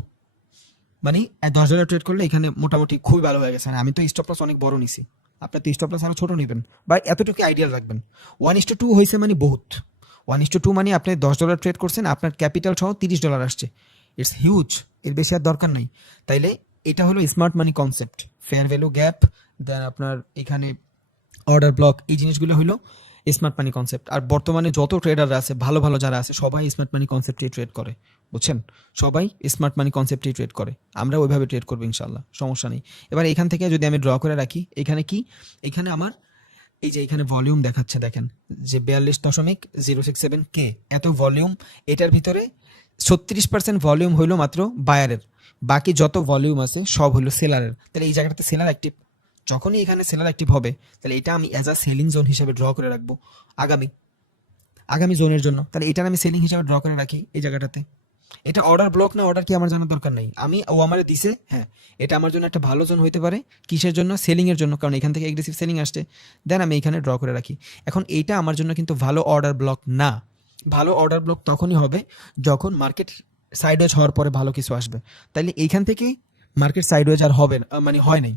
মানে $10 ট্রেড করলে এখানে মোটামুটি খুবই ভালো হয়ে গেছে। আমি তো স্টপ লস অনেক বড় নিছি, আপনার তো স্টপ লস আরো ছোট নেবেন, বা এতটুকু আইডিয়াল রাখবেন। 1:2 হয়েছে মানে বহুত, 1:2 মানে আপনি $10 ট্রেড করছেন, আপনার ক্যাপিটাল সহ $30 আসছে, ইটস হিউজ, এর বেশি আর দরকার নাই। তাইলে এটা হলো smart money concept, fair value gap, then আপনার এখানে অর্ডার ব্লক, এই জিনিসগুলো হলো স্মার্ট মানি কনসেপ্ট। আর বর্তমানে যত ট্রেডাররা আছে, ভালো ভালো যারা আছে, সবাই স্মার্ট মানি কনসেপ্টে ট্রেড করে, বুঝছেন? সবাই স্মার্ট মানি কনসেপ্টে ট্রেড করে, আমরা ওইভাবে ট্রেড করবো ইনশাল্লাহ, সমস্যা নেই। এবার এখান থেকে যদি আমি ড্র করে রাখি, এখানে কি, এখানে আমার এই যে এখানে ভলিউম দেখাচ্ছে, দেখেন যে 42.067 কে, এত ভলিউম, এটার ভিতরে 36% ভলিউম হইলো মাত্র বায়ারের, বাকি যত ভলিউম আছে সব হলো সেলারের। তাহলে এই জায়গাটাতে সেলার অ্যাক্টিভ, যখনই এখানে সেলার অ্যাক্টিভ হবে তাহলে এটা আমি অ্যাজ আ সেলিং জোন হিসেবে ড্র করে রাখবো আগামী জোনের জন্য। তাহলে এটা আমি সেলিং হিসেবে ড্র করে রাখি এই জায়গাটাতে। এটা অর্ডার ব্লক না অর্ডার কি আমার জানার দরকার নেই, ও আমারে দিছে, হ্যাঁ এটা আমার জন্য একটা ভালো জোন হইতে পারে, কিসের জন্য? সেলিং এর জন্য, কারণ এখান থেকে এগ্রেসিভ সেলিং আসছে। দেন আমি এখানে ড্র করে রাখি। এখন এইটা আমার জন্য কিন্তু ভালো অর্ডার ব্লক না, ভালো অর্ডার ব্লক তখনই হবে যখন মার্কেট সাইডওয়েজ হওয়ার পরে ভালো কিছু আসবে। তাইলে এইখান থেকে মার্কেট সাইডওয়েজ আর হবে না, মানে হয় নাই,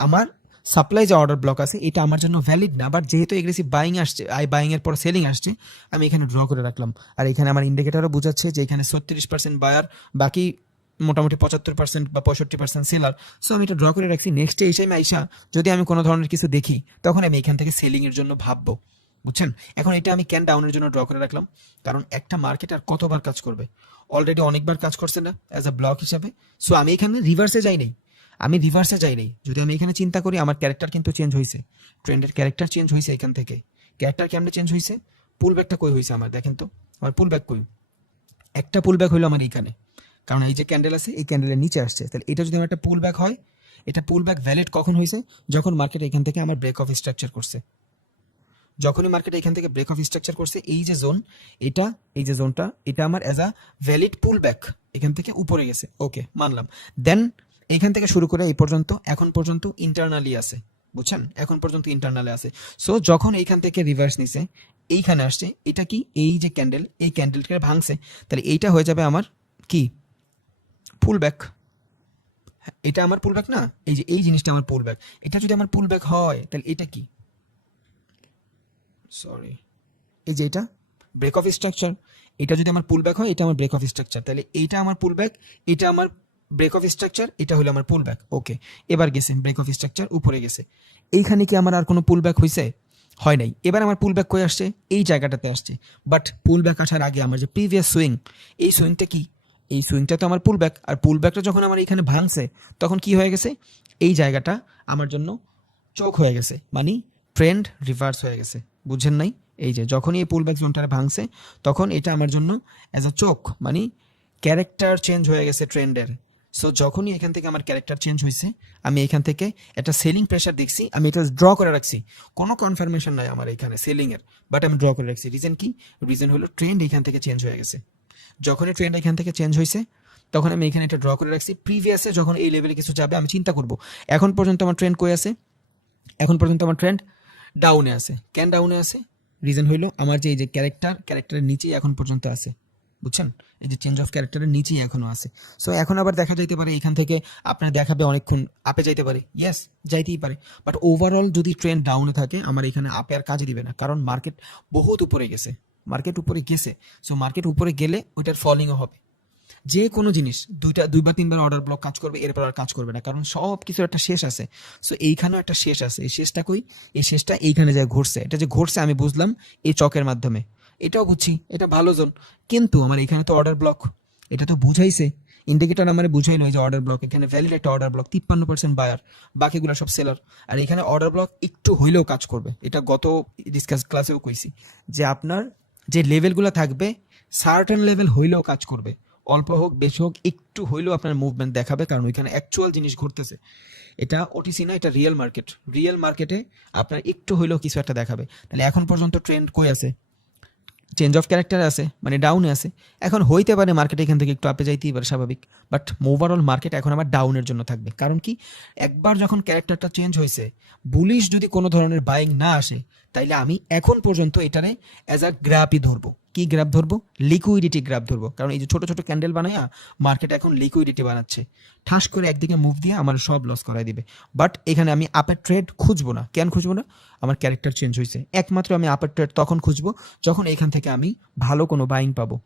আমার সাপ্লাই যে অর্ডার ব্লক আছে এটা আমার জন্য ভ্যালিড না। বাট যেহেতু এগ্রেসিভ বাইং আসছে, বাইং এর পর সেলিং আসছে, আমি এখানে ড্র করে রাখলাম। আর এখানে আমার ইন্ডিকেটরও বোঝাচ্ছে যে এখানে 36% বায়ার, বাকি মোটামুটি 75% বা 65% সেলার। সো আমি এটা ড্র করে রাখছি। নেক্সট ডে এসে আমি আইসা যদি আমি কোনো ধরনের কিছু দেখি, তখন আমি এখান থেকে সেলিং এর জন্য ভাববো, বুঝছেন? এখন এটা আমি ক্যান ডাউনের জন্য ড্র করে রাখলাম, কারণ একটা মার্কেট আর কতবার কাজ করবে, অলরেডি অনেকবার কাজ করছে না অ্যাজ আ ব্লক হিসাবে। সো আমি এখানে রিভার্সে যাই নাই, যদি আমি এখানে চিন্তা করি আমার ক্যারেক্টার কিন্তু চেঞ্জ হয়েছে, ট্রেন্ডের ক্যারেক্টার চেঞ্জ হয়েছে এখান থেকে। ক্যারেক্টার কেমনে চেঞ্জ হয়েছে? পুল ব্যাকটা কই হয়েছে আমার, দেখেন তো আমার পুল ব্যাক কই, একটা পুল ব্যাক হইলো আমার এইখানে, কারণ এই যে ক্যান্ডেল আছে এই ক্যান্ডেলের নিচে আসছে। তাহলে এটা যদি আমার একটা পুল ব্যাক হয়, এটা পুল ব্যাক ভ্যালিড কখন হয়েছে? যখন মার্কেট এখান থেকে আমার ব্রেক অফ স্ট্রাকচার করছে। যখনই মার্কেট এখান থেকে ব্রেক অফ স্ট্রাকচার করছে, এই যে জোন, এটা এই যে জোনটা, এটা আমার as a valid pool back এখান থেকে উপরে গেছে, ওকে মানলাম। দেন এখান থেকে শুরু করে এই পর্যন্ত, এখন পর্যন্ত ইন্টারনালি আছে, বুঝছেন? এখন পর্যন্ত ইন্টারনালে আছে। সো যখন এইখান থেকে রিভার্স নিছে, এইখানে আসছে, এটা কি এই যে ক্যান্ডেল, এই ক্যান্ডেলকে ভাঙছে, তাহলে এইটা হয়ে যাবে আমার কি পুল ব্যাক। এটা আমার পুল ব্যাক না, এই যে এই জিনিসটা আমার পুল ব্যাক। এটা যদি আমার পুল ব্যাক হয় তাহলে এটা কি, সরি, এই যে এটা ব্রেক অফ স্ট্রাকচার, এটা যদি আমার পুল ব্যাক হয়, এটা আমার ব্রেক অফ স্ট্রাকচার, তাহলে এইটা আমার পুল ব্যাক, এটা আমার ব্রেক অফ স্ট্রাকচার, এটা হলো আমার পুল ব্যাক। ওকে, এবার গেছে ব্রেক অফ স্ট্রাকচার উপরে গেছে, এইখানে কি আমার আর কোনো পুল ব্যাক হয়েছে? হয় নাই। এবার আমার পুল ব্যাক কই আসছে? এই জায়গাটাতে আসছে। বাট পুল ব্যাক আসার আগে আমার যে প্রিভিয়াস সুইং, এই সুইংটা কি? এই সুইংটা তো আমার পুল ব্যাক, আর পুল ব্যাকটা যখন আমার এখানে ভাঙছে তখন কি হয়ে গেছে? এই জায়গাটা আমার জন্য চোখ হয়ে গেছে, মানে ট্রেন্ড রিভার্স হয়ে গেছে, বুঝছেন নাই? এই যে যখনই এই পুল ব্যাক জোনটা ভাঙছে তখন এটা আমার জন্য অ্যাজ আ চোখ, মানে ক্যারেক্টার চেঞ্জ হয়ে গেছে ট্রেন্ডের। সো যখনই এখান থেকে আমার ক্যারেক্টার চেঞ্জ হয়েছে, আমি এখান থেকে একটা সেলিং প্রেশার দেখছি, আমি এটা ড্র করে রাখছি, কোনো কনফার্মেশন নাই আমার এখানে সেলিং এর, বাট আমি ড্র করে রাখছি। রিজন কি? রিজন হলো ট্রেন্ড এখান থেকে চেঞ্জ হয়ে গেছে। যখনই ট্রেন্ড এখান থেকে চেঞ্জ হয়েছে তখন আমি এখানে এটা ড্র করে রাখছি। প্রিভিয়াসে যখন এই লেভেলে কিছু যাবে আমি চিন্তা করব, এখন পর্যন্ত আমার ট্রেন্ড কই আছে? এখন পর্যন্ত আমার ট্রেন্ড ডাউনে আছে। কেন ডাউনে আছে? রিজন হইলো আমার যে এই যে ক্যারেক্টারের নিচেই এখন পর্যন্ত আছে, বুঝছেন? এই যে চেঞ্জ অফ ক্যারেক্টারের নিচেই এখনো আছে। সো এখন আবার দেখা যাইতে পারে এখান থেকে আপনার দেখাবে অনেকক্ষণ আপে যাইতে পারে, ইয়েস যাইতেই পারে, বাট ওভারঅল যদি ট্রেন্ড ডাউনে থাকে আমার এখানে আপে আর কাজে দিবে না, কারণ মার্কেট বহুত উপরে গেছে, সো মার্কেট উপরে গেলে ওইটার ফলিংও হবে। যে কোনো জিনিস দুইবার তিনবার অর্ডার ব্লক কাজ করবে, এরপর আর কাজ করবে না, কারণ সব কিছুর একটা শেষ আছে। সো এইখানেও একটা শেষ আছে, এই শেষটা কই? এই শেষটা এইখানে যায় ঘুরছে, এটা যে ঘুরছে আমি বুঝলাম এই চকের মাধ্যমে, এটাও বুঝছি এটা ভালো জোন, কিন্তু আমার এখানে তো অর্ডার ব্লক, এটা তো বুঝাইছে ইন্ডিকেটর আমার বুঝাইলো এই যে অর্ডার ব্লক, এখানে ভ্যালিড একটা অর্ডার ব্লক, 53% বায়ার, বাকিগুলো সব সেলার। আর এখানে অর্ডার ব্লক একটু হইলেও কাজ করবে, এটা গত ডিসকাস ক্লাসেও কইছি যে আপনার যে লেভেলগুলো থাকবে সার্টেন লেভেল হইলেও কাজ করবে, অল্প হোক বেশি হোক একটু হইলেও আপনার মুভমেন্ট দেখাবে, কারণ ওইখানে অ্যাকচুয়াল জিনিস ঘটতেছে। এটা ওটিসি না, এটা রিয়েল মার্কেটে আপনার একটু হইলেও কিছু একটা দেখাবে। তাহলে এখন পর্যন্ত ট্রেন্ড কই আছে? চেঞ্জ অফ ক্যারেক্টার আছে, মানে ডাউনে আছে। এখন হইতে পারে মার্কেট এখান থেকে একটু আপে যাইতেই পারে, স্বাভাবিক, বাট ওভারঅল মার্কেট এখন আবার ডাউনের জন্য থাকবে। কারণ কি? একবার যখন ক্যারেক্টারটা চেঞ্জ হয়েছে, বুলিশ যদি কোনো ধরনের বাইং না আসে, তাইলে আমি এখন পর্যন্ত এটারে অ্যাজ আ গ্রাফই ধরবো। কি গ্রাফ ধরবো? লিকুইডিটি গ্রাফ ধরবো, কারণ এই যে ছোট ছোট ক্যান্ডেল বানাইয়া মার্কেট এখন লিকুইডিটি বানাচ্ছে, ঠাস করে একদিকে মুভ দিয়ে আমার সব লস করাই দিবে। বাট এখানে আমি আপের ট্রেড খুঁজবো না। কেন খুঁজবো না? আমার ক্যারেক্টার চেঞ্জ হয়েছে, একমাত্র আমি আপের ট্রেড তখন খুঁজবো যখন এখান থেকে আমি ভালো কোনো বাইং পাবো।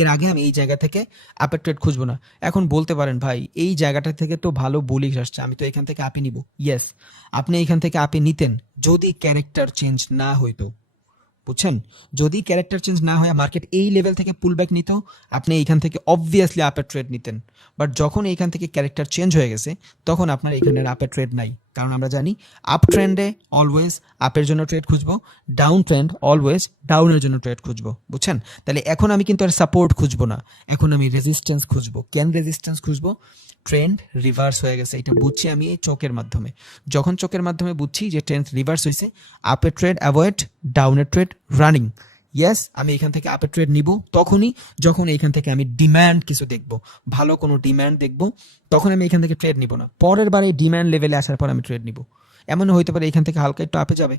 এর আগে আমি এই জায়গা থেকে আপের ট্রেড খুঁজবো না। এখন বলতে পারেন ভাই এই জায়গাটা থেকে তো ভালো বুলিশ আসছে, আমি তো এখান থেকে আপে নিব। ইয়েস, আপনি এখান থেকে আপে নিতেন যদি ক্যারেক্টার চেঞ্জ না হইতো, বুঝছেন? যদি ক্যারেক্টার চেঞ্জ না হয় মার্কেট এই লেভেল থেকে পুল ব্যাক নিত, আপনি এইখান থেকে অবভিয়াসলি আপের ট্রেড নিতেন। বাট যখন এইখান থেকে ক্যারেক্টার চেঞ্জ হয়ে গেছে তখন আপনার এখানে আপের ট্রেড নাই, কারণ আমরা জানি আপ ট্রেন্ডে অলওয়েজ আপের জন্য ট্রেড খুঁজবো, ডাউন ট্রেন্ড অলওয়েজ ডাউনের জন্য ট্রেড খুঁজবো, বুঝছেন? তাহলে এখন আমি কিন্তু আর সাপোর্ট খুঁজবো না, এখন আমি রেজিস্ট্যান্স খুঁজবো। কেন রেজিস্ট্যান্স খুঁজবো? ট্রেন্ড রিভার্স হয়ে গেছে, এটা বুঝছি আমি এই চোখের মাধ্যমে। যখন চোখের মাধ্যমে বুঝছি যে ট্রেন্ড রিভার্স হয়েছে, আপের ট্রেড অ্যাভয়েড, ডাউনের ট্রেড রানিং। ইয়েস, আমি এখান থেকে আপের ট্রেড নিব তখনই যখন এখান থেকে আমি ডিম্যান্ড কিছু দেখব, ভালো কোনো ডিম্যান্ড দেখব, তখন আমি এখান থেকে ট্রেড নিব না। পরের বারে ডিম্যান্ড লেভেলে আসার পর আমি ট্রেড নিব। এমনও হইতে পারে এখান থেকে হালকা একটু আপে যাবে,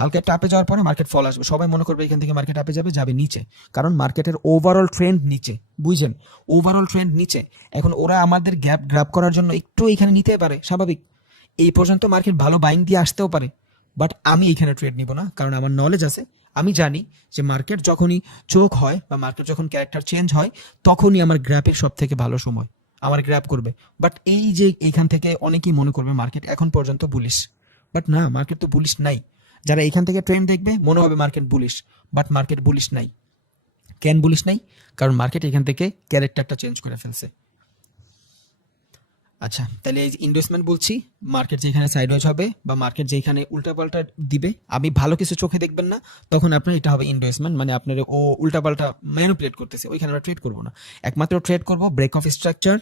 হালকা একটু আপে যাওয়ার পরে মার্কেট ফল আসবে, সবাই মনে করবে এখান থেকে মার্কেট আপে যাবে নিচে, কারণ মার্কেটের ওভারঅল ট্রেন্ড নিচে, বুঝছেন? ওভারঅল ট্রেন্ড নিচে। এখন ওরা আমাদের গ্র্যাব করার জন্য একটু এখানে নিতে পারে, স্বাভাবিক। এই পর্যন্ত মার্কেট ভালো বাইং দিয়ে আসতেও পারে, বাট আমি এখানে ট্রেড নিব না, কারণ আমার নলেজ আছে, আমি জানি যে মার্কেট যখনই চোখ হয় বা মার্কেট যখন ক্যারেক্টার চেঞ্জ হয় তখনই আমার গ্র্যাপের সব থেকে ভালো সময়, আমার গ্র্যাপ করবে। বাট এই যে এইখান থেকে অনেকেই মনে করবে মার্কেট এখন পর্যন্ত বুলিশ, বাট না, মার্কেট তো বুলিশ নাই। যারা এখান থেকে ট্রেন্ড দেখবে মনে হবে market bullish, but market bullish নাই। কেন বুলিশ নাই? কারণ মার্কেট এখান থেকে ক্যারেক্টারটা চেঞ্জ করে ফেলছে। আচ্ছা, তাহলে এই ইনভেস্টমেন্ট বলছি, মার্কেট যেখানে সাইডওয়েজ হবে বা মার্কেট যেখানে উল্টাপাল্টা দিবে, আমি ভালো কিছু চোখে দেখবেন না, তখন আপনার এটা হবে ইনভেস্টমেন্ট, মানে আপনার ও উল্টাপাল্টা ম্যানিপুলেট করতেছে, ওইখানে আমরা ট্রেড করবো না। একমাত্র ট্রেড করব ব্রেক অফ স্ট্রাকচার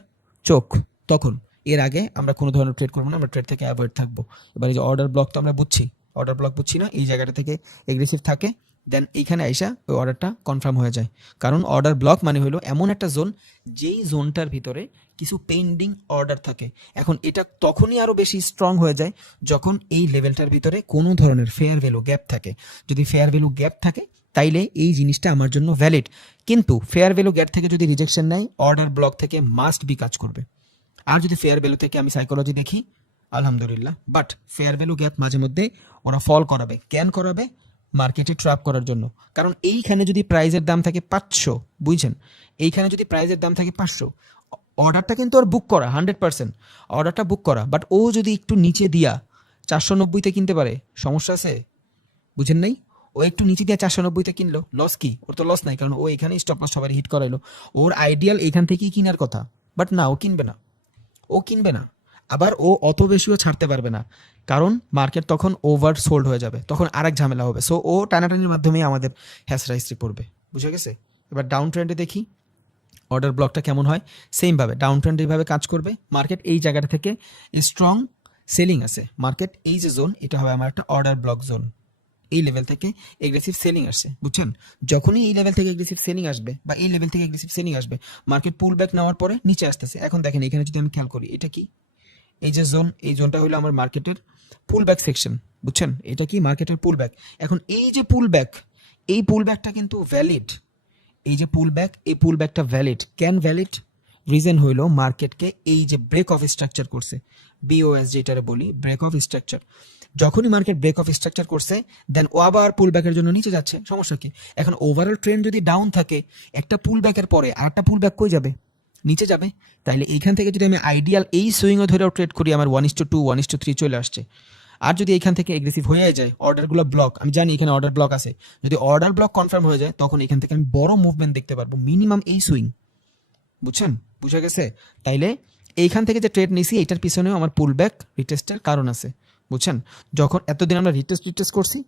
চোখ, তখন। এর আগে আমরা কোনো ধরনের ট্রেড করবো না, আমরা ট্রেড থেকে অ্যাভয়েড থাকবো। এবার এই যে অর্ডার ব্লক তো আমরা বুঝছি, অর্ডার ব্লক বুঝছি না, এই জায়গাটা থেকে এগ্রেসিভ থাকে, দেন এইখানে আইসা ওই অর্ডারটা কনফার্ম হয়ে যায়। কারণ অর্ডার ব্লক মানে হলো এমন একটা জোন, যেই জোনটার ভিতরে কিছু পেন্ডিং অর্ডার থাকে। এখন এটা তখনই আরও বেশি স্ট্রং হয়ে যায় যখন এই লেভেলটার ভিতরে কোনো ধরনের ফেয়ার ভ্যালু গ্যাপ থাকে। যদি ফেয়ার ভ্যালু গ্যাপ থাকে তাইলে এই জিনিসটা আমার জন্য ভ্যালিড, কিন্তু ফেয়ার ভ্যালু গ্যাপ থেকে যদি রিজেকশন নেয়, অর্ডার ব্লক থেকে মাস্ট বি কাজ করবে। আর যদি ফেয়ার ভ্যালু থেকে আমি সাইকোলজি দেখি, আলহামদুলিল্লাহ, বাট ফেয়ার ভ্যালু গ্যাপ মাঝে মধ্যে ওরা ফল করাবে। কেন করাবে? মার্কেটে ট্র্যাপ করার জন্য। কারণ এইখানে যদি প্রাইজের দাম থাকে 500, বুঝছেন, এইখানে যদি প্রাইজের দাম থাকে 500, অর্ডারটা কিন্তু ওর বুক করা 100%, অর্ডারটা বুক করা, বাট ও যদি একটু নিচে দিয়া 490-তে কিনতে পারে, সমস্যা আছে? বুঝেন নাই? ও একটু নিচে দিয়ে 490-তে কিনলো, লস কি? ওর তো লস নাই, কারণ ও এখানে স্টপ লস সবাই হিট করাইলো। ওর আইডিয়াল এখান থেকেই কেনার কথা, বাট না, ও কিনবে না, ও কিনবে না। আবার ও অত বেশিও ছাড়তে পারবে না, কারণ মার্কেট তখন ওভার সোল্ড হয়ে যাবে, তখন আরেক ঝামেলা হবে। সো ও টানাটানির মাধ্যমেই আমাদের হ্যাসরা হিস্ট্রি পড়বে। বুঝে গেছে? এবার ডাউন ট্রেন্ডে দেখি অর্ডার ব্লকটা কেমন হয়। সেমভাবে ডাউন ট্রেন্ড এইভাবে কাজ করবে। মার্কেট এই জায়গাটা থেকে স্ট্রং সেলিং আছে, মার্কেট এই যে জোন, এটা হবে আমার একটা অর্ডার ব্লক জোন। এই লেভেল থেকে এগ্রেসিভ সেলিং আসছে, বুঝছেন? যখনই এই লেভেল থেকে এগ্রেসিভ সেলিং আসবে বা এই লেভেল থেকে এগ্রেসিভ সেলিং আসবে, মার্কেট পুল ব্যাক নেওয়ার পরে নিচে আসতেছে। এখন দেখেন এখানে যদি আমি খেয়াল করি, এটা কি? এই যে জোন, এই জোনটা হলো আমার মার্কেটের পুল ব্যাক সেকশন, বুঝছেন? এটা কি? মার্কেটের পুল ব্যাক। এখন এই যে পুল ব্যাক, এই পুল ব্যাকটা কিন্তু ভ্যালিড। এই যে পুল ব্যাক, এই পুল ব্যাকটা ভ্যালিড। কেন ভ্যালিড? রিজন হইলো মার্কেটকে এই যে ব্রেক অফ স্ট্রাকচার করছে, বিওএস যেটারে বলি, ব্রেক অফ স্ট্রাকচার। যখনই মার্কেট ব্রেক অফ স্ট্রাকচার করছে, দেন ও আবার পুল ব্যাকের জন্য নিচে যাচ্ছে, সমস্যা কি? এখন ওভারঅল ট্রেন্ড যদি ডাউন থাকে, একটা পুল ব্যাকের পরে আরেকটা পুল ব্যাক কই যাবে? নিচে যাবে। তাইলে এইখান থেকে যদি আমি আইডিয়াল এই সুইংও ধরেও ট্রেড করি, আমার 1:2 1:3 চলে আসছে। আর যদি এখান থেকে এগ্রেসিভ হয়ে যায়, অর্ডারগুলো ব্লক, আমি জানি এখানে অর্ডার ব্লক আছে, যদি অর্ডার ব্লক কনফার্ম হয়ে যায়, তখন এখান থেকে আমি বড় মুভমেন্ট দেখতে পারবো, মিনিমাম এই সুইং। বুঝছেন? বুঝে গেছে? তাইলে এইখান থেকে যে ট্রেড নিছি, এটার পিছনেও আমার পুল ব্যাক রিটেস্টের কারণ আছে, বুঝছেন? যখন এতদিন আমরা রিটেস্ট করছি,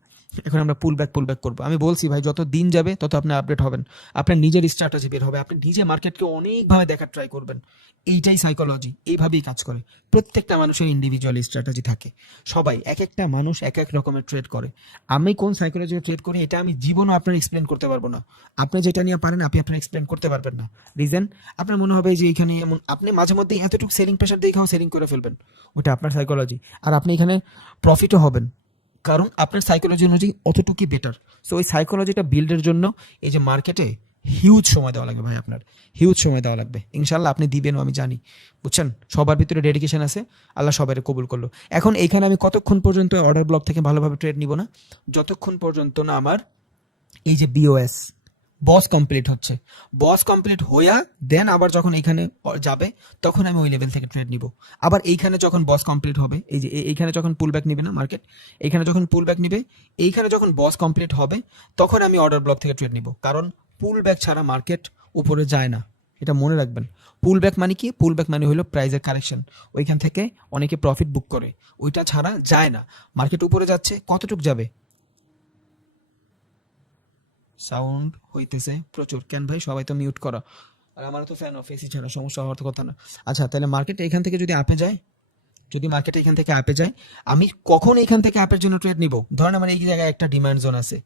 এখন আমরা পুল ব্যাক করবো। আমি বলছি ভাই, যত দিন যাবে তত আপনি আপডেট হবেন, আপনার নিজের স্ট্র্যাটেজি বের হবে, আপনি নিজে মার্কেটকে অনেকভাবে দেখার ট্রাই করবেন। এইটাই সাইকোলজি, এইভাবেই কাজ করে। প্রত্যেকটা মানুষের ইন্ডিভিজুয়াল স্ট্র্যাটেজি থাকে, সবাই এক একটা মানুষ এক এক রকমের ট্রেড করে। আমি কোন সাইকোলজি ট্রেড করি এটা আমি জীবনও আপনার এক্সপ্লেন করতে পারবো না। আপনি যেটা নিয়ে পারেন আপনি আপনার এক্সপ্লেন করতে পারবেন না। রিজন, আপনার মনে হবে যে এখানে এমন, আপনি মাঝে মধ্যে এতটুকু সেলিং প্রেশার দেখাও সেলিং করে ফেলবেন, ওটা আপনার সাইকোলজি। আর আপনি এখানে প্রফিটও হবেন, কারণ আপনার সাইকোলজি অনুযায়ী অতটুকুই বেটার। সো ওই সাইকোলজিটা বিল্ডের জন্য এই যে মার্কেটে হিউজ সময় দেওয়া লাগবে ভাই, আপনার হিউজ সময় দেওয়া লাগবে। ইনশাল্লাহ আপনি দিবেনও, আমি জানি, বুঝছেন? সবার ভিতরে ডেডিকেশন আছে, আল্লাহ সবাই কবুল করলো। এখন এইখানে আমি কতক্ষণ পর্যন্ত অর্ডার ব্লক থেকে ভালোভাবে ট্রেড নিব না? যতক্ষণ পর্যন্ত না আমার এই যে বিওএস বস কমপ্লিট হচ্ছে। বস কমপ্লিট হইয়া দেন আবার যখন এইখানে যাবে, তখন আমি ওই লেভেল থেকে ট্রেড নিব। আবার এইখানে যখন বস কমপ্লিট হবে, এই যে এইখানে যখন পুল ব্যাক নিবে না মার্কেট, এইখানে যখন পুল ব্যাক নিবে, এইখানে যখন বস কমপ্লিট হবে, তখন আমি অর্ডার ব্লক থেকে ট্রেড নিব। কারণ পুল ব্যাক ছাড়া মার্কেট উপরে যায় না, এটা মনে রাখবেন। পুল ব্যাক মানে কি? পুল ব্যাক মানে হলো প্রাইজের কারেকশন, ওইখান থেকে অনেকে প্রফিট বুক করে, ওইটা ছাড়া যায় না। মার্কেট উপরে যাচ্ছে, কতটুক যাবে? সাউন্ড হইতেছে প্রচুর, কেন ভাই? সবাই তো মিউট করা, আর আমার তো ফ্যান অফ, এসি ছাড়া সমস্যা হওয়ার তো কথা না। আচ্ছা, তাহলে মার্কেট এখান থেকে যদি আপে যায়, যদি মার্কেট এখান থেকে আপে যায়, আমি কখন এখান থেকে আপের জন্য ট্রেড নিব? ধরেন আমার এই জায়গায় একটা ডিমান্ড জোন আছে,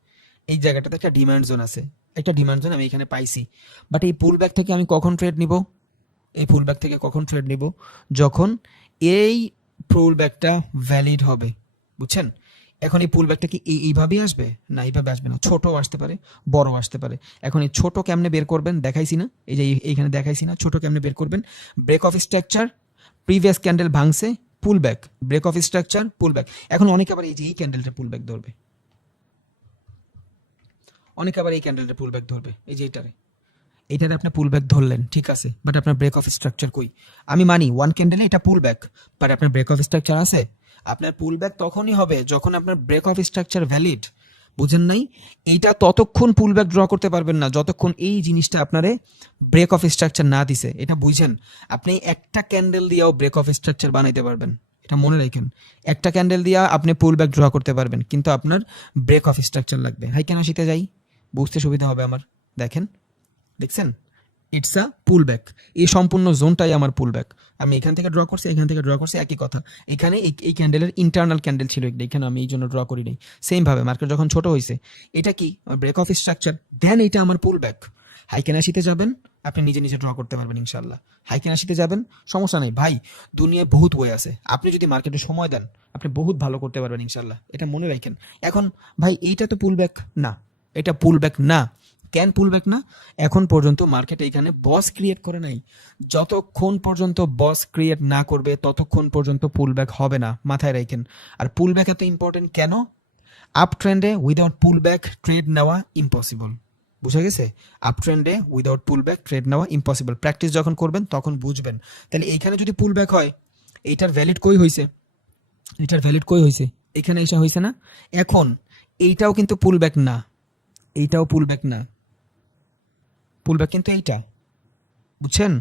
এই জায়গাটাতে একটা ডিমান্ড জোন আছে, একটা ডিমান্ড জোন আমি এখানে পাইছি, বাট এই পুল ব্যাক থেকে আমি কখন ট্রেড নিব? এই পুল ব্যাক থেকে কখন ট্রেড নিব? যখন এই পুল ব্যাকটা ভ্যালিড হবে, বুঝছেন? এখন এই পুল ব্যাকটা কি এইভাবেই আসবে? না, এইভাবে আসবে না, ছোটও আসতে পারে, বড় আসতে পারে। এখন এই ছোট কেমনে বের করবেন দেখাইছি না, এই যে এইখানে দেখাইছি না, ছোট কেমনে বের করবেন? Break of structure, previous candle ভাঙছে, pull back, break of structure, pull back. এখন অনেকে আবার এই যে এই ক্যান্ডেলটা পুল ব্যাক ধরবে, অনেকে আবার এই ক্যান্ডেলটা পুল ব্যাক ধরবে, এই যে এইটারে আপনি পুল ব্যাক ধরলেন, ঠিক আছে, বাট আপনার ব্রেক অফ স্ট্রাকচার কই? আমি মানি ওয়ান ক্যান্ডেলে এটা পুল ব্যাক, বাট আপনার ব্রেক অফ স্ট্রাকচার আছে? আপনার পুল ব্যাক তখনই হবে যখন আপনার ব্রেক অফ স্ট্রাকচার ভ্যালিড, বুঝেন নাই? এইটা ততক্ষণ পুল ব্যাক ড্র করতে পারবেন না যতক্ষণ এই জিনিসটা আপনারে ব্রেক অফ স্ট্রাকচার না দিছে। এটা বুঝেন, আপনি একটা ক্যান্ডেল দিয়েও ব্রেক অফ স্ট্রাকচার বানাইতে পারবেন, এটা মনে রাখেন। একটা ক্যান্ডেল দিয়া আপনি পুল ব্যাক ড্র করতে পারবেন, কিন্তু আপনার ব্রেক অফ স্ট্রাকচার লাগবে। হাই কেন শীতে যাই, বুঝতে সুবিধা হবে আমার। দেখেন, দেখছেন, ইটস আ পুল ব্যাক। এই সম্পূর্ণ জোনটাই আমার পুল ব্যাক। আমি এখান থেকে ড্র করছি, এখান থেকে ড্র করছি, একই কথা। এখানে এই ক্যান্ডেলের ইন্টারনাল ক্যান্ডেল ছিল একটা, এখানে আমি এই জন্য ড্র করি নাই। সেম ভাবে মার্কেট যখন ছোট হয়েছে, এটা কি ব্রেক অফ স্ট্রাকচার, দেন এটা আমার পুল ব্যাক। হাইকেন আশিতে যাবেন, আপনি নিজে নিজে ড্র করতে পারবেন ইনশাল্লাহ। হাইকেন আশিতে যাবেন, সমস্যা নেই ভাই, দুনিয়ায় বহুত ওয়ে আছে। আপনি যদি মার্কেটে সময় দেন, আপনি বহুত ভালো করতে পারবেন ইনশাল্লাহ, এটা মনে রাখেন। এখন ভাই এইটা তো পুল ব্যাক না, এটা পুল ব্যাক না। কেন পুল ব্যাক না? এখন পর্যন্ত মার্কেট এইখানে বস ক্রিয়েট করে নাই। যতক্ষণ পর্যন্ত বস ক্রিয়েট না করবে ততক্ষণ পর্যন্ত পুল ব্যাক হবে না, মাথায় রাখেন। আর পুল ব্যাক এত ইম্পর্টেন্ট কেন? আপ ট্রেন্ডে উইদাউট পুল ব্যাক ট্রেড নেওয়া ইম্পসিবল, বুঝা গেছে? আপ ট্রেন্ডে উইদাউট পুল ব্যাক ট্রেড নেওয়া ইম্পসিবল। প্র্যাকটিস যখন করবেন তখন বুঝবেন। তাহলে এইখানে যদি পুল ব্যাক হয়, এইটার ভ্যালিড কই হয়েছে? এটার ভ্যালিড কই হয়েছে? এখানে এসে হয়েছে না? এখন এইটাও কিন্তু পুল ব্যাক না, এইটাও পুল ব্যাক না। পুল ব্যাক কিন্তু এইটা, বুঝছেন?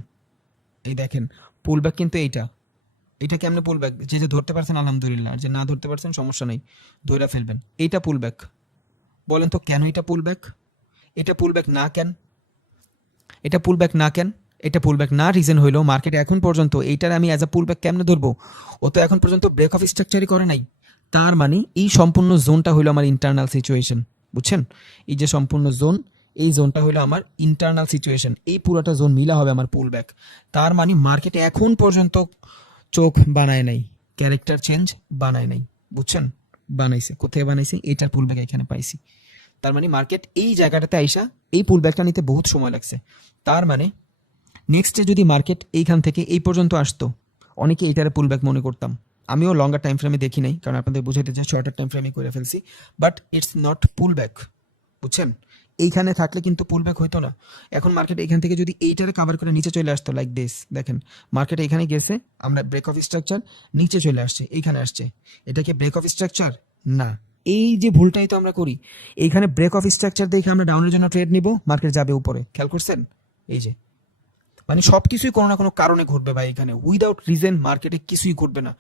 এই দেখেন, পুল ব্যাক কিন্তু এইটা। এইটা কেমনে পুল ব্যাক? যে যে ধরতে পারছেন আলহামদুলিল্লাহ, আর যে না ধরতে পারছেন সমস্যা নেই, ধরে ফেলবেন। এইটা পুল ব্যাক। বলেন তো কেন এটা পুল ব্যাক? এটা পুল ব্যাক না কেন? এটা পুল ব্যাক না কেন? এটা পুল ব্যাক না রিজন হইলো মার্কেট এখন পর্যন্ত এইটার আমি অ্যাজ আ পুল ব্যাক কেমনে ধরবো? ও তো এখন পর্যন্ত ব্রেক অফ স্ট্রাকচারই করে নাই। তার মানে এই সম্পূর্ণ জোনটা হইলো আমার ইন্টারনাল সিচুয়েশন, বুঝছেন? এই যে সম্পূর্ণ জোন, এই জোনটা হলো আমার ইন্টারনাল সিচুয়েশন। এই পুরোটা জোন মিলা হবে আমার পুল ব্যাক। তার মানে মার্কেটে এখন পর্যন্ত চোখ বানায় নাই, ক্যারেক্টার চেঞ্জ বানায় নাই, বুঝছেন? বানাইছে, কোথায় বানাইছে? এটার পুল ব্যাক এখানে পাইছি। তার মানে মার্কেট এই জায়গাটাতে আইসা এই পুল ব্যাকটা নিতে বহুত সময় লাগছে। তার মানে নেক্সটে যদি মার্কেট এইখান থেকে এই পর্যন্ত আসতো, অনেকে এইটারে পুল ব্যাক মনে করতাম। আমিও লঙ্গার টাইম ফ্রেমে দেখি নাই, কারণ আপনাদের বুঝাইতে চাই শর্টার টাইম ফ্রেমে করে ফেলছি। But it's not pool back, বুঝছেন? এইখানে থাকলে কিন্তু পুল ব্যাক হইতো না। এখন মার্কেট এখান থেকে যদি এইটারে কাভার করে নিচে চলে আসতো লাইক দিস, দেখেন মার্কেট এখানে গেছে, আমরা ব্রেক অফ স্ট্রাকচার, নিচে চলে আসছে, এইখানে আসছে। এটা কি ব্রেক অফ স্ট্রাকচার? না। এই যে ভুলটাই তো আমরা করি, এইখানে ব্রেক অফ স্ট্রাকচার দেখে আমরা ডাউনের জন্য ট্রেড নিব, মার্কেট যাবে উপরে। খেয়াল করছেন? এই যে মানে সবকিছুই কোনো না কোনো কারণে ঘটবে ভাই। এখানে উইদাউট রিজন মার্কেটে কিছুই ঘটবে না,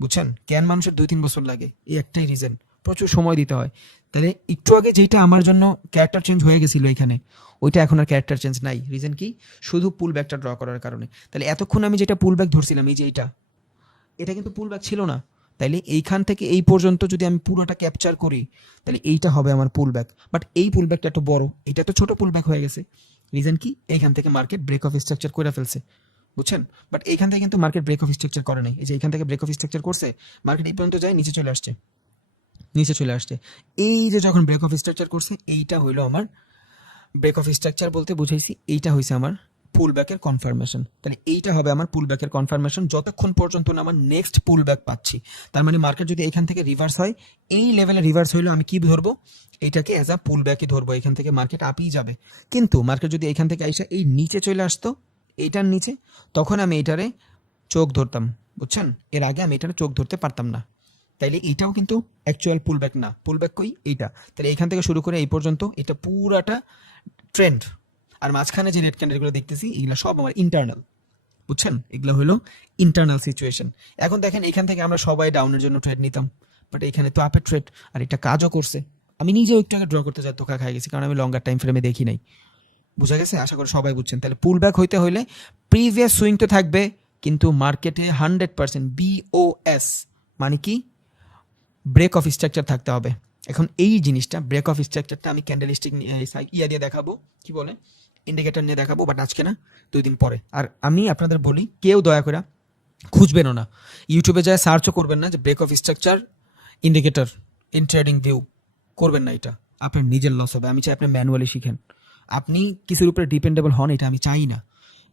বুঝছেন? কেন মানুষের 2-3 বছর লাগে? এই একটাই রিজন, প্রচুর সময় দিতে হয়। তাহলে একটু আগে যেটা আমার জন্য ক্যারেক্টার চেঞ্জ হয়ে গেছিল এখানে, ওইটা এখন আর ক্যারেক্টার চেঞ্জ নাই। রিজন কি? শুধু পুল ব্যাকটা ড্র করার কারণে। তাহলে এতক্ষণ আমি যেটা পুল ব্যাক ধরছিলাম, এই যে এটা কিন্তু পুল ব্যাক ছিল না। তাইলে এইখান থেকে এই পর্যন্ত যদি আমি পুরোটা ক্যাপচার করি, তাহলে এইটা হবে আমার পুল ব্যাক। বাট এই পুল ব্যাকটা একটু বড়, এটা তো ছোট পুল ব্যাক হয়ে গেছে। রিজন কি? এইখান থেকে মার্কেট ব্রেক অফ স্ট্রাকচার করে ফেলছে, বুঝছেন? বাট এইখান থেকে কিন্তু মার্কেট ব্রেক অফ স্ট্রাকচার করে নাই। এই যে এইখান থেকে ব্রেক অফ স্ট্রাকচার করছে, মার্কেট এই পর্যন্ত যায়, নিচে চলে আসছে, নিচে চলে আসছে। এই যে যখন ব্রেক অফ স্ট্রাকচার করছে, এইটা হইলো আমার ব্রেক অফ স্ট্রাকচার। বলতে বুঝাইছি এইটা হয়েছে আমার পুল ব্যাকের কনফার্মেশন। তাহলে এইটা হবে আমার পুল ব্যাকের কনফার্মেশন যতক্ষণ পর্যন্ত না আমার নেক্সট পুল ব্যাক পাচ্ছি। তার মানে মার্কেট যদি এখান থেকে রিভার্স হয়, এই লেভেলে রিভার্স হইলো, আমি কি ধরবো? এইটাকে অ্যাজ আ পুল ব্যাকই ধরবো। এখান থেকে মার্কেট আপই যাবে। কিন্তু মার্কেট যদি এখান থেকে আইসা এই নিচে চলে আসতো, এইটার নিচে, তখন আমি এইটারে চোখ ধরতাম, বুঝছেন? এর আগে আমি এটারে চোখ ধরতে পারতাম না। তাইলে এইটাও কিন্তু অ্যাকচুয়াল পুল ব্যাক না। পুল ব্যাক কই? এইটা। তাহলে এখান থেকে শুরু করে এই পর্যন্ত এটা পুরাটা ট্রেন্ড। আর মাঝখানে যে রেড ক্যান্ডেলগুলো দেখতেছি, এগুলো সব আমার ইন্টারনাল, বুঝছেন? এগুলো হলো ইন্টারনাল সিচুয়েশন। এখন দেখেন এখান থেকে আমরা সবাই ডাউনের জন্য ট্রেড নিতাম, বাট এখানে তো আপের ট্রেড, আর এটা কাজও করছে। আমি নিজেও একটু আগে ড্র করতে যাই, ধোকা খাই গেছি, কারণ আমি লঙ্গার টাইম ফ্রেমে দেখি নাই। বুঝা গেছে? আশা করি সবাই বুঝছেন। তাহলে পুল ব্যাক হইতে হইলে প্রিভিয়াস সুইং তো থাকবে, কিন্তু মার্কেটে 100% BOS মানে কি? ব্রেক অফ স্ট্রাকচার থাকতে হবে। এখন এই জিনিসটা ব্রেক অফ স্ট্রাকচারটা আমি ক্যান্ডেলস্টিক ইয়া দিয়ে দেখাবো, কি বলে, ইন্ডিকেটর নিয়ে দেখাবো, বাট আজকে না, 2 দিন পরে। আর আমি আপনাদের বলি, কেউ দয়া করে খুঁজবেনও না, ইউটিউবে যায় সার্চও করবেন না যে break of structure indicator in trading view, করবেন না। এটা আপনার নিজের লস হবে। আমি চাই আপনি ম্যানুয়ালি শিখেন, আপনি কিছুর উপরে ডিপেন্ডেবল হন, এটা আমি চাই না।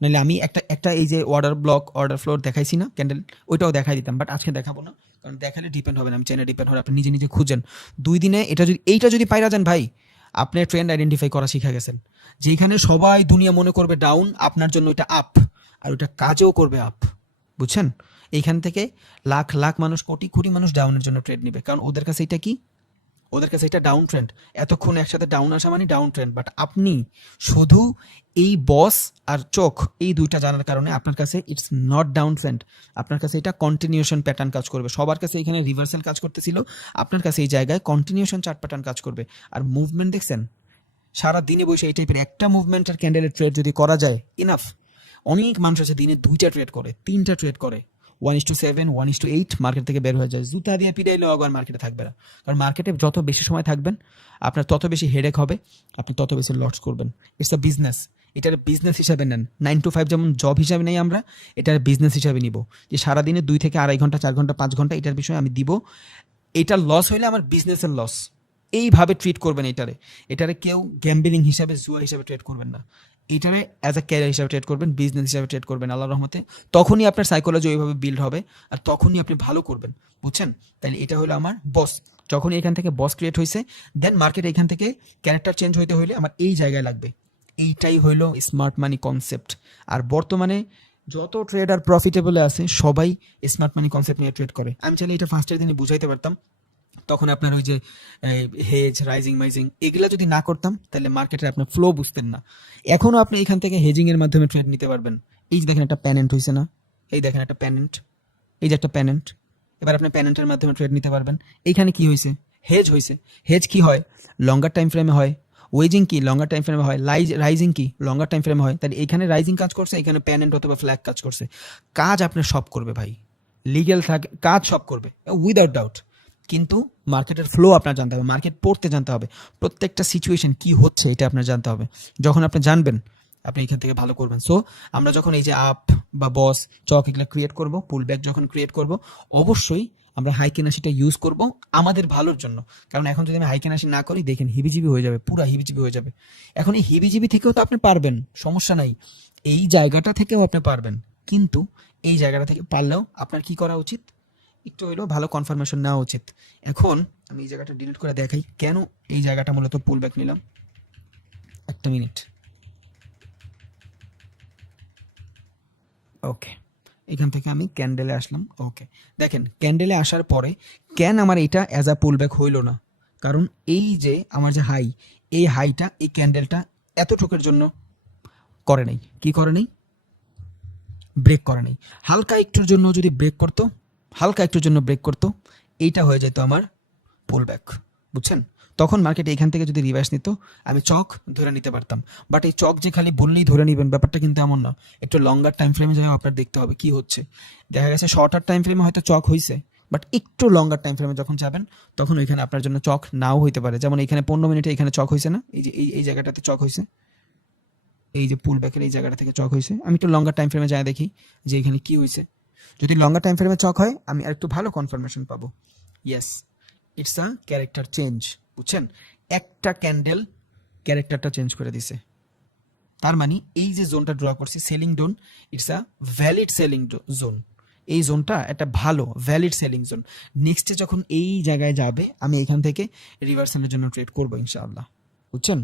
নাহলে আমি একটা এই যে অর্ডার ব্লক, অর্ডার ফ্লোর দেখাইছি না ক্যান্ডেল, ওইটাও দেখাই দিতাম, বাট আজকে দেখাবো না, কারণ দেখালে ডিপেন্ড হবে না। আমি চাই না ডিপেন্ড হবে। আপনি নিজে নিজে খুঁজেন। 2 দিনে এইটা যদি পাইরা যান ভাই, আপনি ট্রেন্ড আইডেন্টিফাই করা শিখে গেছেন। যেখানে সবাই দুনিয়া মনে করবে ডাউন, আপনার জন্য ওইটা আপ, আর ওইটা কাজেও করবে আপ, বুঝছেন? এইখান থেকে লাখ লাখ মানুষ, কোটি কোটি মানুষ ডাউনের জন্য ট্রেড নিবে, কারণ ওদের কাছে এটা কি, ওদের কাছে এটা ডাউন ট্রেন্ড। এতক্ষণ একসাথে ডাউন আসা মানে ডাউন ট্রেন্ড, বাট আপনি শুধু এই বস আর চোখ এই দুইটা জানার কারণে আপনার কাছে ইটস নট ডাউন ট্রেন্ড, আপনার কাছে এটা কন্টিনিউশন প্যাটার্ন কাজ করবে। সবার কাছে এখানে রিভার্সাল কাজ করতেছিল, আপনার কাছে এই জায়গায় কন্টিনিউশন চার্ট প্যাটার্ন কাজ করবে। আর মুভমেন্ট দেখছেন, সারা দিনে বসে এই টাইপের একটা মুভমেন্টের ক্যান্ডেলের ট্রেড যদি করা যায় ইনাফ। অনেক মানুষ আছে দিনে 2টা ট্রেড করে, 3টা ট্রেড করে, 1:7, 1:8 মার্কেট থেকে বের হয়ে যায়, জুতা দিয়ে পিটাইলেও আবার মার্কেটে থাকবে না। কারণ মার্কেটে যত বেশি সময় থাকবেন আপনার তত বেশি হেডেক হবে, আপনি তত বেশি লস করবেন। ইটস আ বিজনেস, এটার বিজনেস হিসাবে নেন। 9 to 5 যেমন জব হিসাবে নেই আমরা, এটার বিজনেস হিসাবে নিব, যে সারাদিনে 2 থেকে 2.5 ঘন্টা, 4 ঘন্টা, 5 ঘন্টা এটার বিষয়ে আমি দিব। এটার লস হইলে আমার বিজনেসের লস, এইভাবে ট্রিট করবেন। এটারে কেউ গ্যাম্বলিং হিসাবে, জুয়া হিসাবে ট্রেড করবেন না, এটারে অ্যাজ আ ক্যারিয়ার হিসাবে ট্রেড করবেন, বিজনেস হিসাবে ট্রেড করবেন। আল্লাহর রহমতে তখনই আপনার সাইকোলজি ওইভাবে বিল্ড হবে, আর তখনই আপনি ভালো করবেন, বুঝছেন? তাহলে এটা হলো আমার বস। যখন এখান থেকে বস ক্রিয়েট হয়েছে, দেন মার্কেট এখান থেকে ক্যারেক্টার চেঞ্জ হইতে হইলে আমার এই জায়গায় লাগবে। এইটাই হইলো স্মার্ট মানি কনসেপ্ট। আর বর্তমানে যত ট্রেডার প্রফিটেবল আছে সবাই স্মার্ট মানি কনসেপ্ট নিয়ে ট্রেড করে। আমি চাইলে এটা ফার্স্টের দিনে বুঝাইতে পারতাম, তখন আপনার ওই যে হেজ, রাইজিং মাইজিং এগুলা যদি না করতাম তাহলে মার্কেটের আপনার ফ্লো বুঝতেন না। এখনও আপনি এখান থেকে হেজিং এর মাধ্যমে ট্রেড নিতে পারবেন। এই যে দেখেন একটা প্যানেন্ট হয়েছে না, এই দেখেন একটা প্যানেন্ট, এই যে একটা প্যানেন্ট, এবার আপনি প্যানেন্টের মাধ্যমে ট্রেড নিতে পারবেন। এইখানে কি হয়েছে, হেজ হয়েছে। হেজ কি হয়, লঙ্গার টাইম ফ্রেমে হয়। ওয়েজিং কি, লঙ্গার টাইম ফ্রেমে হয়। রাইজিং কি, লঙ্গার টাইম ফ্রেমে হয়। তাহলে এখানে রাইজিং কাজ করছে, এখানে প্যানেন্ট অথবা ফ্ল্যাগ কাজ করছে। কাজ আপনার সব করবে ভাই, লিগ্যাল থাকে, কাজ সব করবে উইদাউট ডাউট। কিন্তু মার্কেটের ফ্লো আপনার জানতে হবে, মার্কেট পড়তে জানতে হবে, প্রত্যেকটা সিচুয়েশন কি হচ্ছে এটা আপনার জানতে হবে। যখন আপনি জানবেন আপনি এখান থেকে ভালো করবেন। সো আমরা যখন এই যে আপ বা বস, চক এগুলো ক্রিয়েট করব, পুল ব্যাক যখন ক্রিয়েট করব, অবশ্যই আমরা হাই কেনাসিটা ইউজ করব আমাদের ভালোর জন্য। কারণ এখন যদি আমি হাই কেনাসি না করি, দেখেন হিবিজিবি হয়ে যাবে, পুরা হিবিজিবি হয়ে যাবে। এখন এই হিবিজিবি থেকেও তো আপনি পারবেন, সমস্যা নাই, এই জায়গাটা থেকেও আপনি পারবেন। কিন্তু এই জায়গাটা থেকে পারলেও আপনার কি করা উচিত, একটু হইলেও ভালো কনফার্মেশন নেওয়া উচিত। এখন আমি এই জায়গাটা ডিলিট করে দেখাই কেন এই জায়গাটা মূলত পুল ব্যাক নিলাম। একটা মিনিট, ওকে, এখান থেকে আমি ক্যান্ডেলে আসলাম। ওকে, দেখেন ক্যান্ডেলে আসার পরে কেন আমার এটা অ্যাজ আ পুল ব্যাক হইল না, কারণ এই যে আমার যে হাই, এই হাইটা এই ক্যান্ডেলটা এতটুকুর জন্য করে নাই। কি করে নাই, ব্রেক করে নাই। হালকা একটুর জন্য যদি ব্রেক করতো, হালকা একটুর জন্য ব্রেক করতো, এইটা হয়ে যেত আমার পুল ব্যাক, বুঝছেন? তখন মার্কেট এখান থেকে যদি রিভার্স নিত, আমি চক ধরে নিতে পারতাম। বাট এই চক যে খালি বললেই ধরে নিবেন ব্যাপারটা কিন্তু এমন না। একটু লঙ্গার টাইম ফ্রেমে যাই আপনার দেখতে হবে কি হচ্ছে। দেখা গেছে শর্টার টাইম ফ্রেমে হয়তো চক হয়েছে, বাট একটু লঙ্গার টাইম ফ্রেমে যখন যাবেন তখন ওইখানে আপনার জন্য চক নাও হইতে পারে। যেমন এখানে 15 মিনিটে এখানে চক হয়েছে না, এই যে এই জায়গাটাতে চক হয়েছে, এই যে পুল ব্যাকের এই জায়গাটা থেকে চক হয়েছে। আমি একটু লঙ্গার টাইম ফ্রেমে যাই দেখি যে এখানে কি হয়েছে। যদি লঙ্গার টাইম ফ্রেমে চক হয় আমি আর একটু ভালো কনফার্মেশন পাবো। Yes, it's a character change, বুঝছেন? একটা ক্যান্ডেল ক্যারেক্টারটা চেঞ্জ করে দিছে। তার মানে এই যে জোনটা ড্র করছি selling zone, it's a valid selling zone. এই জোনটা একটা ভালো ভ্যালিড সেলিং জোন। নেক্সটে যখন এই জায়গায় যাবে আমি এখান থেকে রিভার্সালের জন্য ট্রেড করবো ইনশাআল্লাহ, বুঝছেন?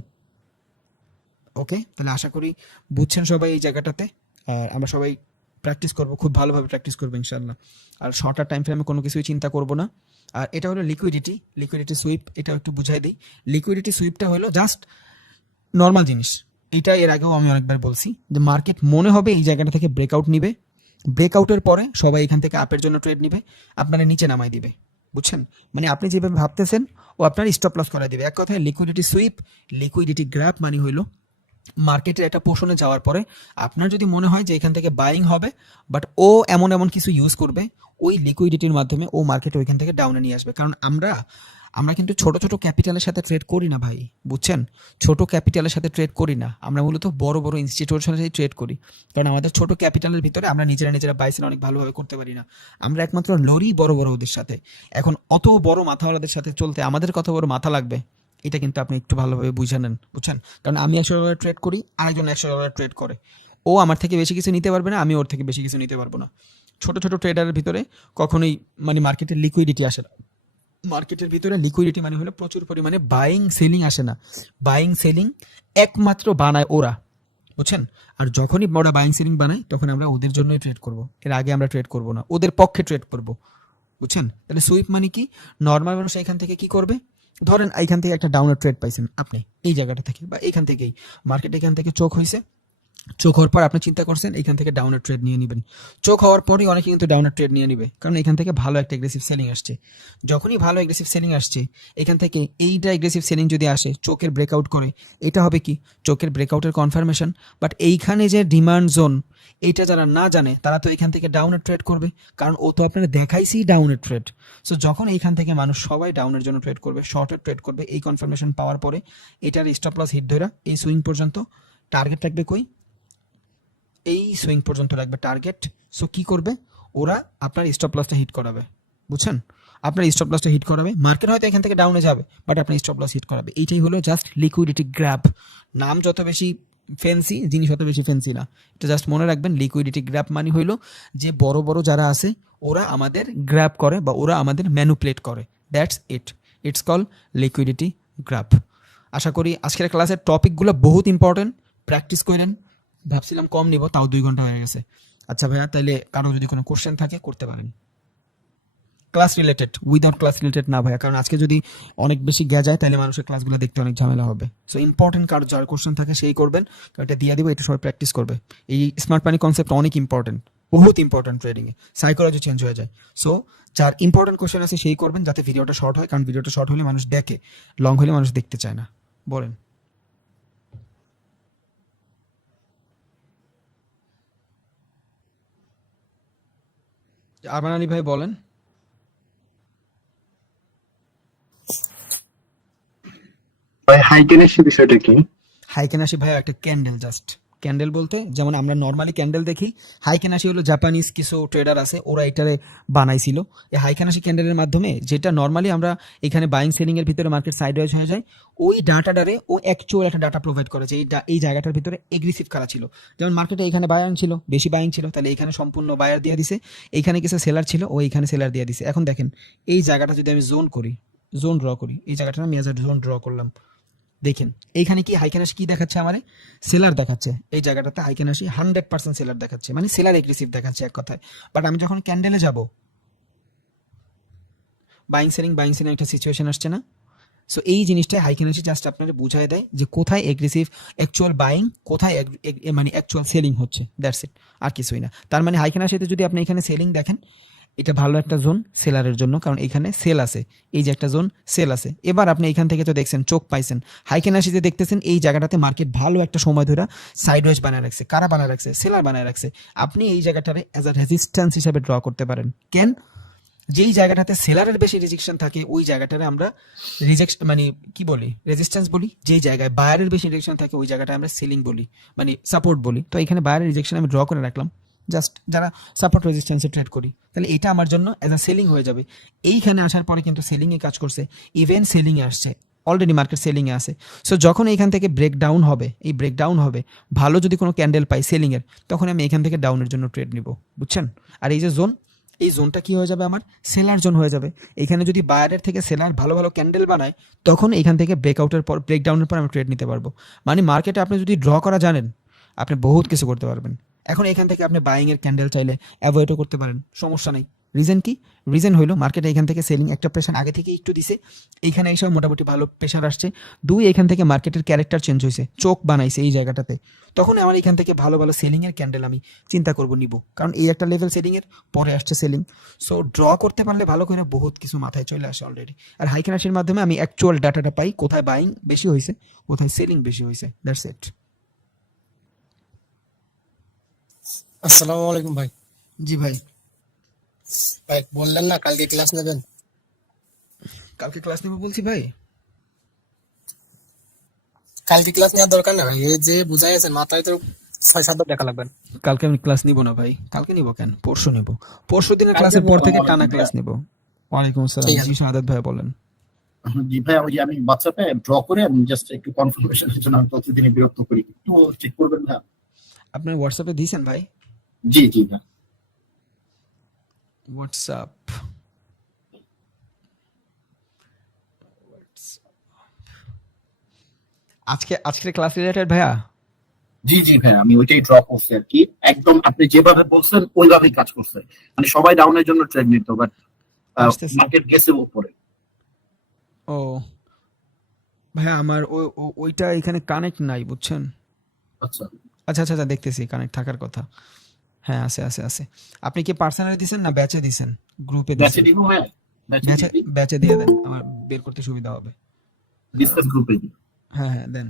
ওকে, তাহলে আশা করি বুঝছেন সবাই এই জায়গাটাতে। আর আমরা সবাই প্র্যাকটিস করবো, খুব ভালোভাবে প্র্যাকটিস করবো ইনশাআল্লাহ। আর শর্টার টাইম ফ্রেমে কোনো কিছুই চিন্তা করবো না। আর এটা হলো লিকুইডিটি সুইপ, এটাও একটু বুঝাই দিই। লিকুইডিটি সুইপটা হলো জাস্ট নর্মাল জিনিস। এটা এর আগেও আমি অনেকবার বলছি যে মার্কেট মনে হবে এই জায়গাটা থেকে ব্রেকআউট নিবে, ব্রেকআউটের পরে সবাই এখান থেকে আপের জন্য ট্রেড নিবে, আপনারা নিচে নামাই দিবে, বুঝছেন? মানে আপনি যেভাবে ভাবতেছেন ও আপনার স্টপ লস করাই দিবে। এক কথায় লিকুইডিটি সুইপ, লিকুইডিটি গ্র্যাব মানে হইলো মার্কেটের একটা পোর্শনে যাওয়ার পরে আপনার যদি মনে হয় যে এখান থেকে বাইং হবে, বাট ও এমন এমন কিছু ইউজ করবে ওই লিকুইডিটির মাধ্যমে ও মার্কেট ওইখান থেকে ডাউনে নিয়ে আসবে। কারণ আমরা কিন্তু ছোট ছোট ক্যাপিটালের সাথে ট্রেড করি না ভাই, বুঝছেন? ছোট ক্যাপিটালের সাথে ট্রেড করি না, আমরা মূলত বড় বড় ইনস্টিটিউশনের সাথে ট্রেড করি। কারণ আমাদের ছোট ক্যাপিটালের ভিতরে আমরা নিজেরা বাইসেল অনেক ভালোভাবে করতে পারি না। আমরা একমাত্র লড়ি বড় বড় ওদের সাথে। এখন অত বড় মাথাওয়ালাদের সাথে চলতে আমাদের কত বড় মাথা লাগবে এটা কিন্তু আপনি একটু ভালোভাবে বুঝে নেন, বুঝছেন? কারণ আমি $100 ট্রেড করি, আরেকজন $100 ট্রেড করে। ও আমার থেকে বেশি কিছু নিতে পারবে না, আমি ওর থেকে বেশি কিছু নিতে পারবো না। ছোট ছোট ট্রেডারের ভিতরে কখনোই মানে মার্কেটের লিকুইডিটি আসে না। মার্কেটের ভিতরে লিকুইডিটি মানে হলো প্রচুর পরিমাণে বাইং সেলিং আসে না। বাইং সেলিং একমাত্র বানায় ওরা। বুঝছেন? আর যখনই ওরা বাইং সেলিং বানায় তখন আমরা ওদের জন্যই ট্রেড করব, এর আগে আমরা ট্রেড করব না, ওদের পক্ষে ট্রেড করব। বুঝছেন? তাহলে সুইপ মানে কি? নর্মাল মানুষ এখান থেকে কি করবে? ধরেন এইখান থেকে একটা ডাউনের ট্রেড পাইছেন আপনি এই জায়গাটা থেকে বা এইখান থেকেই, মার্কেট এখান থেকে চোখ হয়েছে, চোখ হওয়ার পর আপনি চিন্তা করছেন এখান থেকে ডাউনের ট্রেড নিয়ে নেবেন। চোখ হওয়ার পরই অনেকে কিন্তু ডাউনের ট্রেড নিয়ে নেবে, কারণ এখান থেকে ভালো একটা এগ্রেসিভ সেলিং আসছে। যখনই ভালো এগ্রেসিভ সেলিং আসছে, এখান থেকে এইটা এগ্রেসিভ সেলিং যদি আসে, চোখের ব্রেকআউট করে, এটা হবে কি? চোখের ব্রেকআউটের কনফার্মেশন। বাট এইখানে যে ডিমান্ড জোন, এইটা যারা না জানে তারা তো এখান থেকে ডাউনের ট্রেড করবে, কারণ ও তো আপনারা দেখাইছি ডাউনের ট্রেড। সো যখন এইখান থেকে মানুষ সবাই ডাউনের জন্য ট্রেড করবে, শর্টের ট্রেড করবে, এই কনফার্মেশন পাওয়ার পরে এটার স্টপ লস হিট ধরা এই সুইং পর্যন্ত টার্গেট রাখবে কই? এই সুইং পর্যন্ত রাখবে টার্গেট। সো কি করবে ওরা? আপনার স্টপ লসটা হিট করাবে। বুঝছেন? আপনার স্টপ লসটা হিট করাবে, মার্কেট হয়তো এখান থেকে ডাউনে যাবে বাট আপনার স্টপ লস হিট করাবে। এইটাই হলো জাস্ট লিকুইডিটি গ্র্যাব। নাম যত বেশি ফ্যান্সি, জিনিস অত বেশি ফ্যান্সি না। এটা জাস্ট মনে রাখবেন, লিকুইডিটি গ্র্যাব মানে হইলো যে বড় বড় যারা আছে ওরা আমাদের গ্র্যাব করে বা ওরা আমাদের ম্যানুপুলেট করে। That's it, it's call liquidity grab. আশা করি আজকের ক্লাসের টপিকগুলো বহুত ইম্পর্টেন্ট, প্র্যাকটিস করেন। ভাবছিলাম কম নিব, তাও 2 ঘন্টা হয়ে গেছে। আচ্ছা ভাইয়া, তাইলে কারো যদি কোনো কোশ্চেন থাকে করতে পারেন। Class related, without class related না ভাইয়া, কারণ আজকে যদি অনেক বেশি গ্যা যায় তাহলে মানুষের ক্লাসগুলো দেখতে অনেক ঝামেলা হবে। সো ইম্পর্টেন্ট কারো যার কোশ্চেন থাকে সেই করবেন, কারণ এটা দিয়ে দিব, এটা সবাই প্র্যাকটিস করবে। এই স্মার্ট মানি কনসেপ্ট অনেক ইম্পর্টেন্ট, বহুত ইম্পর্টেন্ট ট্রেডিংয়ে, সাইকোলজি চেঞ্জ হয়ে যায়। সো যার ইম্পর্টেন্ট কোশ্চেন আছে সেই করবেন, যাতে ভিডিওটা শর্ট হয়, কারণ ভিডিওটা শর্ট হলে মানুষ দেখে, লং হলে মানুষ দেখতে চায় না। বলেন। আরমান আলী ভাই বলেন। ভাই হাইকেনের সে বিষয়টা কি? হাইকেনাশি ভাই একটা ক্যান্ডেল, জাস্ট ক্যান্ডেল বলতে যেমন আমরা নর্মালি ক্যান্ডেল দেখি, হাইকেনাশি হলো জাপানিজ কিছু ট্রেডার আছে ওরা এটারে বানাইছিল। এই হাইকেনাশি ক্যান্ডেলের মাধ্যমে যেটা নর্মালি আমরা এখানে বাইং সেলিং এর ভিতরে মার্কেট সাইডওয়েজ হয়ে যায়, ওই ডাটাটারে ও অ্যাকচুয়াল একটা ডাটা প্রোভাইড করে যে এই জায়গাটার ভিতরে এগ্রেসিভ কারা ছিল। যেমন মার্কেটে এখানে বায়ার ছিল, বেশি বাইং ছিল, তাহলে এখানে সম্পূর্ণ বায়ার দিয়ে দিছে, এইখানে কিছু সেলার ছিল, ও এইখানে সেলার দিয়ে দিছে। এখন দেখেন এই জায়গাটা যদি আমি জোন করি, জোন ড্র করি, এই জায়গাটা আমি জোন ড্র করলাম, দেখেন এইখানে কি হাইকেনাশি কি দেখাচ্ছে? আমারে সেলার দেখাচ্ছে। এই জায়গাটাতে হাইকেনাশি 100% সেলার দেখাচ্ছে, মানে সেলার এগ্রেসিভ দেখাচ্ছে এক কথায়। বাট আমি যখন ক্যান্ডেলে যাব, বাইং সেলিং একটা সিচুয়েশন আসছে না? সো এই জিনিসটা হাইকেনাশি জাস্ট আপনাকে বুঝায় দেয় যে কোথায় এগ্রেসিভ অ্যাকচুয়াল বাইং, কোথায় মানে অ্যাকচুয়াল সেলিং হচ্ছে। দ্যাটস ইট, আর কিছুই না। তার মানে হাইকেনাশিতে যদি আপনি এখানে সেলিং দেখেন, এটা ভালো একটা জোন সেলারের জন্য, কারণ এখানে সেল আছে, এই যে একটা জোন সেল আছে। এবার আপনি এখান থেকে তো দেখছেন, চোখ পাইছেন, হাইকেনাশিতে দেখতেছেন এই জায়গাটাতে মার্কেট ভালো একটা সময় ধরে সাইডওয়েজ বানায় রাখছে। কারা বানায় রাখছে? সেলার বানায় রাখছে। আপনি এই জায়গাটারে অ্যাজ আ রেজিস্ট্যান্স হিসাবে ড্র করতে পারেন। কেন? যেই জায়গাটাতে সেলারের বেশি রিজেকশন থাকে ওই জায়গাটারে আমরা রিজেকশন মানে কি বলি, রেজিস্ট্যান্স বলি। যেই জায়গায় বায়ারের বেশি রিজেকশন থাকে ওই জায়গাটা আমরা সেলিং বলি, মানে সাপোর্ট বলি। তো এখানে বায়ারের রিজেকশন আমি ড্র করে রাখলাম, জাস্ট যারা সাপোর্ট রেজিস্ট্যান্সে ট্রেড করি, তাহলে এটা আমার জন্য অ্যাজ আ সেলিং হয়ে যাবে। এইখানে আসার পরে কিন্তু সেলিংয়ে কাজ করছে, ইভেন সেলিংয়ে আসছে, অলরেডি মার্কেট সেলিংয়ে আছে। সো যখন এইখান থেকে ব্রেকডাউন হবে, এই ব্রেকডাউন হবে, ভালো যদি কোনো ক্যান্ডেল পাই সেলিংয়ের, তখন আমি এখান থেকে ডাউনের জন্য ট্রেড নিব। বুঝছেন? আর এই যে জোন, এই জোনটা কি হয়ে যাবে? আমার সেলার জোন হয়ে যাবে। এখানে যদি বায়ারের থেকে সেলার ভালো ভালো ক্যান্ডেল বানায়, তখন এখান থেকে ব্রেকআউটের পর, ব্রেকডাউনের পর আমি ট্রেড নিতে পারবো। মানে মার্কেটে আপনি যদি ড্র করা জানেন, আপনি বহুত কিছু করতে পারবেন। এখন এখান থেকে আপনি বাইং এর ক্যান্ডেল চাইলে অ্যাভয়েডও করতে পারেন, সমস্যা নেই। রিজন কি? রিজন হইলো মার্কেটে এখান থেকে সেলিং একটা প্রেশার আগে থেকে একটু দিছে, এইখানে এসে মোটামুটি ভালো প্রেশার আসছে। দুই, এখান থেকে মার্কেটের ক্যারেক্টার চেঞ্জ হয়েছে, চোখ বানাইছে এই জায়গাটাতে। তখন আমার এখান থেকে ভালো ভালো সেলিং এর ক্যান্ডেল আমি চিন্তা করব নিব, কারণ এই একটা লেভেল সেলিং এর পরে আসছে সেলিং। সো ড্র করতে পারলে ভালো করে বহুত কিছু মাথায় চলে আসে অলরেডি। আর হাইকেনাশির মাধ্যমে আমি অ্যাকচুয়াল ডাটাটা পাই, কোথায় বাইং বেশি হয়েছে, কোথায় সেলিং বেশি হয়েছে। That's it. আসসালামু আলাইকুম ভাই। জি ভাই। ভাই বললেন না কালকে ক্লাস নেবেন? কালকে ক্লাস নেবো বলছি ভাই। কালকে ক্লাস নেওয়ার দরকার না ভাই, এই যে বুঝাই আছেন মাথায় তো 6-7 টাকা লাগবে। কালকে আমি ক্লাস নিব না ভাই। কালকে নিব কেন? পরশু নিব। পরশু দিনের কালকে ক্লাসের পর বললাম, থেকে টানা ওয়ালাইকুম ক্লাস নিব। ওয়ালাইকুম আসসালাম। ঠিক আছে। জি শাহাদাত ভাই বলেন। জি ভাই, আমি হোয়াটসঅ্যাপে ড্র করে আমি জাস্ট একটু কনফার্মেশনের জন্য আমি প্রতিদিনই বিরক্ত করি, একটু ঠিক করবেন না? আপনি হোয়াটসঅ্যাপে দিয়েছেন ভাই? জি জি না। হোয়াটসঅ্যাপ, আজকের ক্লাস রিলেটেড ভাইয়া? জি জি ভাই, আমি ওইটাই ড্র করছি আর কি। একদম আপনি যেভাবে বলছেন ওইভাবেই কাজ করছে। মানে সবাই ডাউনের জন্য ট্রেড নিত, বাট আসতেছে। মার্কেট গেছে উপরে। ও ভাই, আমার ওইটা এখানে কানেক্ট নাই, বুঝছেন? আচ্ছা, আচ্ছা আচ্ছা আচ্ছা, দেখতেছি কানেক্ট থাকার কথা। হ্যাঁ, আছে আছে আছে। আপনি কি পার্সোনালি দিছেন না ব্যাচে দিছেন, গ্রুপে ব্যাচে দিছেন? দিব ভাই, ব্যাচে ব্যাচে, দিয়ে দিই, ব্যাচে দিয়ে দেন, আমার বের করতে সুবিধা হবে। ডিসকাস গ্রুপে দিই। হ্যাঁ হ্যাঁ, দেন।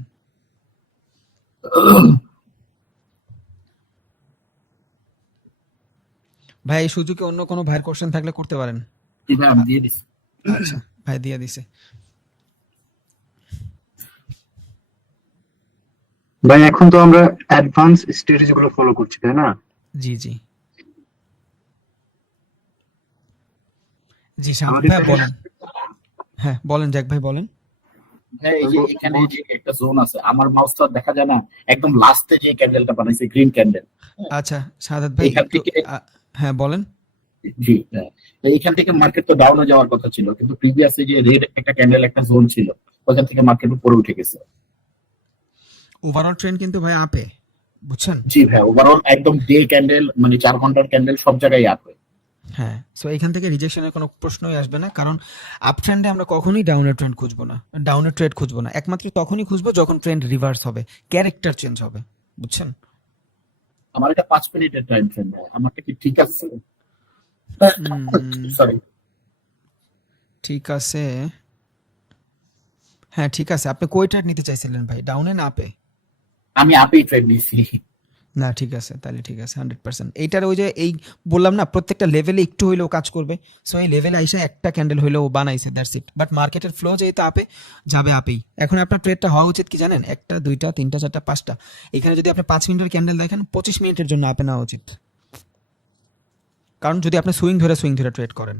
ভাই এই সুযোগে অন্য কোনো ভাইয়ের কোশ্চেন থাকলে করতে পারেন। জি ভাই, আমি দিয়ে দিচ্ছি। আচ্ছা, ভাই দিয়ে দিছে। ভাই এখন তো আমরা অ্যাডভান্স স্ট্র্যাটেজি গুলো ফলো করছি, তাই না? জি জি জি, শামসুল আমাদের ভাই বলেন। হ্যাঁ বলেন, জ্যাক ভাই বলেন। হ্যাঁ, এই যে এখানে যে একটা জোন আছে, আমার মাউসটা দেখা যায় না, একদম লাস্টে যে ক্যান্ডেলটা বানাইছে গ্রিন ক্যান্ডেল। আচ্ছা সাদাত ভাই এখান একটু থেকে, হ্যাঁ বলেন। জি হ্যাঁ, তো এইখান থেকে মার্কেট তো ডাউনে যাওয়ার কথা ছিল, কিন্তু প্রিভিয়াসে যে রেড একটা ক্যান্ডেল একটা জোন ছিল, ওখান থেকে মার্কেট উপরে উঠে গেছে। ওভারঅল ট্রেন্ড কিন্তু ভাই আপে, বুঝছেন? জি ভাই, ওভারঅল একদম ডে ক্যান্ডেল, মানে 4 ঘন্টার ক্যান্ডেল সব জায়গায় আপে। হ্যাঁ, সো এখান থেকে রিজেকশনের কোনো প্রশ্নই আসবে না, কারণ আপ ট্রেন্ডে আমরা কখনোই ডাউনের ট্রেন্ড খুঁজবো না, ডাউনের ট্রেড খুঁজবো না, একমাত্র তখনই খুঁজবো যখন ট্রেন্ড রিভার্স হবে, ক্যারেক্টার চেঞ্জ হবে, বুঝছেন? আমার এটা 5 মিনিটের টাইম ফ্রেম ভাই, আমাকে কি ঠিক আছে? উম, সরি। ঠিক আছে। হ্যাঁ ঠিক আছে, আপনি কই ট্রেড নিতে চাইছিলেন ভাই, ডাউনে না আপে? আমি আপেই ট্রেড নিয়েছি। না ঠিক আছে, তাহলে ঠিক আছে 100%। এইটার ওই যে এই বললাম না, প্রত্যেকটা লেভেলে একটু হইলেও কাজ করবে। সো এই লেভেলে আইসা একটা ক্যান্ডেল হইলেও বানাইছে, দ্যাটস ইট। বাট মার্কেটের ফ্লো যেহেতু আপে যাবে, আপেই। এখন আপনার ট্রেডটা হওয়া উচিত কি জানেন, একটা দুইটা তিনটা চারটা পাঁচটা, এখানে যদি আপনি 5 মিনিটের ক্যান্ডেল দেখেন 25 মিনিটের জন্য আপে নেওয়া উচিত, কারণ যদি আপনি সুইং ধরে ট্রেড করেন,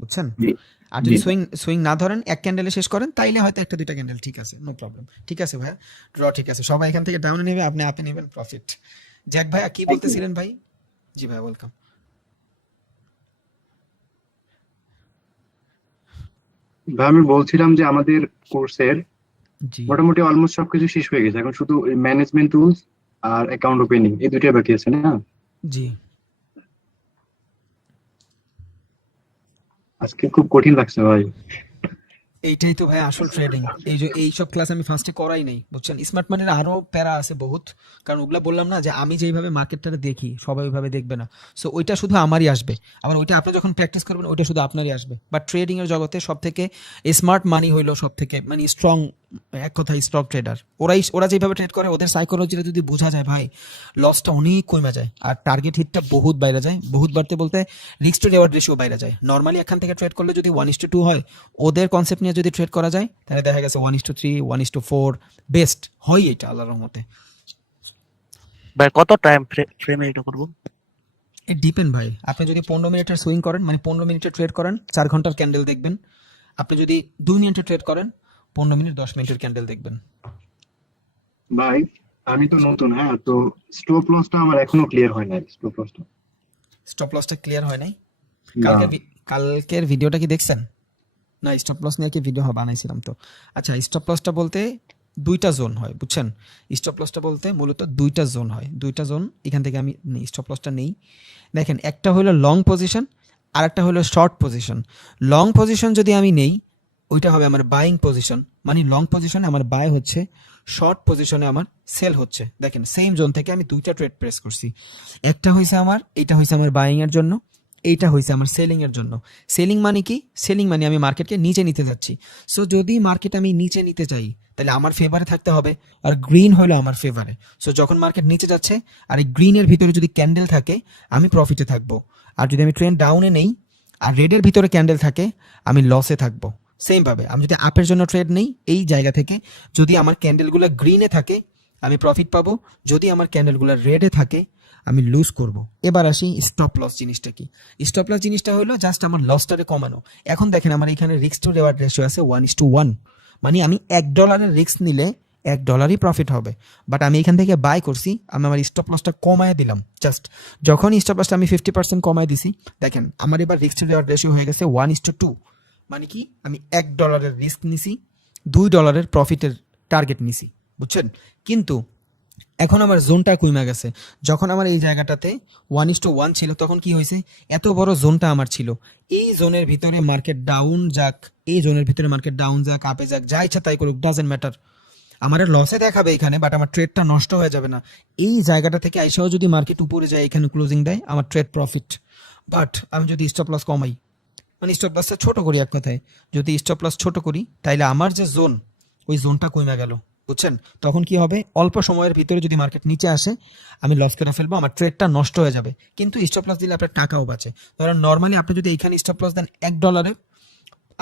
বুঝছেন? জি আর জি যদি সুইং সুইং না ধরেন, এক ক্যান্ডেলে শেষ করেন, তাইলে হয়তো একটা দুইটা ক্যান্ডেল ঠিক আছে, নো প্রবলেম। ঠিক আছে ভাইয়া, ড্র ঠিক আছে, সবাই এখান থেকে ডাউনে নেবে, আপনি আপে নেবেন, প্রফিট। জ্যাক ভাইয়া কি বলতেছিলেন ভাই? জি ভাই, ওয়েলকাম। ভাই আমি বলছিলাম যে আমাদের কোর্সের জি মোটামুটি অলমোস্ট সবকিছু শেষ হয়ে গেছে, এখন শুধু ম্যানেজমেন্ট টুলস আর অ্যাকাউন্ট ওপেনিং এই দুটোই বাকি আছে না? জি, আজকে খুব কঠিন লাগছে ভাই। এইটাই তো ভাই আসল ট্রেডিং। এই যে এইসব ক্লাস আমি ফার্স্টে করাই নাই, বুঝছেন? স্মার্ট মানির আরো প্যারা আছে বহুত, কারণ ওগুলা বললাম না যে আমি যেইভাবে মার্কেটটা দেখি সবাই ওইভাবে দেখবে না। সো ওইটা শুধু আমারই আসবে, আবার ওইটা আপনি যখন প্র্যাকটিস করবেন ওইটা শুধু আপনারই আসবে। বাট ট্রেডিং এর জগতে সব থেকে স্মার্ট মানি হইলো সব থেকে মানে স্ট্রং, এক কথায় স্টক ট্রেডার। ওরা যেভাবে ট্রেড করে, ওদের সাইকোলজিটা যদি বোঝা যায় ভাই, লসটা অনেক কমে যায় আর টার্গেট হিটটা বহুত বাইরে যায়। বহুত বাড়তে বলতে রিস্ক টু রিওয়ার্ড রেশিও বাইরে যায়। নর্মালি এখান থেকে ট্রেড করলে যদি 1:2 হয়, ওদের কনসেপ্ট নিয়ে যদি ট্রেড করা যায়, তাহলে দেখা গেছে 1:3, 1:4 বেস্ট হয়, এটা আল্লাহর রহমতে। ভাই কত টাইম ফ্রেমে এটা করবো? ইট ডিপেন্ড ভাই, আপনি যদি 15 মিনিটের সুইং করেন, মানে 15 মিনিটের ট্রেড করেন, 4 ঘন্টার ক্যান্ডেল দেখবেন। আপনি যদি 2 মিনিটের ট্রেড করেন, 15 মিনিট 10 মিনিটের ক্যান্ডেল দেখবেন। ভাই আমি তো নতুন, হ্যাঁ, তো স্টপ লসটা আমার এখনো ক্লিয়ার হয় নাই, স্টপ লসটা। স্টপ লসটা ক্লিয়ার হয় নাই? না। কালকের ভিডিওটা কি দেখছেন? না, স্টপ লস নিয়ে কি ভিডিও বানাইছিলাম তো। আচ্ছা, স্টপ লসটা বলতে দুইটা জোন হয়, বুঝছেন? স্টপ লসটা বলতে মূলত দুইটা জোন হয়, দুইটা জোন। এখান থেকে আমি স্টপ লসটা নেই। দেখেন, একটা হলো লং পজিশন আর একটা হলো শর্ট পজিশন। লং পজিশন যদি আমি নেই, ওইটা হবে আমার বাইং পজিশন, মানে লং পজিশনে আমার বাই হচ্ছে, শর্ট পজিশনে আমার সেল হচ্ছে। দেখেন, সেম জোন থেকে আমি দুইটা ট্রেড প্রেস করছি, একটা হয়েছে আমার, এইটা হয়েছে আমার বাইং এর জন্য, এইটা হয়েছে আমার সেলিং এর জন্য। সেলিং মানে কি? সেলিং মানে আমি মার্কেটকে নিচে নিতে যাচ্ছি। সো যদি মার্কেট আমি নিচে নিতে চাই, তাহলে আমার ফেভারে থাকতে হবে, আর গ্রিন হলো আমার ফেভারে। সো যখন মার্কেট নিচে যাচ্ছে আর এই গ্রিনের ভিতরে যদি ক্যান্ডেল থাকে, আমি প্রফিটে থাকবো। আর যদি আমি ট্রেন্ড ডাউনে নেই আর রেডের ভিতরে ক্যান্ডেল থাকে, আমি লসে থাকবো। সেম ভাবে আমি যদি আপের জন্য ট্রেড নেই, এই জায়গা থেকে যদি আমার ক্যান্ডেলগুলো গ্রিনে থাকে, আমি প্রফিট পাবো। যদি আমার ক্যান্ডেলগুলো রেডে থাকে, আমি লুজ করব। এবার আসি স্টপ লস জিনিসটা কি। স্টপ লস জিনিসটা হলো জাস্ট আমার লসটারে কমানো। এখন দেখেন, আমার এখানে রিস্ক টু রিওয়ার্ড রেশিও আছে 1:1, মানে আমি $1 রিস্ক নিলে $1 প্রফিট হবে। বাট আমি এখান থেকে বাই করছি, আমি আমার স্টপ লসটা কমায় দিলাম। জাস্ট যখন স্টপ লসটা আমি 50% কমায় দিছি, দেখেন আমার এবার রিস্ক টু রিওয়ার্ড রেশিও হয়ে গেছে 1:2। মানে কি, আমি $1 রিস্ক নিছি, $2 প্রফিটের টার্গেট নিছি, বুঝছেন? কিন্তু এখন আমার জোনটা কমে গেছে। যখন আমার এই জায়গাটাতে 1:1 ছিল তখন কি হয়েছে, এত বড় জোনটা আমার ছিল, এই জোনের ভিতরে মার্কেট ডাউন যাক, এই জোনের ভিতরে মার্কেট ডাউন যাক, আপে যাক, যা ইচ্ছা তাই করুক, ডাজেন্ট ম্যাটার, আমার লসে দেখাবে এখানে, বাট আমার ট্রেডটা নষ্ট হয়ে যাবে না। এই জায়গাটা থেকে আইসাও যদি মার্কেট উপরে যায়, এখানে ক্লোজিং দেয়, আমার ট্রেড প্রফিট। বাট আমি যদি স্টপ লস কমাই, মানে স্টপ লসটা ছোট করি, এক কথায় যদি স্টপ লস ছোট করি, তাইলে আমার যে জোন, ওই জোনটা কমে গেল, বুঝছেন? তখন কি হবে, অল্প সময়ের ভিতরে যদি মার্কেট নিচে আসে, আমি লস করে ফেলবো, আমার ট্রেডটা নষ্ট হয়ে যাবে। কিন্তু স্টপ লস দিলে আপনার টাকাও বাঁচে। ধরেন নর্মালি আপনি যদি এইখানে স্টপ লস দেন $1,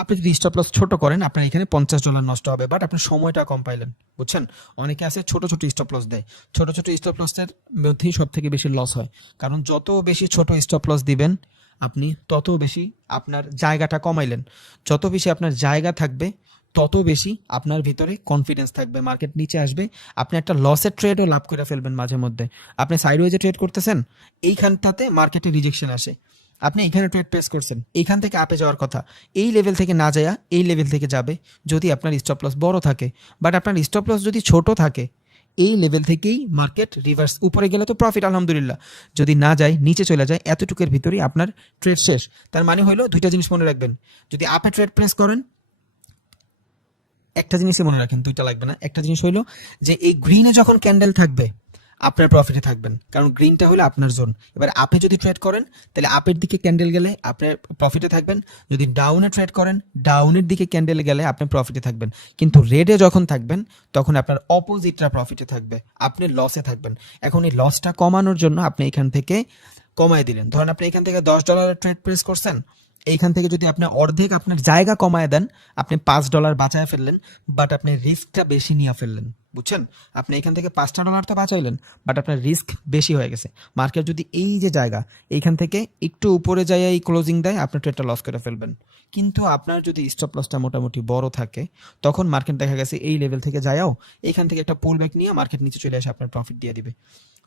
আপনি যদি স্টপ লস ছোট করেন, আপনার এখানে $50 নষ্ট হবে, বাট আপনি সময়টা কম পাইলেন, বুঝছেন? অনেকে আছে ছোট ছোট স্টপ লস দেয়, ছোট ছোট স্টপ লসের মধ্যেই সব থেকে বেশি লস হয়, কারণ যত বেশি ছোট স্টপ লস দিবেন আপনি, তত বেশি আপনার জায়গাটা কমাইলেন। যত বেশি আপনার জায়গা থাকবে, তত বেশি আপনার ভিতরে কনফিডেন্স থাকবে, মার্কেট নিচে আসবে, আপনি একটা লসের ট্রেডও লাভ করে ফেলবেন মাঝে মধ্যে। আপনি সাইডওয়েজে ট্রেড করতেছেন, এইখানটাতে মার্কেটে রিজেকশন আসে, আপনি এখানে ট্রেড প্লেস করছেন, এইখান থেকে আপে যাওয়ার কথা, এই লেভেল থেকে না যায় এই লেভেল থেকে যাবে যদি আপনার স্টপ লস বড় থাকে। বাট আপনার স্টপ লস যদি ছোট থাকে, এই লেভেল থেকেই মার্কেট রিভার্স, উপরে গেলে তো প্রফিট আলহামদুলিল্লাহ, যদি না যায় নিচে চলে যায়, এতটুকুর ভিতরেই আপনার ট্রেড শেষ। তার মানে হলো দুইটা জিনিস মনে রাখবেন, যদি আপে ট্রেড প্লেস করেন, একটা জিনিসই মনে রাখেন, দুইটা লাগবে না, একটা জিনিস হইলো যে এই গ্রিনে যখন ক্যান্ডেল থাকবে আপনার প্রফিটে থাকবেন, কারণ গ্রিনটা হলো আপনার জোন। এবার আপে যদি ট্রেড করেন, তাহলে আপের দিকে ক্যান্ডেল গেলে আপনার প্রফিটে থাকবেন, যদি ডাউনে ট্রেড করেন, ডাউনের দিকে ক্যান্ডেল গেলে আপনি প্রফিটে থাকবেন। কিন্তু রেডে যখন থাকবেন, তখন আপনার অপোজিটটা প্রফিটে থাকবে, আপনি লসে থাকবেন। এখন এই লসটা কমানোর জন্য আপনি এখান থেকে কমায় দিলেন, ধরেন আপনি এখান থেকে $10 ট্রেড প্লেস করছেন, এইখান থেকে যদি আপনি অর্ধেক আপনার জায়গা কমায় দেন, আপনি $5 বাঁচায় ফেললেন, বাট আপনি রিস্কটা বেশি নিয়ে ফেললেন, বুঝছেন? আপনি এখান থেকে $5টা তো বাঁচাইলেন, বাট আপনার রিস্ক বেশি হয়ে গেছে। মার্কেট যদি এই যে জায়গা, এইখান থেকে একটু উপরে যায় এই ক্লোজিং দেয়, আপনার ট্রেডটা লস করে ফেলবেন। কিন্তু আপনার যদি স্টপ লসটা মোটামুটি বড় থাকে, তখন মার্কেট দেখা গেছে এই লেভেল থেকে যায়ও, এইখান থেকে একটা পুল ব্যাক নিয়ে মার্কেট নিচে চলে আসে, আপনার প্রফিট দিয়ে দিবে।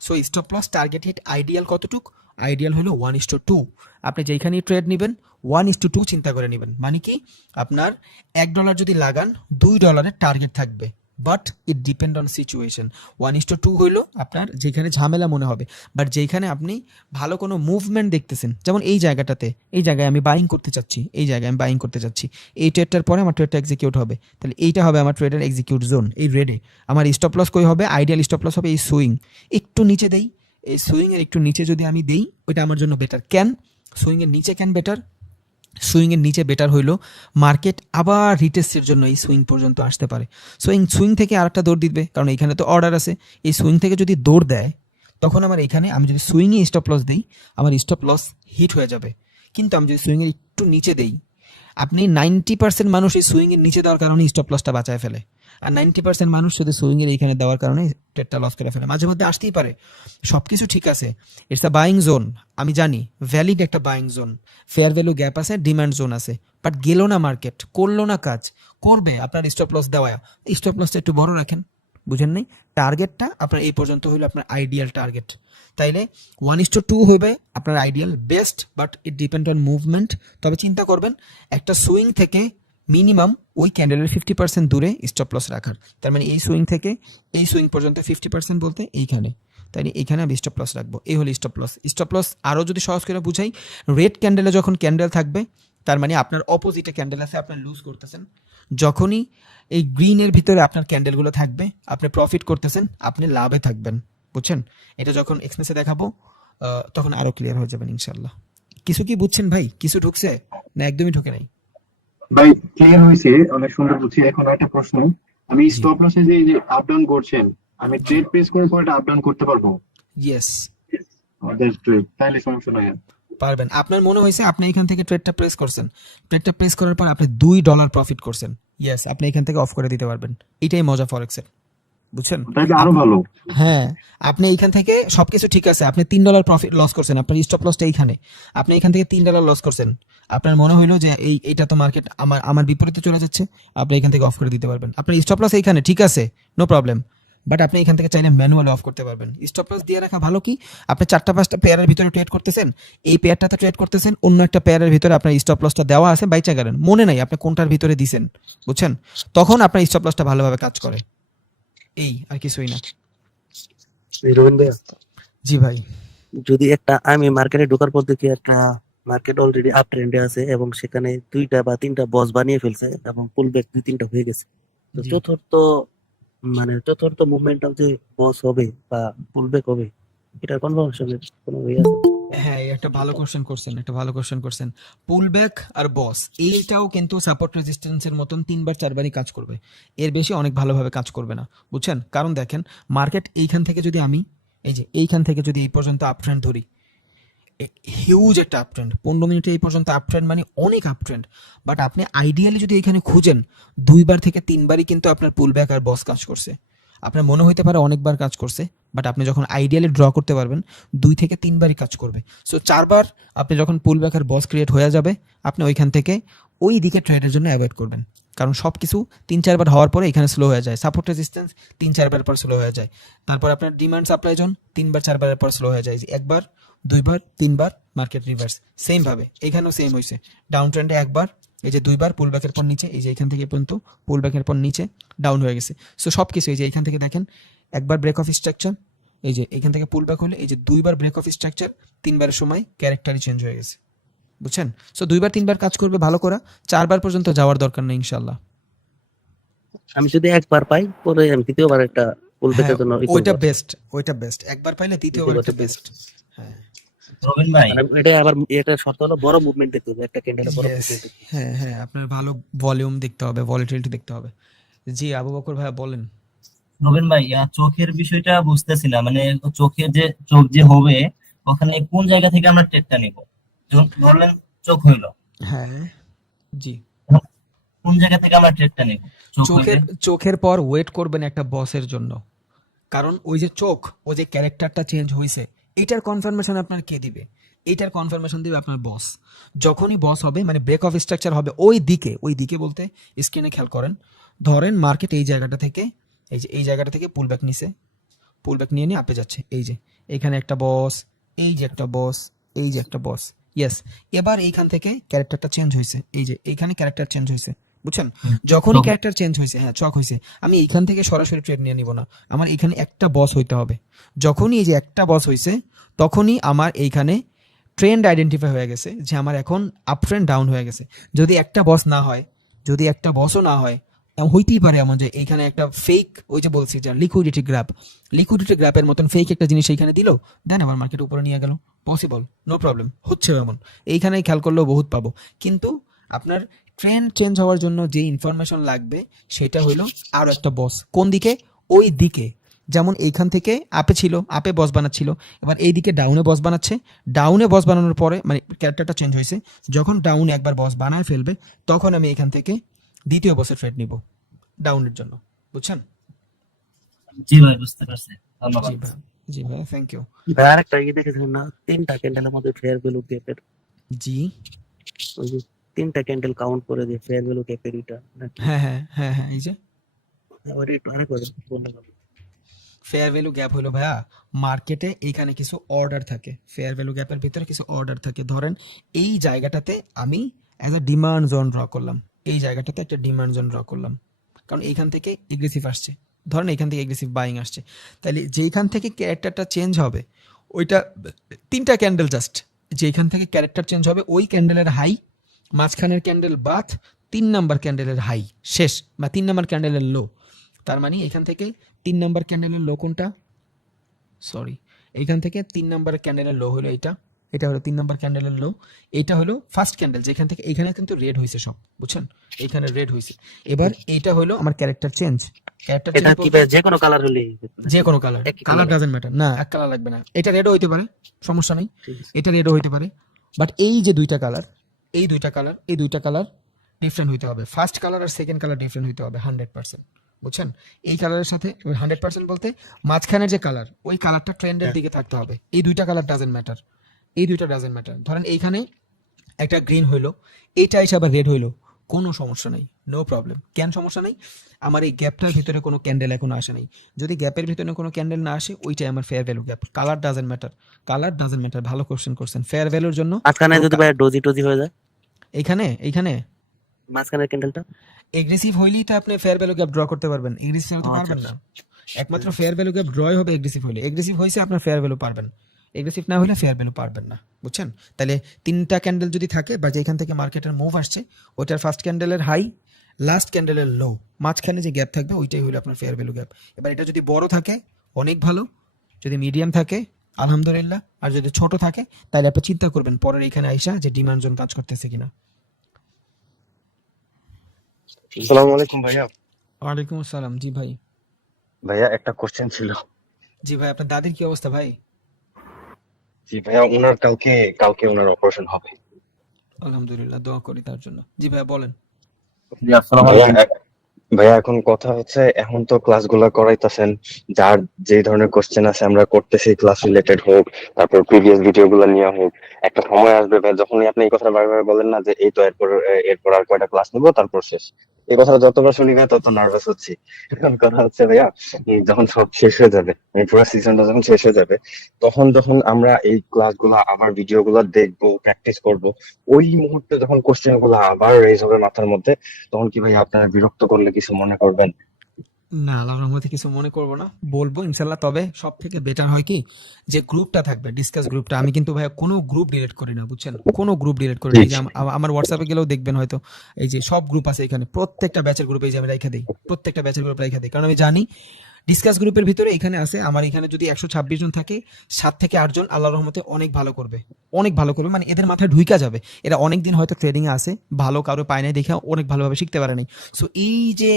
So stop loss target hit ideal কতটুক? আইডিয়াল হলো 1:2। আপনি যেখানেই ট্রেড নেবেন 1:2 চিন্তা করে নেবেন, মানে কি আপনার $1 যদি লাগান, $2 টার্গেট থাকবে, but it depend on situation. 1:2 হইলো আপনার যেখানে ঝামেলা মনে হবে, বাট যেখানে আপনি ভালো কোনো মুভমেন্ট দেখতেছেন, যেমন এই জায়গাটাতে, এই জায়গায় আমি বাইং করতে চাচ্ছি, এই জায়গায় আমি বাইং করতে চাচ্ছি, এই ট্রেডটার পরে আমার ট্রেডটা এক্সিকিউট হবে, তাহলে এইটা হবে আমার ট্রেডের এক্সিকিউট জোন। এই রেডে আমার স্টপ লস কই হবে? আইডিয়াল স্টপ লস হবে এই সুইং, একটু নিচে দেই, এই সুইংয়ের একটু নিচে যদি আমি দেই, ওইটা আমার জন্য বেটার। কেন সুইংয়ের নিচে কেন বেটার? সুইংয়ের নিচে বেটার হইলো মার্কেট আবার রিটেস্টের জন্য এই সুইং পর্যন্ত আসতে পারে। সুইং থেকে আরেকটা দৌড় দিবে, কারণ এখানে তো অর্ডার আছে। এই সুইং থেকে যদি দৌড় দেয়, তখন আমার এখানে আমি যদি সুইংয়ে স্টপ লস দিই, আমার স্টপ লস হিট হয়ে যাবে। কিন্তু আমি যদি সুইংয়ের একটু নিচে দেই, আপনি 90% মানুষ এই সুইংয়ের নিচে দেওয়ার কারণে স্টপ লসটা বাঁচায় ফেলে, আর 90% মানুষ শুধু সুইংয়ের এইখানে দেওয়ার কারণে ট্রেডটা লস করে ফেলে। মাঝে মধ্যে আসতেই পারে, সব কিছু ঠিক আছে, ইটস আ বাইং জোন, আমি জানি ভ্যালিড একটা buying zone, fair value gap আছে, ডিমান্ড জোন আছে, বাট গেল না মার্কেট, করলো না কাজ, করবে আপনার স্টপ লস দেওয়া, স্টপ লসটা একটু বড় রাখেন, বুঝেন নাই? টার্গেটটা আপনার এই পর্যন্ত হইলো আপনার আইডিয়াল টার্গেট, তাইলে 1:2 হইবে আপনার ideal best, but it depend on movement. তবে চিন্তা করবেন একটা সুইং থেকে মিনিমাম ওই ক্যান্ডেলের 50% দূরে স্টপ লস রাখার, তার মানে এই সুইং থেকে এই সুইং পর্যন্ত 50% বলতে এইখানে, তাই এইখানে আমি স্টপ লস রাখবো, এই হলো স্টপ লস। স্টপ লস আরও যদি সহজ করে বুঝাই, রেড ক্যান্ডেলে যখন ক্যান্ডেল থাকবে, তার মানে আপনার অপোজিটে ক্যান্ডেল আছে, আপনার লুজ করতেছেন। যখনই এই গ্রিনের ভিতরে আপনার ক্যান্ডেলগুলো থাকবে, আপনি প্রফিট করতেছেন, আপনি লাভে থাকবেন, বুঝছেন? এটা যখন এক্সপ্রেসে দেখাবো তখন আরো ক্লিয়ার হয়ে যাবেন ইনশাল্লাহ। কিছু কি বুঝছেন ভাই? কিছু ঢুকছে না একদমই ঢুকে নাই? ভাই ক্লিয়ার হয়েছে, অনেক সুন্দর বুঝছি। এখন একটা প্রশ্ন, আমি স্টপ লসে যে আপ ডাউন করছেন, আমি ট্রেড প্রেস করে পরে আপ ডাউন করতে পারবো? ইয়েস দ্যাটস গ্রেট, তাহলে সমস্যা নাই। পারবেন। আপনার মনে হয়েছে আপনি এখান থেকে ট্রেডটা প্রেস করছেন, ট্রেডটা প্রেস করার পর আপনি $2 প্রফিট করছেন, ইয়েস আপনি এখান থেকে অফ করে দিতে পারবেন। এটাই মজা ফরেক্সের, বুঝছেন? তাহলে আরো ভালো। হ্যাঁ, আপনি এইখান থেকে সবকিছু ঠিক আছে, আপনি $3 প্রফিট লস করছেন, আপনার স্টপ লসটা এইখানে, আপনি এখান থেকে $3 লস করছেন, আপনার মনে হইলো যে এইটা তো মার্কেট আমার বিপরীতে চলে যাচ্ছে, আপনি এখান থেকে অফ করে দিতে পারবেন। আপনার স্টপ লস এইখানে ঠিক আছে, নো প্রবলেম, বাট আপনি এখান থেকে চাইলে ম্যানুয়ালি অফ করতে পারবেন। স্টপ লস দিয়ে রাখা ভালো কি, আপনি 4-5টা পেয়ারের ভিতরে ট্রেড করতেছেন, এই পেয়ারটাতে ট্রেড করতেছেন, অন্য একটা পেয়ারের ভিতরে আপনার স্টপ লসটা দেওয়া আছে, বাইচা গেলেন, মনে নাই আপনি কোনটার ভিতরে দিছেন, বুঝছেন? তখন আপনার স্টপ লসটা ভালোভাবে কাজ করে, এই আর কিছুই না। রবিন ভাই, জি ভাই। যদি একটা আমি মার্কেটে ঢোকার পর দেখি একটা মার্কেট অলরেডি আপ ট্রেন্ডে আছে এবং সেখানে 2টা বা 3টা বস বানিয়ে ফেলছে এবং পুল ব্যাক 2-3টা হয়ে গেছে, তো জি। চতুর্থ মুভমেন্টটাও যে বস হবে বা পুল ব্যাক হবে, এটার কনফার্মেশনের কোনো ওয়ে আছে? হ্যাঁ, এই একটা ভালো কোশ্চেন করছেন, একটা ভালো কোশ্চেন করছেন। পুল ব্যাক আর বস এইটাও কিন্তু সাপোর্ট রেজিস্ট্যান্সের মতন 3-4বারই কাজ করবে, এর বেশি অনেক ভালোভাবে কাজ করবে না, বুঝছেন? কারণ দেখেন, মার্কেট এইখান থেকে যদি আমি এই যে এইখান থেকে যদি এই পর্যন্ত আপ ট্রেন্ড ধরি, হিউজ একটা আপ ট্রেন্ড, 15 মিনিটে এই পর্যন্ত আপ ট্রেন্ড মানে অনেক আপ ট্রেন্ড। বাট আপনি আইডিয়ালি যদি এখানে খুঁজেন 2বার থেকে 3বারই কিন্তু আপনার পুল ব্যাক আর বস কাজ করছে। আপনার মনে হইতে পারে অনেকবার কাজ করছে, বাট আপনি যখন আইডিয়ালি ড্র করতে পারবেন 2 থেকে 3বারই কাজ করবে। সো 4বার আপনি যখন পুল ব্যাক আর বস ক্রিয়েট হয়ে যাবে, আপনি ওইখান থেকে ওই দিকে ট্রেডের জন্য অ্যাভয়েড করবেন। কারণ সব কিছু 3-4বার হওয়ার পরে এখানে স্লো হয়ে যায়, সাপোর্ট রেজিস্ট্যান্স 3-4বার পর স্লো হয়ে যায়, তারপর আপনার ডিমান্ড সাপ্লাই জোন 3-4বারের পর স্লো হয়ে যায়, যে 1বার 2বার 3বার মার্কেট রিভার্স। সেম ভাবে এখানেও সেম হয়েছে, ডাউন ট্রেন্ডে 1বার, এই যে 2বার পুল ব্যাকের পর নিচে, এই যে এখান থেকে পর্যন্ত পুল ব্যাকের পর নিচে ডাউন হয়ে গেছে। সো সব কিছু এই যে এখান থেকে দেখেন, 1বার ব্রেক অফ স্ট্রাকচার, এই যে এখান থেকে পুল ব্যাক হলে এই যে 2বার ব্রেক অফ স্ট্রাকচার, 3বারের সময় ক্যারেক্টারই চেঞ্জ হয়ে গেছে, বুঝছেন? সো 2বার 3বার কাজ করবে ভালো করে, 4বার পর্যন্ত যাওয়ার দরকার নেই ইনশাল্লাহ। আমি যদি একবার পাই পরে আমি দ্বিতীয়বার একটা পুল হ্যাঁ, ব্যাকের জন্য ওইটা বেস্ট, ওইটা বেস্ট, একবার পাইলে দ্বিতীয়বার একটা বেস্ট। হ্যাঁ, রবিন ভাই, এটা আবার এটা শর্ত হলো বড় মুভমেন্ট দেখতে হবে, একটা ক্যান্ডেলে বড় Yes, মুভমেন্ট দেখতে হবে। হ্যাঁ হ্যাঁ, আপনার ভালো ভলিউম দেখতে হবে, ভলিটিলিটি দেখতে হবে। জি আবু বকর ভাইয়া বলেন। রবিন ভাই, চোখের বিষয়টা বুঝতেছি না, মানে চোখের যে চোখ যে হবে ওখানে কোন জায়গা থেকে আমরা টেটটা নিব? যখন ধরলেন চোখ হইলো, হ্যাঁ, জি। কোন জায়গা থেকে আমরা টেটটা নিব? চোখ হইলে চোখের পর ওয়েট করবেন একটা বসের জন্য, কারণ ওই যে চোখ, ওই যে ক্যারেক্টারটা চেঞ্জ হয়েছে, এটার কনফার্মেশন আপনার কে দিবে? এটার কনফার্মেশন দিবে আপনার বস। যখনই বস হবে মানে ব্রেক অফ স্ট্রাকচার হবে ওই দিকে বলতে স্ক্রিনে খেয়াল করেন, ধরেন মার্কেট এই জায়গাটা থেকে, এই যে এই জায়গাটা থেকে পুল ব্যাক নিছে, পুল ব্যাক নিয়ে আপে যাচ্ছে, এই যে এখানে একটা বস, এই যে একটা বস, এই যে একটা বস, ইয়েস। এবার এইখান থেকে ক্যারেক্টারটা চেঞ্জ হয়েছে, এই যে এইখানে ক্যারেক্টার চেঞ্জ হয়েছে, বুঝছেন? যখনই ক্যারেক্টার চেঞ্জ হয়েছে, হ্যাঁ চক হয়েছে, আমি এইখান থেকে সরাসরি ট্রেড নিয়ে নিব না, আমার এইখানে একটা বস হইতে হবে। যখনই এই যে একটা বস হয়েছে, তখনই আমার এইখানে ট্রেন্ড আইডেন্টিফাই হয়ে গেছে যে আমার এখন আপ ট্রেন্ড ডাউন হয়ে গেছে। যদি একটা বস না হয়, যদি একটা বসও না হয়, হইতেই পারে এমন যে এইখানে একটা ফেক, ওই যে বলছি যে লিকুইডিটি গ্রাফের মতন ফেক একটা জিনিস এইখানে দিল, দেন আবার মার্কেট উপরে নিয়ে গেল, পসিবল, নো প্রবলেম, হচ্ছে এমন। এইখানেই খেয়াল করলেও বহুত পাবো, কিন্তু আপনার ট্রেন্ড চেঞ্জ হওয়ার জন্য যে ইনফরমেশন লাগবে সেটা হলো আরো একটা বস, কোন দিকে? ওই দিকে। যেমন এইখান থেকে আপে ছিল, আপে বস বানাচ্ছিল, এবার এই দিকে ডাউনে বস বানাচ্ছে, ডাউনে বস বানানোর পরে মানে ক্যারেক্টারটা চেঞ্জ হয়েছে, যখন ডাউনে একবার বস বানায় ফেলবে, তখন আমি এখান থেকে দ্বিতীয় বসের ট্রেড নিব ডাউনের জন্য, বুঝছেন? জি ভাই, বুঝতে পারছি, ধন্যবাদ। জি ভাই, জি ভাই, থ্যাংক ইউ। ভাই আরেকটা দেখেছিলাম না, 3টা ক্যান্ডেলের মধ্যে ফেয়ার ভ্যালু গ্যাপের, জি, ওই যে 3টা ক্যান্ডেল কাউন্ট করে যে ফেয়ার ভ্যালু গ্যাপের এটা নাকি? হ্যাঁ হ্যাঁ হ্যাঁ হ্যাঁ, এই যে ওটা একটু আরেকবার বলুন। ফেয়ার ভ্যালু গ্যাপ হলো ভাইয়া, মার্কেটে এইখানে কিছু অর্ডার থাকে, ফেয়ার ভ্যালু গ্যাপের ভিতরে কিছু অর্ডার থাকে। ধরেন এই জায়গাটাতে আমি as a demand zone draw করলাম, এই জায়গাটাতে একটা ডিমান্ড জোন ড্র করলাম, কারণ এইখান থেকে এগ্রেসিভ আসছে, ধরেন এইখান থেকে এগ্রেসিভ বাইং আসছে, তাহলে যেইখান থেকে ক্যারেক্টারটা চেঞ্জ হবে, ওইটা 3টা ক্যান্ডেল জাস্ট, যেইখান থেকে ক্যারেক্টার চেঞ্জ হবে ওই ক্যান্ডেলের হাই, মাঝখানের ক্যান্ডেল বাদ, 3 নাম্বার ক্যান্ডেলের হাই শেষ, বা 3 নাম্বার ক্যান্ডেলের লো। তার মানে এখান থেকে 3 নাম্বার ক্যান্ডেলের লো কোনটা? সরি, এইখান থেকে 3 নাম্বার ক্যান্ডেলের লো হলো এটা, এটা হলো 3 নাম্বার ক্যান্ডেলের লো, এটা হলো ফার্স্ট ক্যান্ডেল, যেখান থেকে এইখানে কিন্তু রেড হয়েছে সব, বুঝছেন? এইখানে রেড হয়েছে। এবার এইটা হলো আমার ক্যারেক্টার চেঞ্জ, ক্যারেক্টার এটা কি ভাই যে কোনো কালার হলেই যে কোনো কালার, একই কালার colour? ডাজেন্ট ম্যাটার, না এক কালার লাগবে না, এটা রেডও হইতে পারে, সমস্যা নেই, ঠিক আছে। এটা রেডও হইতে পারে, বাট এই যে দুইটা কালার, এই দুইটা কালার ডিফারেন্ট হইতে হবে, ফার্স্ট কালার আর সেকেন্ড কালার ডিফারেন্ট হইতে হবে 100%, বুঝছেন? এই কালারের সাথে 100% বলতে মাঝখানের যে কালার, ওই কালারটা ট্রেন্ডের দিকে থাকতে হবে, এই দুইটা কালার ডাজেন্ট ম্যাটার, এই দুইটা ডাজেন্ট ম্যাটার। ধরেন এইখানে একটা গ্রিন হইলো, এইটা এসে আবার রেড হইলো, কোনো সমস্যা নেই, নো প্রবলেম। কেন সমস্যা নেই? আমার এই গ্যাপটার ভিতরে কোনো ক্যান্ডেল এখনো আসে নাই, যদি গ্যাপের ভিতরে কোনো ক্যান্ডেল না আসে, ওইটাই আমার fair value gap, colour doesn't matter, colour doesn't matter. ভালো কোশ্চেন করছেন, ফেয়ার ভ্যালুর জন্য মাঝখানে যদি ভাই ডোজি হয়ে যায়, এইখানে মাঝখানের ক্যান্ডেলটা এগ্রেসিভ হইলেই তো আপনি ফেয়ার ভ্যালু গ্যাপ ড্র করতে পারবেন, এগ্রেসিভ হতে আচ্ছা, পারবেন না। একমাত্র ফেয়ার ভ্যালু গ্যাপ ড্রয় হবে এগ্রেসিভ হলে, এগ্রেসিভ হয়েছে আপনার ফেয়ার ভ্যালু পারবেন, এগ্রেসিভ না হলে ফেয়ার ভ্যালু পারবেন না, বুঝছেন? তাহলে 3টা ক্যান্ডেল যদি থাকে বা যেখান থেকে মার্কেটের মুভ আসছে ওইটার ফার্স্ট ক্যান্ডেলের হাই, লাস্ট ক্যান্ডেলের লো, মাঝখানে যে গ্যাপ থাকবে ওইটাই হলো আপনার ফেয়ার ভ্যালু গ্যাপ। এবার এটা যদি বড় থাকে অনেক ভালো, যদি মিডিয়াম থাকে আলহামদুলিল্লাহ, আর যদি ছোট থাকে তাহলে আপনি চিন্তা করবেন পরের এখানে আইসা যে ডিমান্ড জোন কাজ করতেছে কিনা। আসসালামু আলাইকুম ভাইয়া। ওয়ালাইকুম আসসালাম। জি ভাই। ভাইয়া একটা কোশ্চেন ছিল। জি ভাই, আপনার দাদির কি অবস্থা ভাই? জি ভাইয়া, ওনার কালকে ওনার অপারেশন হবে। আলহামদুলিল্লাহ, দোয়া করি তার জন্য। জি ভাই বলেন। জি, আসসালামু ভাইয়া আলাইকুম। ভাইয়া এখন কথা হচ্ছে, এখন তো ক্লাসগুলো করাইতেছেন, যার যে ধরনের কোশ্চেন আছে আমরা করতেছি, ক্লাস রিলেটেড হোক, তারপর প্রিভিয়াস ভিডিও গুলো নিয়ে হোক, একটা সময় আসবে ভাই যখনই আপনি এই কথাটা বারবার বলেন না যে এই তো এরপর আর কয়টা ক্লাস নিবো তারপর শেষ, এই কথাটা যতবার শুনি ভাই তত নার্ভাস হচ্ছি। এখন কথা হচ্ছে ভাইয়া, যখন সব শেষ হয়ে যাবে, পুরো সিজনটা যখন শেষ হয়ে যাবে, যখন আমরা এই ক্লাসগুলো আবার ভিডিও গুলো দেখবো, প্র্যাকটিস করব, ওই মুহূর্তে যখন কোশ্চেন গুলো আবার রেজ হবে মাথার মধ্যে, তখন কি ভাই আপনারা বিরক্ত করলে কিছু মনে করবেন? না, আল্লাহর রহমতে কিছু মনে করবো না, বলবো ইনশাল্লাহ। তবে সব থেকে বেটার হয় কি, যে গ্রুপটা থাকবে ডিসকাস গ্রুপটা, আমি কিন্তু ভাই কোনো গ্রুপ ডিলিট করি না, বুঝছেন? কোনো গ্রুপ ডিলিট করি না। এই যে আমার হোয়াটসঅ্যাপে গেলেও দেখবেন হয়তো, এই যে সব গ্রুপ আছে এখানে, প্রত্যেকটা ব্যাচের গ্রুপে এই যে আমি রাইখা দিই, প্রত্যেকটা ব্যাচের গ্রুপ রাইখা দিই, কারণ আমি জানি ডিসকাস গ্রুপের ভিতরে এখানে আছে আমার, এখানে যদি 126 জন থাকে 7 থেকে 8 জন আল্লাহর রহমতে অনেক ভালো করবে, অনেক ভালো করবে, মানে এদের মাথায় ঢুইকা যাবে। এরা অনেকদিন হয়তো ট্রেডিং এ আছে, ভালো কারো পায় নাই দেখে অনেক ভালোভাবে শিখতে পারে নাই। সো এই যে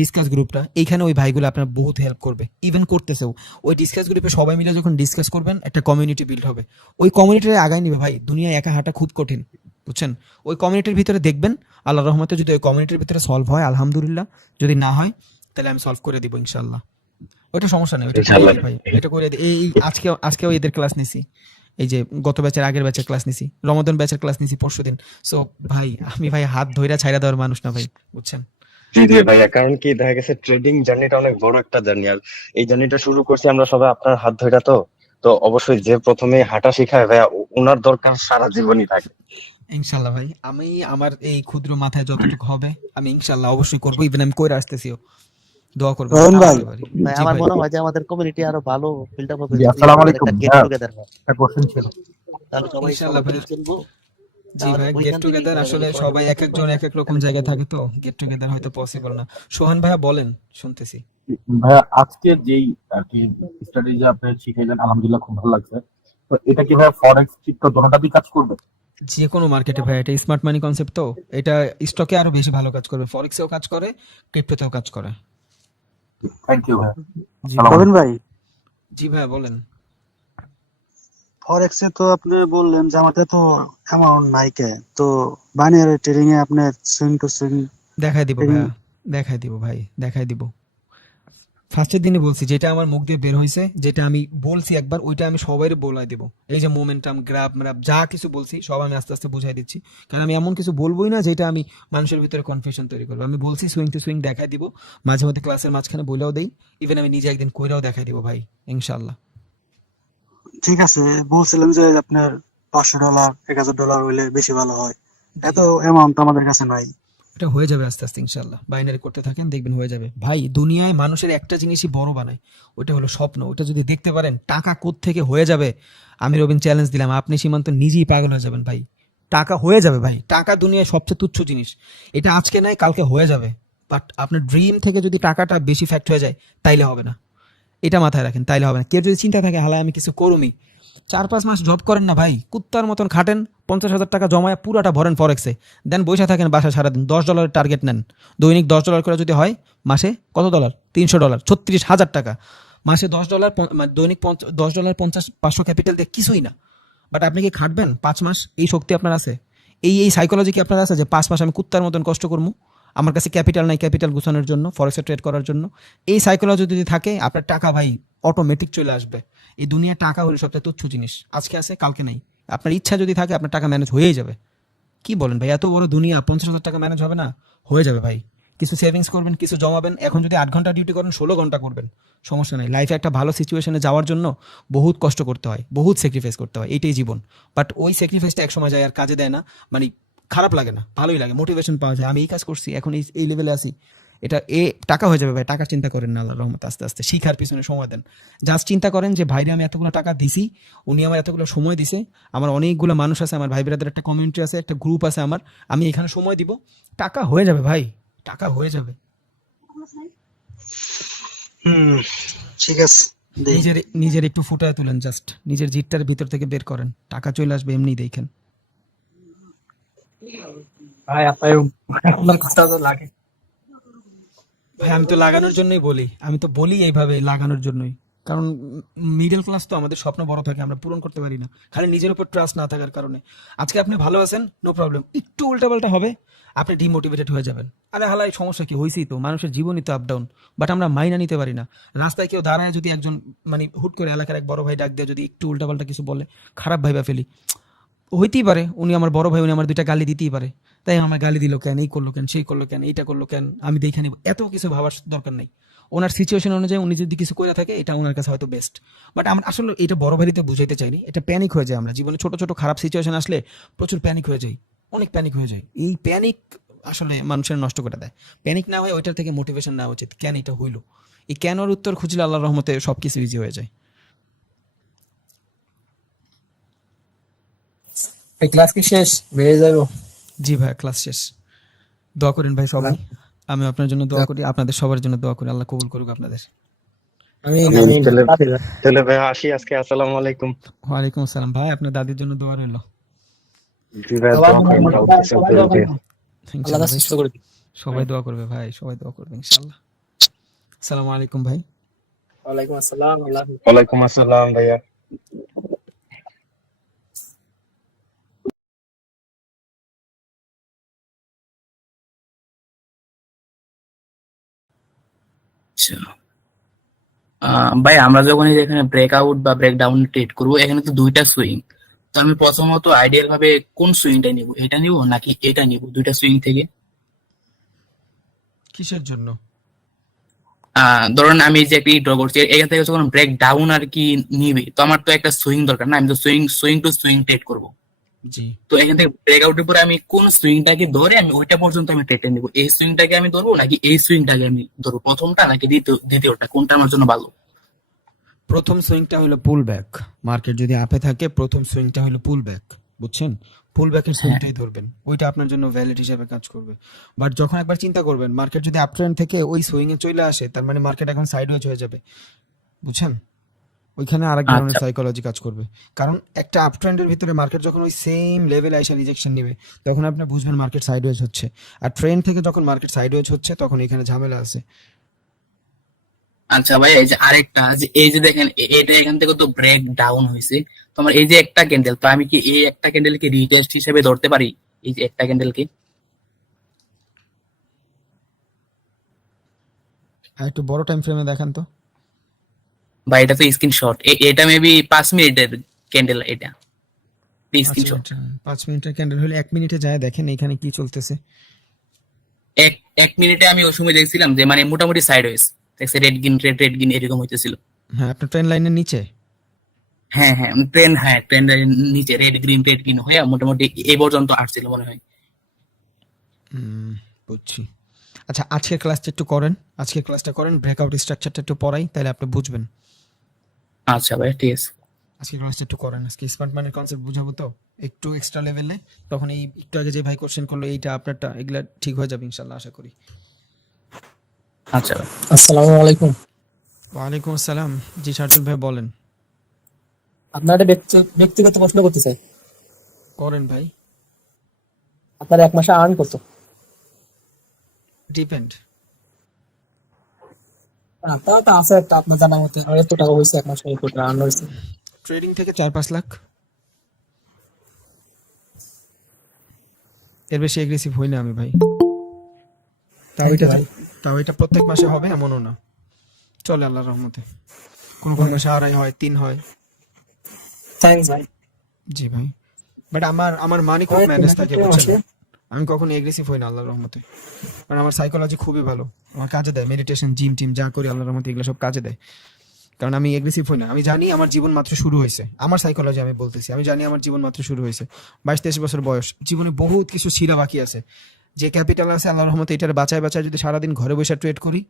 ডিসকাস গ্রুপটা, এইখানে ওই ভাইগুলো আপনার বহুত হেল্প করবে, ইভেন করতেছেও। ওই ডিসকাস গ্রুপে সবাই মিলে যখন ডিসকাস করবেন একটা কমিউনিটি বিল্ড হবে, ওই কমিউনিটির আগায় নিবে ভাই। দুনিয়ায় একা হাঁটা খুব কঠিন, বুঝছেন? ওই কমিউনিটির ভিতরে দেখবেন আল্লাহর রহমতে যদি ওই কমিউনিটির ভিতরে সলভ হয় আলহামদুলিল্লাহ, যদি না হয় তাহলে আমি সলভ করে দিব ইনশাল্লাহ। ওইটা সমস্যা নেই, ওইটা করে ইনশাআল্লাহ। দিই ভাই, এটা করে দিই। এই আজকেও এদের ক্লাস নিছি, এই যে গত ব্যাচের আগের ব্যাচের ক্লাস নিছি, রমাদান ব্যাচের ক্লাস নিছি পরশুদিন। সো ভাই আমি ভাই হাত ধইরা ছাইড়া দেওয়ার মানুষ না ভাই, বুঝছেন? জি জি ভাইয়া, কারণ কি দেখা গেছে ট্রেডিং জার্নিটা অনেক বড় একটা জার্নি, আর এই জার্নিটা শুরু করছি আমরা সবাই আপনার হাত ধরে। তো তো অবশ্যই যে প্রথমে হাঁটা শিখায় ভাইয়া, ওনার দরকার সারা জীবনই থাকে। ইনশাল্লাহ ভাই, আমি আমার এই ক্ষুদ্র মাথায় যতটুকু হবে আমি ইনশাল্লাহ অবশ্যই করবো, ইভেন আমি কইরা আসতেছিও। দোয়া করবেন রোহন ভাই। আমাদের বাড়ি। ভাই জি আমার ভাই। মনে হয় যে আমাদের কমিউনিটি আরো ভালো বিল্ড আপ হবে জি, যদি আসসালামু আমাদের আলাইকুম। একটা গেট হ্যাঁ, টুগেদার হয়, একটা কোশ্চেন ছিল। তাহলে সবাই ইনশাল্লাহ সবাইকে ভাই। চিনবো। জি তাহলে ভাই, গেট ওইখান থেকে টুগেদার আসলে সবাই এক একজন এক এক রকম জায়গায় থাকে, তো গেট টুগেদার হয়তো পসিবল না। সোহান ভাইয়া বলেন, শুনতেছি। ভাইয়া, আজকের যেই আর কি স্ট্র্যাটেজি আপনি শিখাইলেন আলহামদুলিল্লাহ খুব ভালো লাগছে। তো এটা কি ভাইয়া ফরেক্স ক্রিপ্টো দোনোটাতেই কাজ করবে? যে কোনো মার্কেটে ভাই, এটা স্মার্ট মানি কনসেপ্ট, তো এটা স্টকে আরো বেশি ভালো কাজ করবে, ফরেক্সেও কাজ করে, ক্রিপ্টোতেও কাজ করে। থ্যাংক ইউ ভাইয়া। জি আসসালামু ভাই। আলাইকুম। ভাই, জি ভাইয়া বলেন। ফরেক্সে তো আপনি বললেন যে আমাদের তো অ্যামাউন্ট নাই কে, তো বাইনারি ট্রেডিং এ আপনার সুইং টু সুইং দেখাই দিব ট্রেডিং। ভাইয়া, দেখাই দিব ভাই, দেখাই দিব। ফার্স্টের দিনে বলছি, যেটা আমার মুখ দিয়ে বের হয়েছে, যেটা আমি বলছি একবার, ওইটা আমি সবাইরে বলাই দিব। এই যে মোমেন্টাম, গ্রাফ ম্যাপ যা কিছু বলছি সব আমি আস্তে আস্তে বুঝাই দিচ্ছি, কারণ আমি এমন কিছু বলবোই না যেটা আমি মানুষের ভিতরে কনফিউশন তৈরি করবো। আমি বলছি সুইং টু সুইং দেখাই দিব, মাঝে মধ্যে ক্লাসের মাঝখানে বলেও দেই, ইভেন আমি নিজে একদিন কইরাও দেখাই দিব ভাই ইনশাল্লাহ। ঠিক আছে, বলছিলেন যে আপনার $500 $1000 হইলে বেশি ভালো হয়, এত অ্যামাউন্ট আমাদের কাছে নাই। এটা হয়ে যাবে আস্তে আস্তে ইনশাল্লাহ, বাইনারি করতে থাকেন দেখবেন হয়ে যাবে ভাই। দুনিয়ায় মানুষের একটা জিনিসই বড় বানায়, ওটা হলো স্বপ্ন। ওটা যদি দেখতে পারেন টাকা থেকে হয়ে যাবে, আমি রবিন চ্যালেঞ্জ দিলাম, আপনি সীমান্ত নিজেই পাগল হয়ে যাবেন ভাই। টাকা হয়ে যাবে ভাই, টাকা দুনিয়ায় সবচেয়ে তুচ্ছ জিনিস। এটা আজকে নাই কালকে হয়ে যাবে, বাট আপনার ড্রিম থেকে যদি টাকাটা বেশি ফ্যাক্ট হয়ে যায় তাইলে হবে না, এটা মাথায় রাখেন, তাইলে হবে না। কেউ যদি চিন্তা থাকে হালায় আমি কিছু করুমি, 4-5 মাস জব করেন না ভাই, কুত্তার মতন খাটেন, 50,000 টাকা জমায় পুরাটা ভরেন ফরেক্সে, দেন বসে থাকেন বাসায় সারাদিন, $10 টার্গেট নেন, দৈনিক $10 করে যদি হয়, মাসে কত ডলার? $300, 36,000 টাকা মাসে। $10 দৈনিক $10 500 ক্যাপিটাল দিয়ে কিছুই না, বাট আপনি কি খাটবেন 5 মাস? এই শক্তি আপনার আছে? এই সাইকোলজি কি আপনার আছে যে 5 মাস আমি কুত্তার মতন কষ্ট করবো, আমার কাছে ক্যাপিটাল নাই, ক্যাপিটাল গুছানোর জন্য, ফরেক্সে ট্রেড করার জন্য? এই সাইকোলজি যদি থাকে, আপনার টাকা ভাই অটোমেটিক চলে আসবে। এই দুনিয়া টাকা হলো সবচেয়ে তুচ্ছ জিনিস, আজকে আছে কালকে নাই। আপনার ইচ্ছা যদি থাকে আপনার টাকা ম্যানেজ হয়েই যাবে। কি বলেন ভাই, এত বড় দুনিয়া, 50,000 টাকা ম্যানেজ হবে না? হয়ে যাবে ভাই। কিছু সেভিংস করবেন, কিছু জমাবেন। এখন যদি 8 ঘন্টা ডিউটি করেন, 16 ঘন্টা করবেন, সমস্যা নেই। লাইফে একটা ভালো সিচুয়েশনে যাওয়ার জন্য বহুত কষ্ট করতে হয়, বহুত স্যাক্রিফাইস করতে হয়, এইটাই জীবন। বাট ওই স্যাক্রিফাইসটা একসময় যায় আর কাজে দেয় না, মানে খারাপ লাগে না, ভালোই লাগে, মোটিভেশন পাওয়া যায়। আমি এই কাজ করছি, এখন এই লেভেলে আছি, এটা টাকা হয়ে যাবে ভাই, টাকার চিন্তা করেন না, আল্লাহর রহমতে আস্তে আস্তে শিখার পিছনে সময় দেন। জাস্ট চিন্তা করেন যে ভাইরে আমি এতগুলো টাকা দিছি, উনি আমার এতগুলো সময় দিছে, আমার অনেকগুলো মানুষ আছে, আমার ভাই ব্রাদের একটা কমিউনিটি আছে, একটা গ্রুপ আছে আমার, আমি এখানে সময় দিব, টাকা হয়ে যাবে ভাই, টাকা হয়ে যাবে। ঠিক আছে, দেই। নিজের একটু ফুটায় তুলেন, জাস্ট নিজের জিটটার ভিতর থেকে বের করেন, টাকা চলে আসবে এমনি, দেখেন। ভাই আপনার কথা তো লাগে। ভাই আমি তো লাগানোর জন্যই বলি, আমি তো বলি এইভাবে লাগানোর জন্যই, কারণ মিডল ক্লাস তো আমাদের স্বপ্ন বড় থাকে, আমরা পূরণ করতে পারি না খালি নিজের উপর ট্রাস্ট না থাকার কারণে। আজকে আপনি ভালো আছেন, নো প্রবলেম, একটু উল্টাপাল্টা হবে আপনি ডিমোটিভেটেড হয়ে যাবেন, আরে হালাই সমস্যা কি হয়েছেই তো, মানুষের জীবনই তো আপ ডাউন, বাট আমরা মাইনা নিতে পারি না। রাস্তায় কেউ দাঁড়ায় যদি একজন মানে হুট করে এলাকার এক বড় ভাই ডাক দিয়ে যদি একটু উল্টাপাল্টা কিছু বলে, খারাপ ভাইবা ফেলি, হইতেই পারে উনি আমার বড় ভাই, উনি আমার দুইটা গালি দিতেই পারে, তাই আমার গালি দিল কেন, এই করলো কেন, সেই করলো কেন, এইটা করলো কেন, আমি দেখে নিব, এত কিছু ভাবার দরকার নেই। ওনার সিচুয়েশন অনুযায়ী উনি যদি কিছু করে থাকে এটা ওনার কাছে হয়তো বেস্ট, বাট আমরা আসলে এটা বড় ভাইতে বুঝাইতে চাইনি, এটা প্যানিক হয়ে যায়, আমরা জীবনে ছোট ছোট খারাপ সিচুয়েশন আসলে প্রচুর প্যানিক হয়ে যাই, অনেক প্যানিক হয়ে যায়, এই প্যানিক আসলে মানুষের নষ্ট করে দেয়। প্যানিক না হয়ে ওইটার থেকে মোটিভেশন নেওয়া উচিত, কেন এটা হইলো, এই কেনর উত্তর খুঁজলে আল্লাহর রহমতে সবকিছু ইজি হয়ে যায়। এই ক্লাস কি শেষ, বেরিয়ে যাবো? জি ভাই, ক্লাস শেষ, দোয়া করেন ভাই সবাই, আমি আপনার জন্য দোয়া করি, আপনাদের সবার জন্য দোয়া করি, আল্লাহ কবুল করুক আপনাদের। আমি তাহলে ভাই আসি আজকে, আসসালামু আলাইকুম। ওয়ালাইকুম আসসালাম ভাই, আপনার দাদির জন্য দোয়া রইল। জি ভাই, দোয়া করেন, ভালো কিছু করবে। ইনশাআল্লাহ ভাই, সুস্থ করে দিন। সবাই দোয়া করবে ভাই, সবাই দোয়া করবে ইনশাআল্লাহ। আসসালামু আলাইকুম ভাই। ওয়ালাইকুম আসসালাম, আল্লাহ হাফেজ। ওয়ালাইকুম আসসালাম ভাইয়া। আচ্ছা, ভাই আমরা যখন এই যে এখানে ব্রেকআউট বা ব্রেকডাউন ট্রেড করবো, এখানে তো দুইটা সুইং, তো আমি প্রথমত আইডিয়াল ভাবে কোন সুইংটা নিব, এটা নিব নাকি এটা নিব, দুইটা সুইং থেকে? কিসের জন্য? ধরেন আমি যে একটা ড্র করছি, এখান থেকে যখন ব্রেক ডাউন আর কি নিবে, তো আমার তো একটা সুইং দরকার না, আমি তো সুইং টু সুইং ট্রেড করবো। জি, তো এখান থেকে ব্রেকআউটের পরে আমি কোন সুইংটাকে ধরে আমি ওইটা পর্যন্ত আমি ট্রেডটা নিব, এই সুইংটাকে আমি ধরবো নাকি এই সুইংটাকে আমি ধরবো, প্রথমটা নাকি দ্বিতীয়টা, কোনটা আমার জন্য ভালো? প্রথম সুইংটা হলো পুল ব্যাক, মার্কেট যদি আপে থাকে প্রথম সুইংটা হলো পুল ব্যাক, বুঝছেন? পুল ব্যাকের সুইংটাই ধরবেন, ওইটা আপনার জন্য ভ্যালিড হিসেবে কাজ করবে। বাট যখন একবার চিন্তা করবেন মার্কেট যদি আপ ট্রেন্ড থেকে ওই সুইং এ চলে আসে, তার মানে মার্কেট এখন সাইডওয়েজ হয়ে যাবে, বুঝছেন? ওইখানে আরেক ধরনের আচ্ছা সাইকোলজি কাজ করবে, কারণ একটা আপ ট্রেন্ডের ভিতরে মার্কেট যখন ওই সেম লেভেলে এসে রিজেকশন নেবে, তখন আপনি বুঝবেন মার্কেট সাইডওয়েজ হচ্ছে। আর ট্রেন্ড থেকে যখন মার্কেট সাইডওয়েজ হচ্ছে, তখন এখানে ঝামেলা আছে। আচ্ছা ভাই, এই যে আরেকটা, যে এই যে দেখেন এটা এখান থেকে তো ব্রেক ডাউন হয়েছে, তো আমার এই যে একটা ক্যান্ডেল, তো আমি কি এই একটা ক্যান্ডেলকে রিটেস্ট হিসেবে ধরতে পারি, এই যে একটা ক্যান্ডেলকে? আর একটু বড় টাইম ফ্রেমে দেখান তো। বা এটা তো স্ক্রিনশট, এটা মেবি 5 মিনিটের ক্যান্ডেল, এটা স্ক্রিনশট। 5 মিনিটের ক্যান্ডেল হলে 1 মিনিটে যায় দেখেন এখানে কি চলতেছে। এক মিনিটে আমি ওই সময় দেখছিলাম যে মানে মোটামুটি সাইড ওয়েজ দেখছে, রেড গ্রিন এরকম হইতেছিল। হ্যাঁ, আপনার ট্রেন লাইনের নিচে। হ্যাঁ ট্রেন্ড নিচে রেড গ্রিন হয়ে মোটামুটি এই পর্যন্ত আসছিল মনে হয়। বুঝছি। আচ্ছা, আজকের ক্লাসটা করেন, ব্রেকআউট স্ট্রাকচারটা একটু পড়াই, তাহলে আপনি বুঝবেন। আচ্ছা ভাই, ঠিক আছে। আজকের ক্লাসটা একটু করেন, আজকে স্মার্ট মানির কনসেপ্ট বুঝাবো তো একটু এক্সট্রা লেভেলে, তখন এই একটু আগে যে ভাই কোশ্চেন করলো এইটা আপনারটা, এগুলা ঠিক হয়ে যাবে ইনশাল্লাহ, আশা করি। আচ্ছা ভাই। আসসালামু আলাইকুম। ওয়ালাইকুম আসসালাম। জি শার্দুল ভাই বলেন। আপনার একটা ব্যক্তিগত প্রশ্ন করতে চাই। করেন ভাই। আপনার এক মাসে আর্ন কত? ডিপেন্ড। তাও তো আছে একটা আপনার জানার মতে, আর এত টাকা হয়েছে এক মাসে, কত আর্ন হয়েছে? ট্রেডিং থেকে 4-5 লাখ, এর বেশি এগ্রেসিভ হই না আমি ভাই। তাও এটা প্রত্যেক মাসে হবে এমনও না, চলে আল্লাহর রহমতে। কোন মাসে 2.5 হয়, 3 হয়। থ্যাঙ্কস ভাই। জি ভাই, বাট আমার মানি খুব ম্যানেজ থাকে, বুঝছেন? আমি কখনো এগ্রেসিভ হই না আল্লাহর রহমতে, কারণ আমার সাইকোলজি খুবই ভালো, আমার কাজে দেয়। মেডিটেশন, জিম টিম যা করি আল্লাহর রহমতে এগুলো সব কাজে দেয়, কারণ আমি এগ্রেসিভ হই না। আমি জানি আমার জীবন মাত্র শুরু হয়েছে, আমার সাইকোলজি আমি বলতেছি, আমি জানি আমার জীবন মাত্র শুরু হয়েছে। 22-23 বছর বয়স, জীবনে বহুত কিছু ছিঁড়া বাকি আছে। যে ক্যাপিটাল আছে আল্লাহর রহমতে এটার বাঁচায় বাঁচায় যদি সারাদিন ঘরে বসে ট্রেড করি,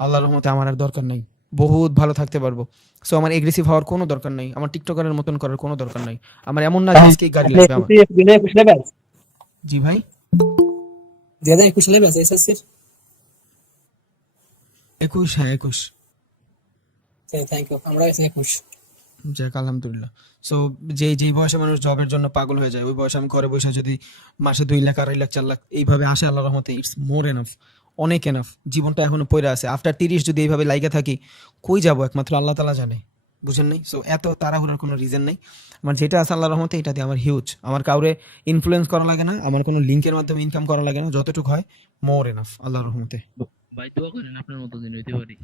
আল্লাহর রহমতে আমার আর দরকার নাই, বহুত ভালো থাকতে পারবো। সো আমার এগ্রেসিভ হওয়ার কোনো দরকার নাই, আমার টিকটকারের মতন করার কোনো দরকার নাই। আমার এমন না যে আজকেই গাড়ি লাগবে আমার। 2021 লেভেল জি ভাই, 2021 লেভেল এসএসসি। 21, হ্যাঁ 21। থ্যাংক ইউ, আমরা 21। যাক আলহামদুলিল্লাহ। সো যেই বয়সে মানুষ জবের জন্য পাগল হয়ে যায়, ওই বয়সে আমি ঘরে বসে যদি মাসে 2 লাখ 2.5 লাখ 4 লাখ এইভাবে আসে আল্লাহর রহমতে, ইটস মোর এনাফ, অনেক এনাফ। জীবনটা এখনো পড়ে আছে, আফটার 30 যদি এইভাবে লাইগা থাকি কই যাব একমাত্র আল্লাহ তাআলা জানে, বুঝেন নাই? সো এত তাড়াহুড়োর কোনো রিজন নাই। আমার যেটা আছে আল্লাহর রহমতে এটাতে আমার হিউজ, আমার কাউরে ইনফ্লুয়েন্স করা লাগে না, আমার কোনো লিঙ্কের মাধ্যমে ইনকাম করা লাগে না, যতটুকু হয় মোর এনাফ আল্লাহর রহমতে। ভাই দোয়া করেন আপনার মতো দিন হইতে পারি।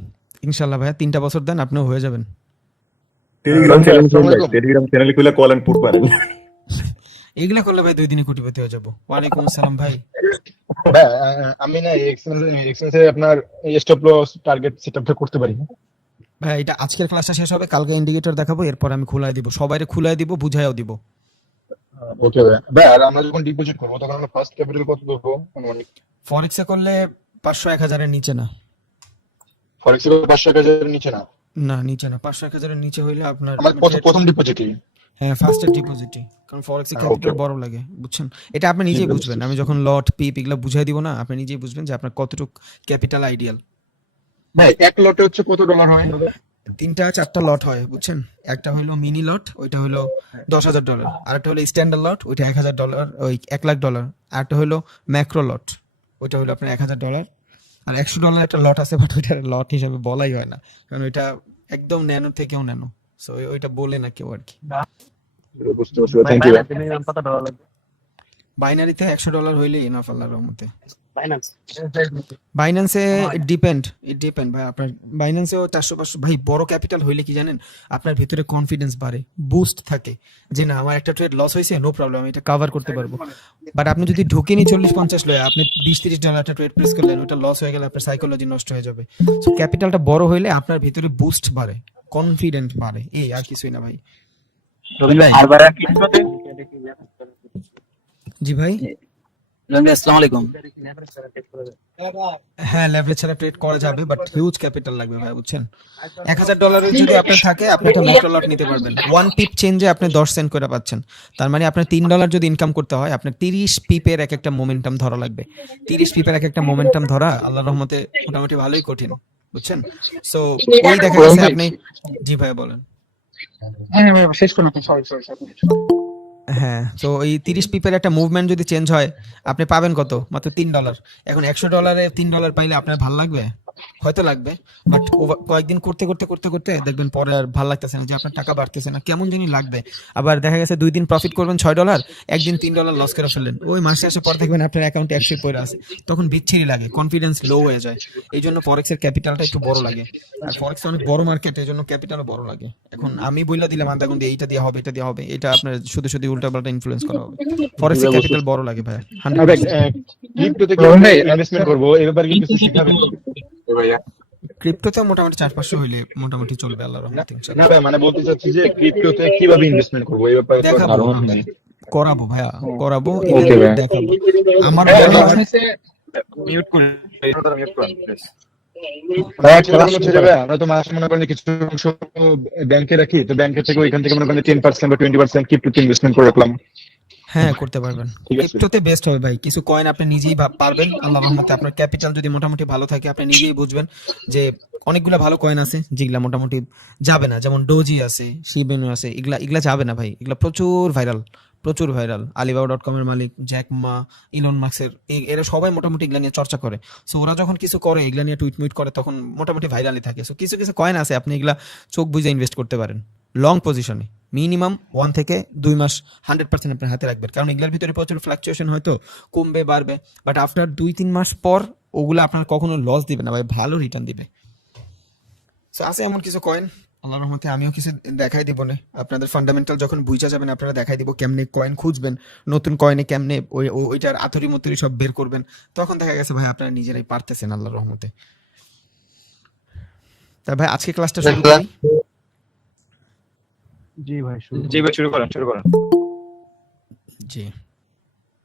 ইনশাআল্লাহ ভাইয়া 3টা বছর দেন, আপনিও হয়ে যাবেন। টেলিগ্রাম চ্যানেল খুলে কল এন্ড পুট পারেন। এগুলা করলে ভাই 2 দিনে কোটিপতি হয়ে যাবো। ওয়ালাইকুম আসসালাম ভাই। আমি না এক্সেন্সে আপনার স্টপ লস টার্গেট সেটআপটা করতে পারি না। ভাই এটা আজকের ক্লাসটা শেষ হবে, কালকে ইন্ডিকেটর দেখাবো, এরপর আমি খুলাই দিব, সবাইরে খুলাই দিব, বুঝাইও দিব। ওকে ভাই আর আমরা যখন ডিপোজিট করব তখন আমরা ফার্স্ট ক্যাপিটাল কত দেবো? ফরেক্সে করলে 500-1000 এর নিচে না। ফরেক্সে 500,000 এর নিচে না? না নিচে না, 500-1000 এর নিচে হইলে আপনার আমার প্রথম ডিপোজিটই। হ্যাঁ ফার্স্টের ডিপোজিটই, কারণ ফরেক্সে ক্যাপিটাল বড় লাগে, বুঝছেন? এটা আপনি নিজেই বুঝবেন, আমি যখন লট পিপ এগুলো বুঝাই দিব না, আপনি নিজেই বুঝবেন যে আপনার কতটুকু ক্যাপিটাল আইডিয়াল। ভাই এক লটে হচ্ছে কত ডলার হয়? 3-4টা লট হয়, বুঝছেন? একটা হলো মিনি লট, ওইটা হলো $10,000, আরেকটা হলো স্ট্যান্ডার্ড লট, ওইটা $1,000, ওই $1,00,000, আরেকটা হলো ম্যাক্রো লট, ওইটা হলো আপনার $1,000, আর $100 একটা লট আছে, বাট ওইটা লট হিসাবে বলাই হয় না, কারণ ওইটা একদম ন্যানো থেকেও ন্যানো, সো ওইটা বলে না কেউ আর কি। বুঝতে পারছি, থ্যাংক ইউ। মিনিমাম কত ডলার লাগবে? বাইনারিতে $100 হইলে এনাফ আল্লাহর রহমতে। ফাইন্যান্স বাইন্যান্সে ইট ডিপেন্ড ভাই, আপনার বাইন্যান্সেও 400-500 ভাই, বড় ক্যাপিটাল হইলে কি জানেন, আপনার ভিতরে কনফিডেন্স বাড়ে, বুস্ট থাকে, যে না আমার একটা ট্রেড লস হয়েছে, নো প্রবলেম, আমি এটা কভার করতে পারবো। বাট আপনি যদি ঢুকেনি 40-50 লয়ে আপনি $20-30 একটা ট্রেড প্লেস করলেন, ওটা লস হয়ে গেলে আপনার সাইকোলজি নষ্ট হয়ে যাবে। সো ক্যাপিটালটা বড় হইলে আপনার ভিতরে বুস্ট বাড়ে, কনফিডেন্ট বাড়ে, এই আর কিছুই না ভাই। জি ভাই, আসসালামু আলাইকুম। হ্যাঁ লেভারেজ ছাড়া ট্রেড করা যাবে, বাট হিউজ ক্যাপিটাল লাগবে ভাই, বুঝছেন? $1,000 যদি আপনার থাকে, আপনি একটা ম্যাক্রো লট নিতে পারবেন, 1 পিপ চেঞ্জে আপনি 10 সেন্ট করে পাচ্ছেন। তার মানে আপনার $3 যদি ইনকাম করতে হয়, আপনার 30 পিপের এক একটা মোমেন্টাম ধরা লাগবে। 30 পিপের এক একটা মোমেন্টাম ধরা আল্লাহর রহমতে মোটামুটি ভালোই কঠিন, বুঝছেন? সো ওই দেখা গেছে আপনি, জি ভাই বলেন। শেষ করুন, সরি। হ্যাঁ, তো এই 30 পিপের একটা মুভমেন্ট যদি চেঞ্জ হয়, আপনি পাবেন কত? মাত্র $3। এখন $100 $3 পাইলে আপনার ভালো লাগবে? হয়তো লাগবে, বাট কয়েকদিন করতে দেখবেন পরে আর ভালো লাগতেছে না, যে আপনার টাকা বাড়তেছে না, কেমন জানি লাগবে। আবার দেখা গেছে 2 দিন প্রফিট করবেন $6, একদিন $3 লস করে ফেললেন, ওই মাসে এসে পরে দেখবেন আপনার অ্যাকাউন্টে 100 পড়ে আছে, তখন বিচ্ছিরি লাগে, কনফিডেন্স লো হয়ে যায়। এই জন্য ফরেক্সের ক্যাপিটালটা একটু বড় লাগে, আর ফরেক্স অনেক বড় মার্কেট, এই জন্য ক্যাপিটালও বড় লাগে। এখন আমি বইলা দিলাম আন্দাগুন্দি এইটা দিয়ে হবে, এটা দিয়ে হবে, এটা আপনার শুধু উল্টাপাল্টা ইনফ্লুয়েন্স করা হবে। ফরেক্সের ক্যাপিটাল বড় লাগে ভাই, 100%। ক্রিপ্টোতে কিভাবে ইনভেস্টমেন্ট করব এই ব্যাপারে কি কিছু শিখাবেন ভাইয়া? ক্রিপ্টোতে মোটামুটি 400-500 হইলে মোটামুটি চলবে আল্লাহর রহমতে ইনশাআল্লাহ। না ভাই, মানে বলতে চাচ্ছি যে ক্রিপ্টোতে কিভাবে ইনভেস্টমেন্ট করব এই ব্যাপারে তো দেখাবো, ধারণা নেই। করাবো ভাইয়া, করাবো, ওকে ভাই, দেখাবো। আমার মিউট করে মিউট করেন প্লিজ। ভাই ক্লাস হচ্ছে যাবে, আমরা তো মাসে মনে করেন যে কিছু অংশ ব্যাংকে রাখি, তো ব্যাংকের থেকে ওইখান থেকে মনে করেন 10% বা 20% ক্রিপ্টোতে ইনভেস্টমেন্ট করে রাখলাম। হ্যাঁ করতে পারবেন, ঠিক আছে। ক্রিপ্টোতে বেস্ট হবে ভাই। কিছু কয়েন আপনি নিজেই পারবেন, আল্লাহর রহমতে আপনার ক্যাপিটাল যদি মোটামুটি ভালো থাকে, আপনি নিজেই বুঝবেন যে অনেকগুলো ভালো কয়েন আছে যেগুলা মোটামুটি যাবে না, যেমন ডোজি আছে, শিবেনু আছে, এগুলা যাবে না ভাই, এগুলা প্রচুর ভাইরাল। Alibaba.com এর মালিক জ্যাক মা, ইলন মাস্কের, এরা সবাই মোটামুটি এগুলা নিয়ে চর্চা করে। সো ওরা যখন কিছু করে, এগুলা নিয়ে টুইট করে, তখন মোটামুটি ভাইরালই থাকে। সো কিছু কয়েন আছে, আপনি এগুলা চোখ বুঝে ইনভেস্ট করতে পারেন লং পজিশনে, মিনিমাম 1 থেকে 2 মাস 100% আপনার হাতে রাখবেন, কারণ এগুলোর ভিতরে প্রচুর ফ্লাকচুয়েশন হয়তো কমবে বাড়বে, বাট আফটার 2-3 মাস পর ওগুলো আপনার কখনো লস দিবে না ভাই, ভালো রিটার্ন দিবে। সো আছে এমন কিছু কয়েন, আল্লাহর রহমতে আমিও কিছু দেখাই দিব না, আপনাদের ফান্ডামেন্টাল যখন বুঝা যাবেন, আপনারা দেখাই দিব কেমনে কয়েন খুঁজবেন, নতুন কয়েনে কেমনে ওইটার আথরি মতুরি সব বের করবেন, তখন দেখা গেছে ভাই আপনারা নিজেরাই পারতেছেন আল্লাহর রহমতে। তা ভাই আজকে ক্লাসটা শুরু করি। জি ভাই শুরু করেন। জি